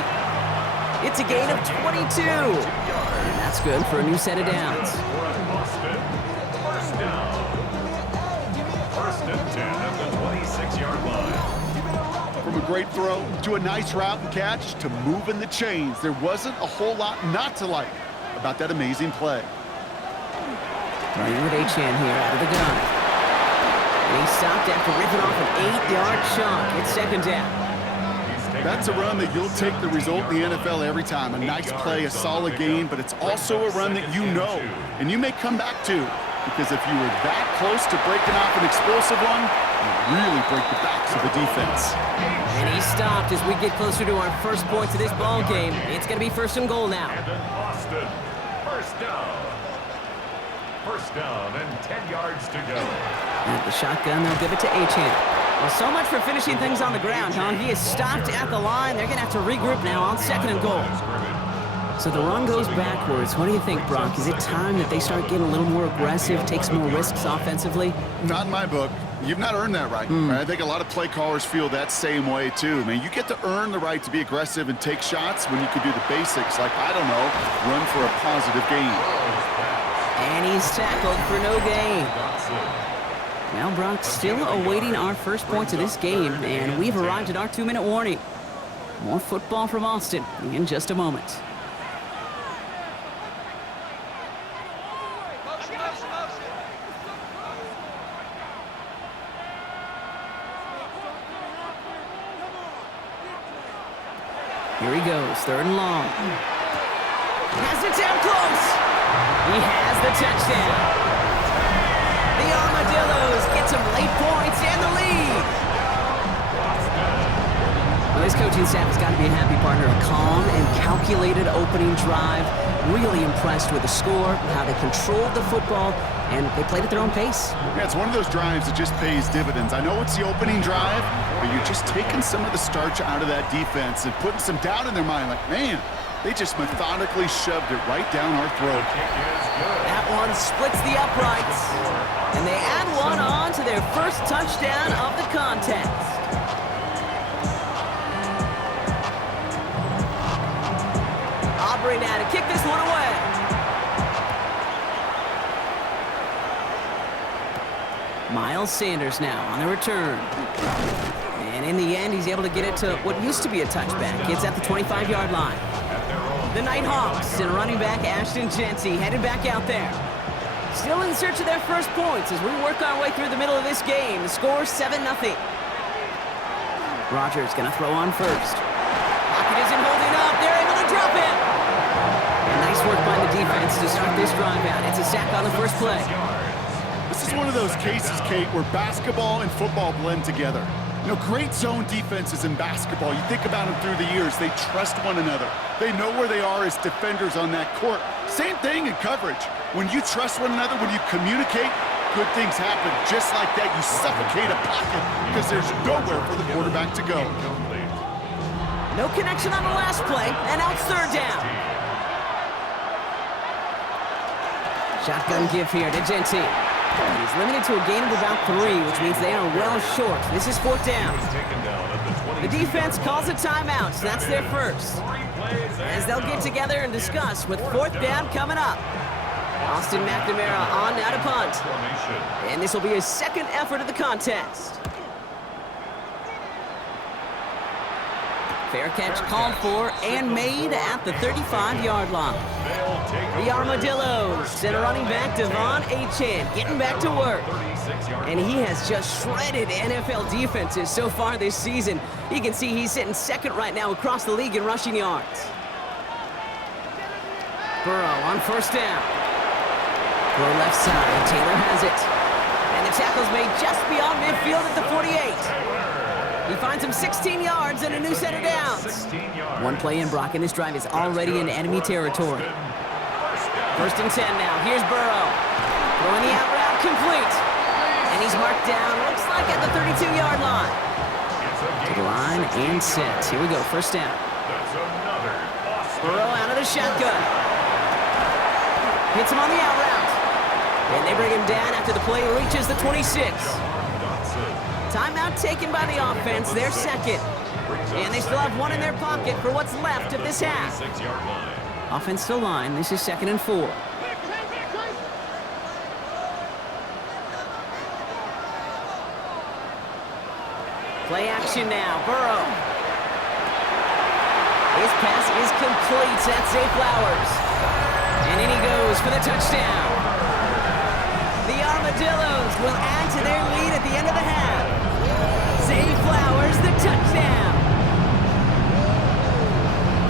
It's a gain of 22. And that's good for a new set of downs. First down. First and 10 at the 26-yard line. From a great throw to a nice route and catch to moving the chains, there wasn't a whole lot not to like about that amazing play. Running with Achane here out of the gun. And he stopped after ripping off an 8-yard chunk. It's second down. That's a run that you'll take the result in the NFL every time. A nice play, a solid game, but it's also a run that you know and you may come back to, because if you were that close to breaking off an explosive one, you really break the backs of the defense. And he stopped as we get closer to our first points of this ball game. It's going to be 1st and goal now. And then Boston, first down. First down and 10 yards to go. At the shotgun, they'll give it to Achane. Well, so much for finishing things on the ground, huh? He is stopped at the line. They're going to have to regroup now on 2nd and goal. So the run goes backwards. What do you think, Brock? Is it time that they start getting a little more aggressive, take some more risks offensively? Not in my book. You've not earned that right. I think a lot of play callers feel that same way, too. I mean, you get to earn the right to be aggressive and take shots when you can do the basics, like, I don't know, run for a positive gain. And he's tackled for no gain. Now Brock still awaiting our first points of this game, and we've arrived at our 2-minute warning. More football from Austin in just a moment. Here he goes, 3rd and long. Has it down close. He has the touchdown. The Armadillos get some late points and the lead. Well, this coaching staff has got to be a happy partner. A calm and calculated opening drive. Really impressed with the score, how they controlled the football, and they played at their own pace. Yeah, it's one of those drives that just pays dividends. I know it's the opening drive, but you're just taking some of the starch out of that defense and putting some doubt in their mind. Like, man, They just methodically shoved it right down our throat. That one splits the uprights. And they add one on to their first touchdown of the contest. Aubrey now to kick this one away. Miles Sanders now on the return. And in the end, he's able to get it to what used to be a touchback. It's at the 25-yard line. The Nighthawks and running back Ashton Genty headed back out there. Still in search of their first points as we work our way through the middle of this game. The score 7-0. Rogers gonna throw on first. Pocket isn't holding up. They're able to drop it. Nice work by the defense to start this drive out. It's a sack on the first play. This is one of those cases, Kate, where basketball and football blend together. You know, great zone defenses in basketball. You think about them through the years. They trust one another. They know where they are as defenders on that court. Same thing in coverage. When you trust one another, when you communicate, good things happen. Just like that, you suffocate a pocket because there's nowhere for the quarterback to go. No connection on the last play, and out third down. Shotgun give here to Genty. He's limited to a gain of about 3, which means they are well short. This is fourth down. The defense calls a timeout, so that's their first. As they'll get together and discuss with fourth down coming up. Austin McNamara on now to punt. And this will be his second effort of the contest. Fair catch called for and made at the 35-yard line. The Armadillos and a running back Devon Achane getting back to work. And he has just shredded NFL defenses so far this season. You can see he's sitting second right now across the league in rushing yards. Burrow on first down. Throw left side, Taylor has it. And the tackle's made just beyond midfield at the 48. He finds him 16 yards and a new set of downs. One play in, Brock, and this drive is already in enemy territory. First and 10 now. Here's Burrow. Throwing the out route complete. And he's marked down, looks like at the 32-yard line. To the line and set. Here we go, first down. Burrow out of the shotgun. Hits him on the out route. And they bring him down after the play reaches the 26. Timeout taken by the offense, their second. And they still have one in their pocket for what's left of this half. Offense still line, this is 2nd and 4. Play action now, Burrow. His pass is complete, that's Zay Flowers. And in he goes for the touchdown. The Armadillos will add to their lead at the end of the half. Zay Flowers, the touchdown.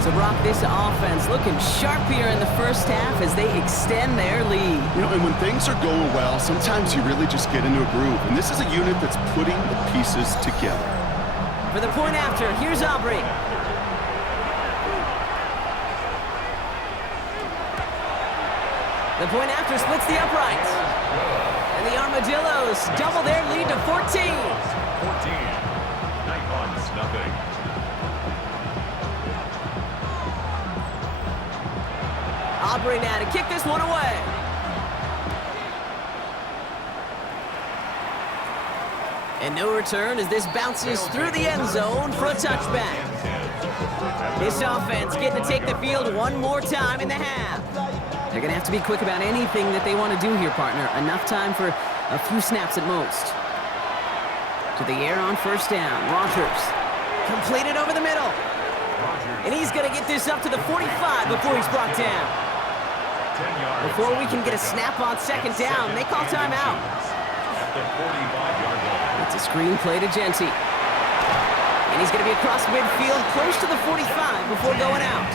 So, Brock, this offense looking sharp here in the first half as they extend their lead. You know, and when things are going well, sometimes you really just get into a groove. And this is a unit that's putting the pieces together. For the point after, here's Aubrey. The point after splits the uprights. And the Armadillos double their lead to 14. 14. Nighthawks, nothing. Aubrey now to kick this one away. And no return as this bounces through the end zone for a touchback. This offense getting to take the field one more time in the half. They're going to have to be quick about anything that they want to do here, partner. Enough time for a few snaps at most. To the air on first down. Rogers completed over the middle. And he's going to get this up to the 45 before he's brought down. Before we can get a snap on second down, they call timeout. It's a screen play to Genty. And he's going to be across midfield, close to the 45 before going out.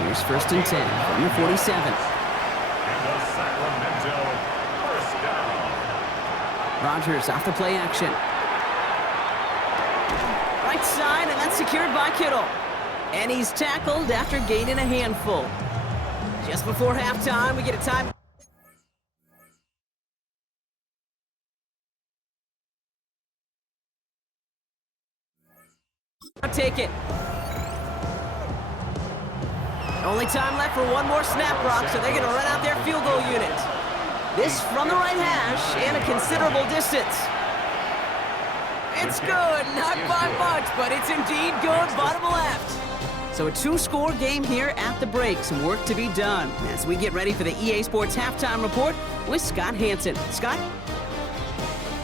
Here's first and 10 from the 47. Rogers off the play action. Right side, and that's secured by Kittle. And he's tackled after gaining a handful. Just before halftime, we get a time. Take it. Only time left for one more snap, Brock, so they're going to run out their field goal unit. This from the right hash and a considerable distance. It's good, not by much, but it's indeed good, bottom left. So a two-score game here at the break. Some work to be done as we get ready for the EA Sports Halftime Report with Scott Hanson. Scott?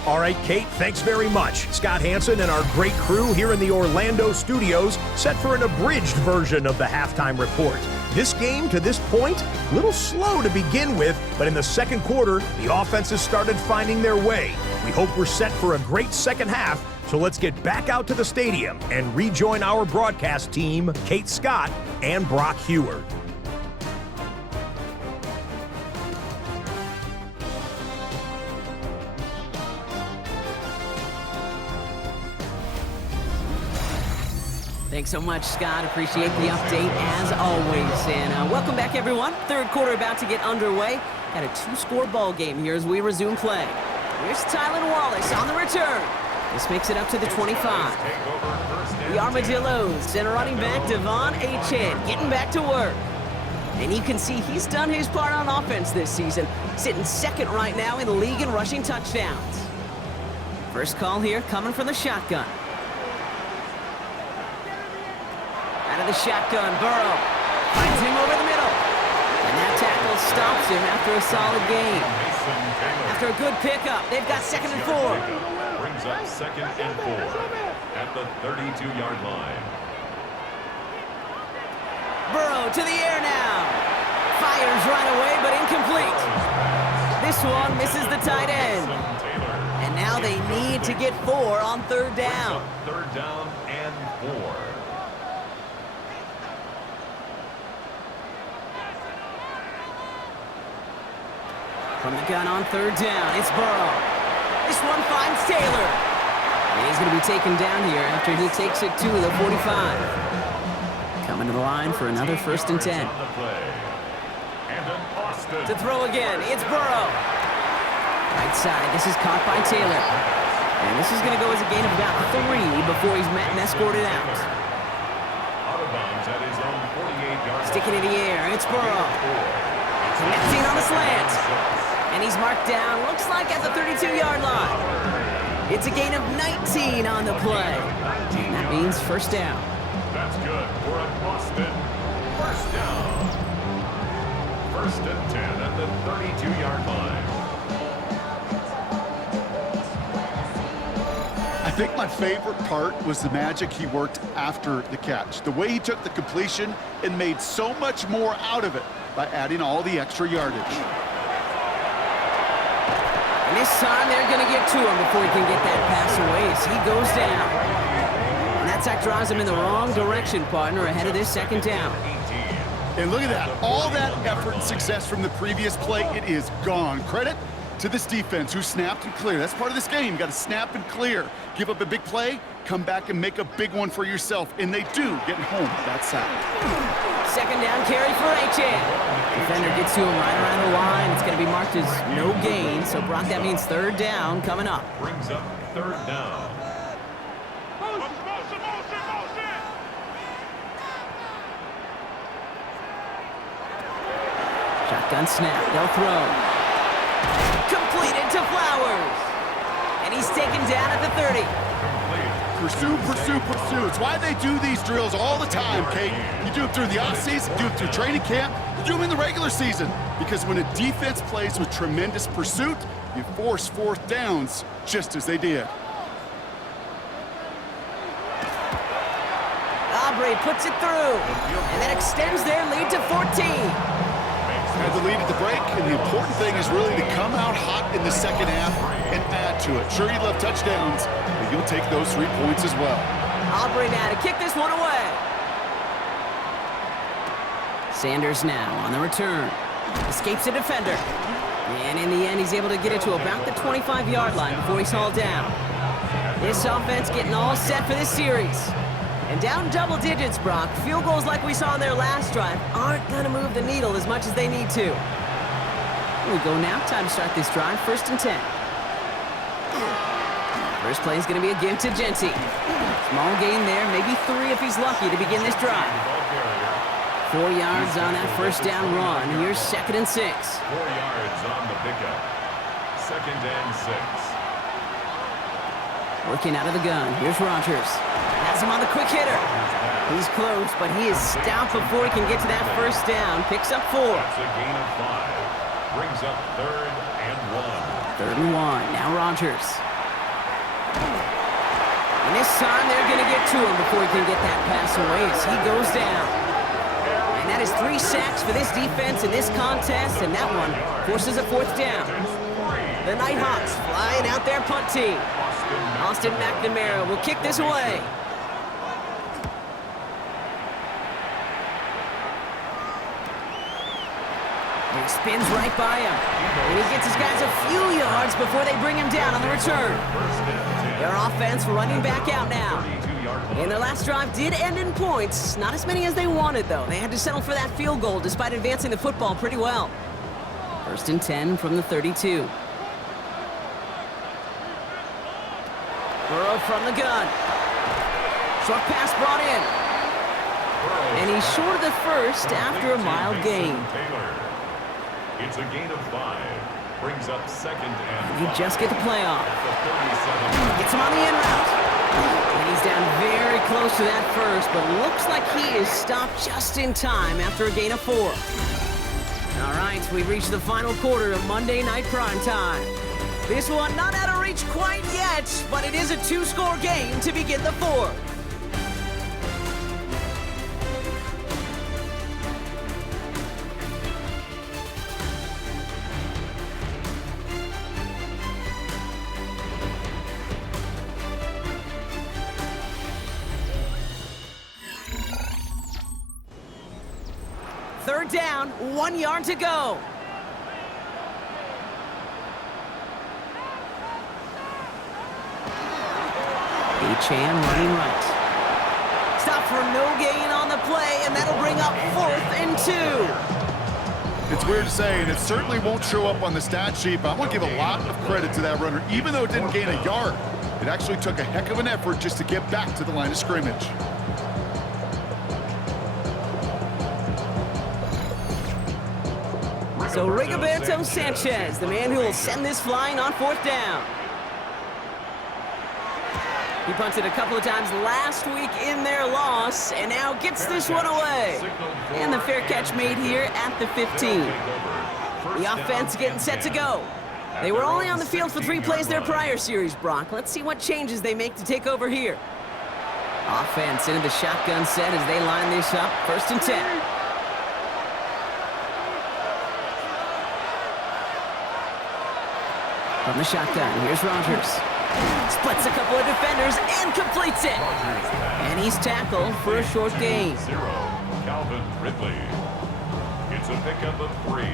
All right, Kate, thanks very much. Scott Hanson and our great crew here in the Orlando studios set for an abridged version of the halftime report. This game, to this point, a little slow to begin with, but in the second quarter, the offenses started finding their way. We hope we're set for a great second half, so let's get back out to the stadium and rejoin our broadcast team, Kate Scott and Brock Heward. Thanks so much, Scott. Appreciate the update as always. And welcome back, everyone. Third quarter about to get underway. Got a two-score ball game here as we resume play. Here's Tylan Wallace on the return. This makes it up to the 25. The Armadillos and running back Devon Achane getting back to work. And you can see he's done his part on offense this season, sitting second right now in the league in rushing touchdowns. First call here coming from the shotgun. Out of the shotgun, Burrow finds him over the middle. And that tackle stops him after a solid gain. After a good pickup, they've got 2nd and 4. Brings up 2nd and 4 at the 32-yard line. Burrow to the air now. Fires right away, but incomplete. This one misses the tight end. And now they need to get 4 on 3rd down. 3rd down and 4. From the gun on 3rd down, it's Burrow. This one finds Taylor. And he's going to be taken down here after he takes it to the 45. Coming to the line for another 1st and 10. To throw again, it's Burrow. Right side, this is caught by Taylor. And this is going to go as a gain of about 3 before he's met and escorted out. Sticking in the air, it's Burrow. Connecting on the slant. And he's marked down, looks like at the 32-yard line. It's a gain of 19 on the play. And that means 1st down. That's good for a Boston 1st down. 1st and 10 at the 32-yard line. I think my favorite part was the magic he worked after the catch. The way he took the completion and made so much more out of it by adding all the extra yardage. And this time they're going to get to him before he can get that pass away as he goes down. And that sack drives him in the wrong direction, partner, ahead of this 2nd down. And look at that. All that effort and success from the previous play, it is gone. Credit to this defense who snapped and cleared. That's part of this game. You got to snap and clear. Give up a big play, come back and make a big one for yourself. And they do, getting home that sack. 2nd down carry for Achane. Defender gets to him right around the line. It's going to be marked as no gain. So, Brock, that means 3rd down coming up. Brings up 3rd down. Shotgun snap. They'll throw. Completed to Flowers. And he's taken down at the 30. Pursue, pursue, pursue. It's why they do these drills all the time, Kate. You do it through the offseason, you do it through training camp, you do them in the regular season. Because when a defense plays with tremendous pursuit, you force 4th downs just as they did. Aubrey puts it through, and that extends their lead to 14. Had the lead at the break, and the important thing is really to come out hot in the second half and add to it. Sure, you love touchdowns, but you'll take those 3 points as well. Aubrey now to kick this one away. Sanders now on the return. Escapes a defender. And in the end, he's able to get it to about the 25-yard line before he's hauled down. This offense getting all set for this series. And down double digits, Brock. Field goals like we saw in their last drive aren't going to move the needle as much as they need to. Here we go now. Time to start this drive. 1st and 10. First play is going to be a give to Genty. Small gain there, maybe 3 if he's lucky to begin this drive. 4 yards on that first down run. Here's 2nd and 6. 4 yards on the pickup. 2nd and 6. Working out of the gun. Here's Rodgers. Has him on the quick hitter. He's close, but he is stopped before he can get to that first down. Picks up 4. That's a gain of 5. Brings up 3rd and 1. 3rd and 1. Now Rodgers. And this time they're going to get to him before he can get that pass away as he goes down. And that is 3 sacks for this defense in this contest, and that one forces a 4th down. The Nighthawks flying out their punt team. Austin McNamara will kick this away. And he spins right by him. And he gets his guys a few yards before they bring him down on the return. Their offense running back out now. And their last drive did end in points. Not as many as they wanted, though. They had to settle for that field goal despite advancing the football pretty well. 1st and 10 from the 32. Burrow from the gun. Short pass brought in. And he's short of the first after a mild gain. It's a gain of 5. Brings up 2nd and 5. You just get the play off. Gets him on the in route. And he's down very close to that first, but looks like he is stopped just in time after a gain of 4. All right, we've reached the final quarter of Monday Night Prime Time. This one not out of reach quite yet, but it is a 2-score game to begin the 4th. Third down, 1 yard to go. Chan running right. Stop for no gain on the play, and that'll bring up 4th and 2. It's weird to say, and it certainly won't show up on the stat sheet, but I want to give a lot of credit to that runner. Even though it didn't gain a yard, it actually took a heck of an effort just to get back to the line of scrimmage. So Rigoberto Sanchez, the man who will send this flying on 4th down. He punted a couple of times last week in their loss, and now gets this one away. And the fair catch made here at the 15. The offense getting set to go. They were only on the field for 3 plays their prior series, Brock. Let's see what changes they make to take over here. Offense into the shotgun set as they line this up. 1st and 10. From the shotgun, here's Rodgers. Splits a couple of defenders and completes it. And he's tackled for a short gain. Calvin Ridley. It's a pickup of 3.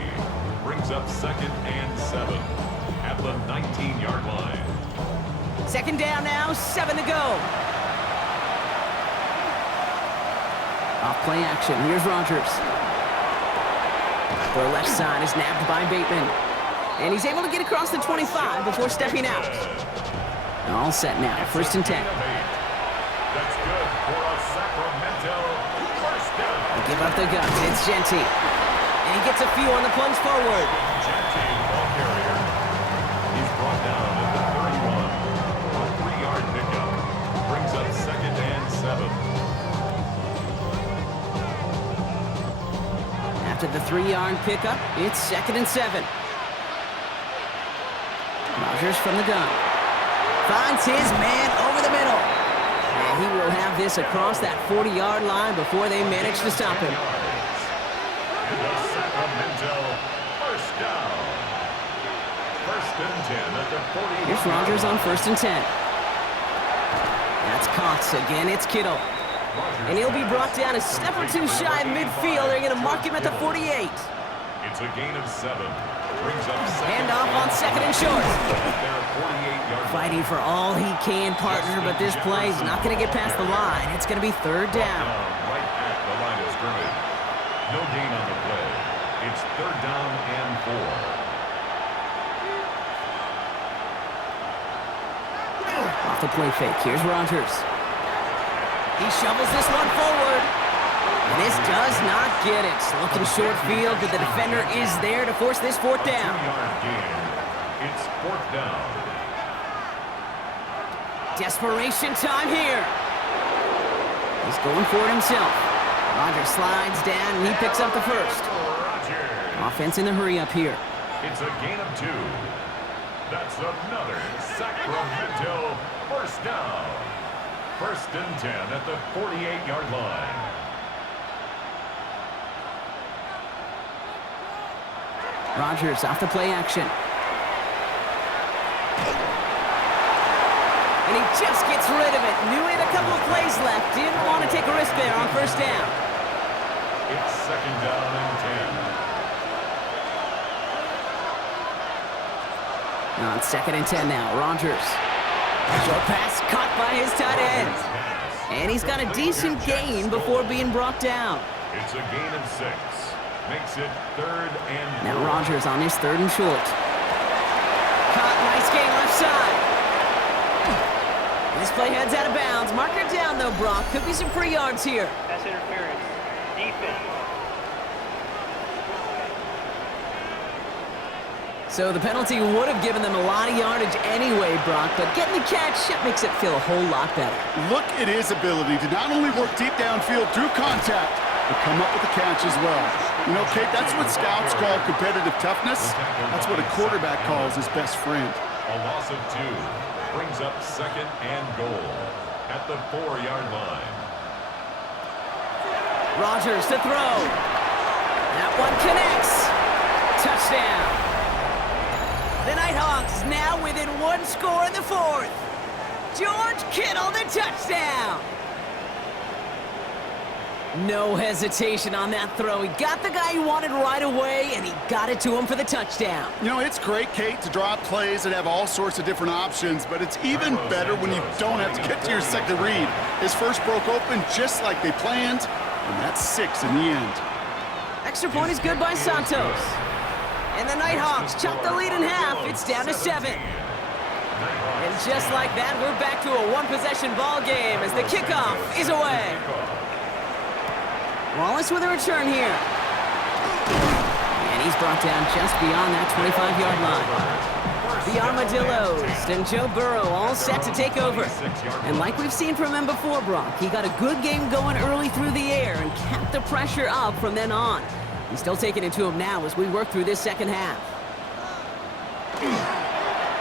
Brings up 2nd and 7 at the 19-yard line. 2nd down now, 7 to go. Off play action, here's Rodgers. The left side is nabbed by Bateman. And he's able to get across the 25 before stepping out. All set now, 1st and 10. That's good for a Sacramento 1st down. They give up the guns, it's Genty. And he gets a few on the plunge forward. Genty, ball carrier. He's brought down at the 31. A 3-yard pickup. Brings up 2nd and 7. After the 3-yard pickup, it's 2nd and 7. Rodgers from the gun. Finds his man over the middle. And he will have this across that 40-yard line before they manage to stop him. And the Sacramento 1st down. 1st and 10 at the 40. Here's Rodgers on 1st and 10. That's caught. Again, it's Kittle. And he'll be brought down a step or 2 shy of midfield. They're going to mark him at the 48. It's a gain of 7. Brings up 2nd. Handoff on 2nd and short. They're 48-yard. Fighting for all he can, partner, but this play is not going to get past the line. It's going to be 3rd down. Right at the line of scrimmage. No gain on the play. It's 3rd down and 4. Off the play fake. Here's Rodgers. He shovels this one forward. And this does not get it. Looking short field, but the defender is there to force this fourth down. 2-yard gain. It's fourth down. Desperation time here. He's going for it himself. Roger slides down, and he picks up the first. Offense in the hurry up here. It's a gain of 2. That's another Sacramento first down. First and 10 at the 48-yard line. Rogers off the play action. And he just gets rid of it. Knew he had a couple of plays left. Didn't want to take a risk there on first down. It's second down and 10. On second and 10 now, Rogers. Short pass caught by his tight end. And he's got a decent gain before being brought down. It's a gain of 6. Makes it third and 4. Now Rogers on his third and short. Caught, nice gain left side. This play heads out of bounds. Marker down though, Brock. Could be some free yards here. Pass interference. Defense. So the penalty would have given them a lot of yardage anyway, Brock, but getting the catch, that makes it feel a whole lot better. Look at his ability to not only work deep downfield through contact, but come up with the catch as well. You know, Kate, that's what scouts call competitive toughness. That's what a quarterback calls his best friend. A loss of 2 brings up second and goal at the 4-yard line. Rogers to throw. That one connects. Touchdown. The Nighthawks now within one score in the fourth. George Kittle, the touchdown. No hesitation on that throw. He got the guy he wanted right away, and he got it to him for the touchdown. You know, it's great, Kate, to draw up plays that have all sorts of different options, but it's even better when you don't have to get to your second read. His first broke open just like they planned, and that's 6 in the end. Extra point is good by Santos. And the Nighthawks chop the lead in half. It's down to 7. And just like that, we're back to a one-possession ball game as the kickoff is away. Wallace with a return here. And he's brought down just beyond that 25-yard line. The Armadillos and Joe Burrow all set to take over. And like we've seen from him before, Brock, he got a good game going early through the air and kept the pressure up from then on. He's still taking it to him now as we work through this second half.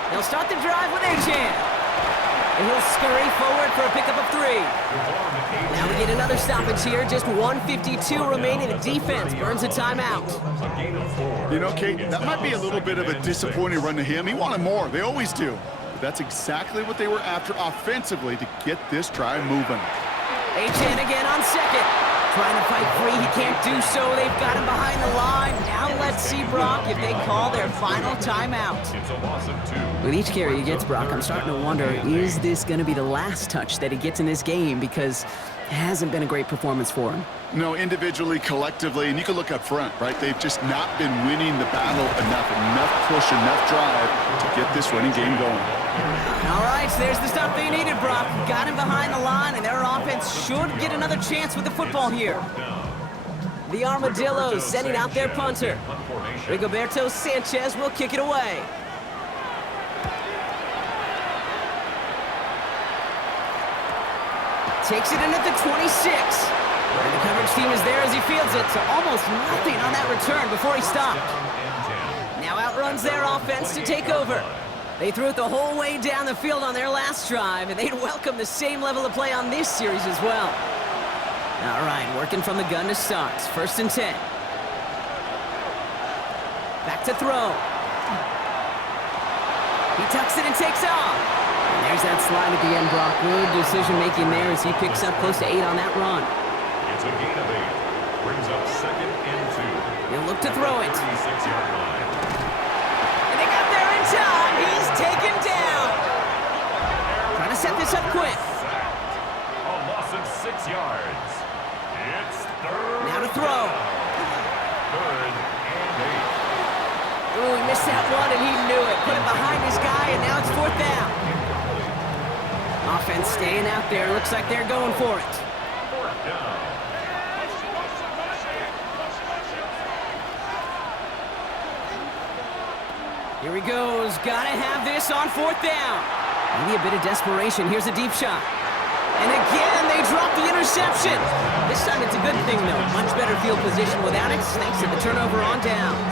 They'll start the drive with Achan. And he'll scurry forward for a pickup of 3. Now we get another stoppage here. Just 1:52 remaining. The defense burns a timeout. You know, Kate, that might be a little bit of a disappointing run to him. He wanted more. They always do. But that's exactly what they were after offensively to get this drive moving. Achan again on second. Trying to fight free, he can't do so. They've got him behind the line. Now let's see, Brock, if they call their final timeout. It's a loss of 2. With each carry he gets, Brock, I'm starting to wonder, is this going to be the last touch that he gets in this game? Because it hasn't been a great performance for him. No, individually, collectively, and you can look up front, right? They've just not been winning the battle enough push, enough drive to get this running game going. All right, so there's the stuff they needed, Brock. Got him behind the line, and their offense should get another chance with the football here. The Armadillos sending out their punter. Rigoberto Sanchez will kick it away. Takes it in at the 26. And the coverage team is there as he fields it, so almost nothing on that return before he stopped. Now outruns their offense to take over. They threw it the whole way down the field on their last drive, and they'd welcome the same level of play on this series as well. All right, working from the gun to start. First and 10. Back to throw. He tucks it and takes off. And there's that slide at the end, Brock. Good decision-making there as he picks up close to 8 on that run. It's a gain of 8. Brings up second and 2. He'll look to throw it. 36-yard line. And they got there in time. He's taken down. Trying to set this up quick. A loss of 6 yards. It's third. Now to throw. Third and 8. Ooh, he missed that one and he knew it. Put it behind his guy and now it's fourth down. Offense staying out there. Looks like they're going for it. Fourth down. Here he goes. Gotta have this on 4th down. Maybe a bit of desperation. Here's a deep shot. And again, they drop the interception. This time it's a good thing, though. Much better field position without it, thanks to the turnover on downs.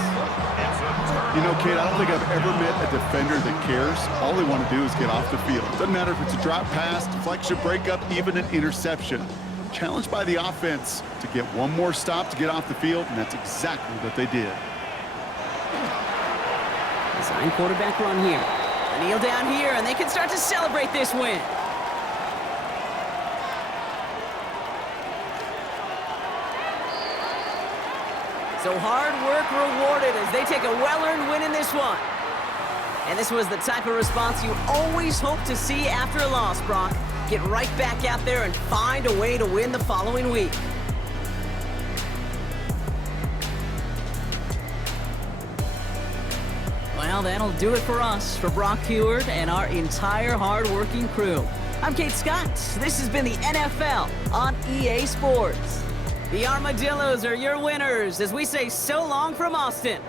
You know, Kate, I don't think I've ever met a defender that cares. All they want to do is get off the field. Doesn't matter if it's a drop pass, deflection, breakup, even an interception. Challenged by the offense to get one more stop to get off the field, and that's exactly what they did. Design quarterback run here. A kneel down here, and they can start to celebrate this win. So hard work rewarded as they take a well-earned win in this one. And this was the type of response you always hope to see after a loss, Brock. Get right back out there and find a way to win the following week. Well, that'll do it for us, for Brock Heward and our entire hard-working crew. I'm Kate Scott. This has been the NFL on EA Sports. The Armadillos are your winners as we say so long from Austin.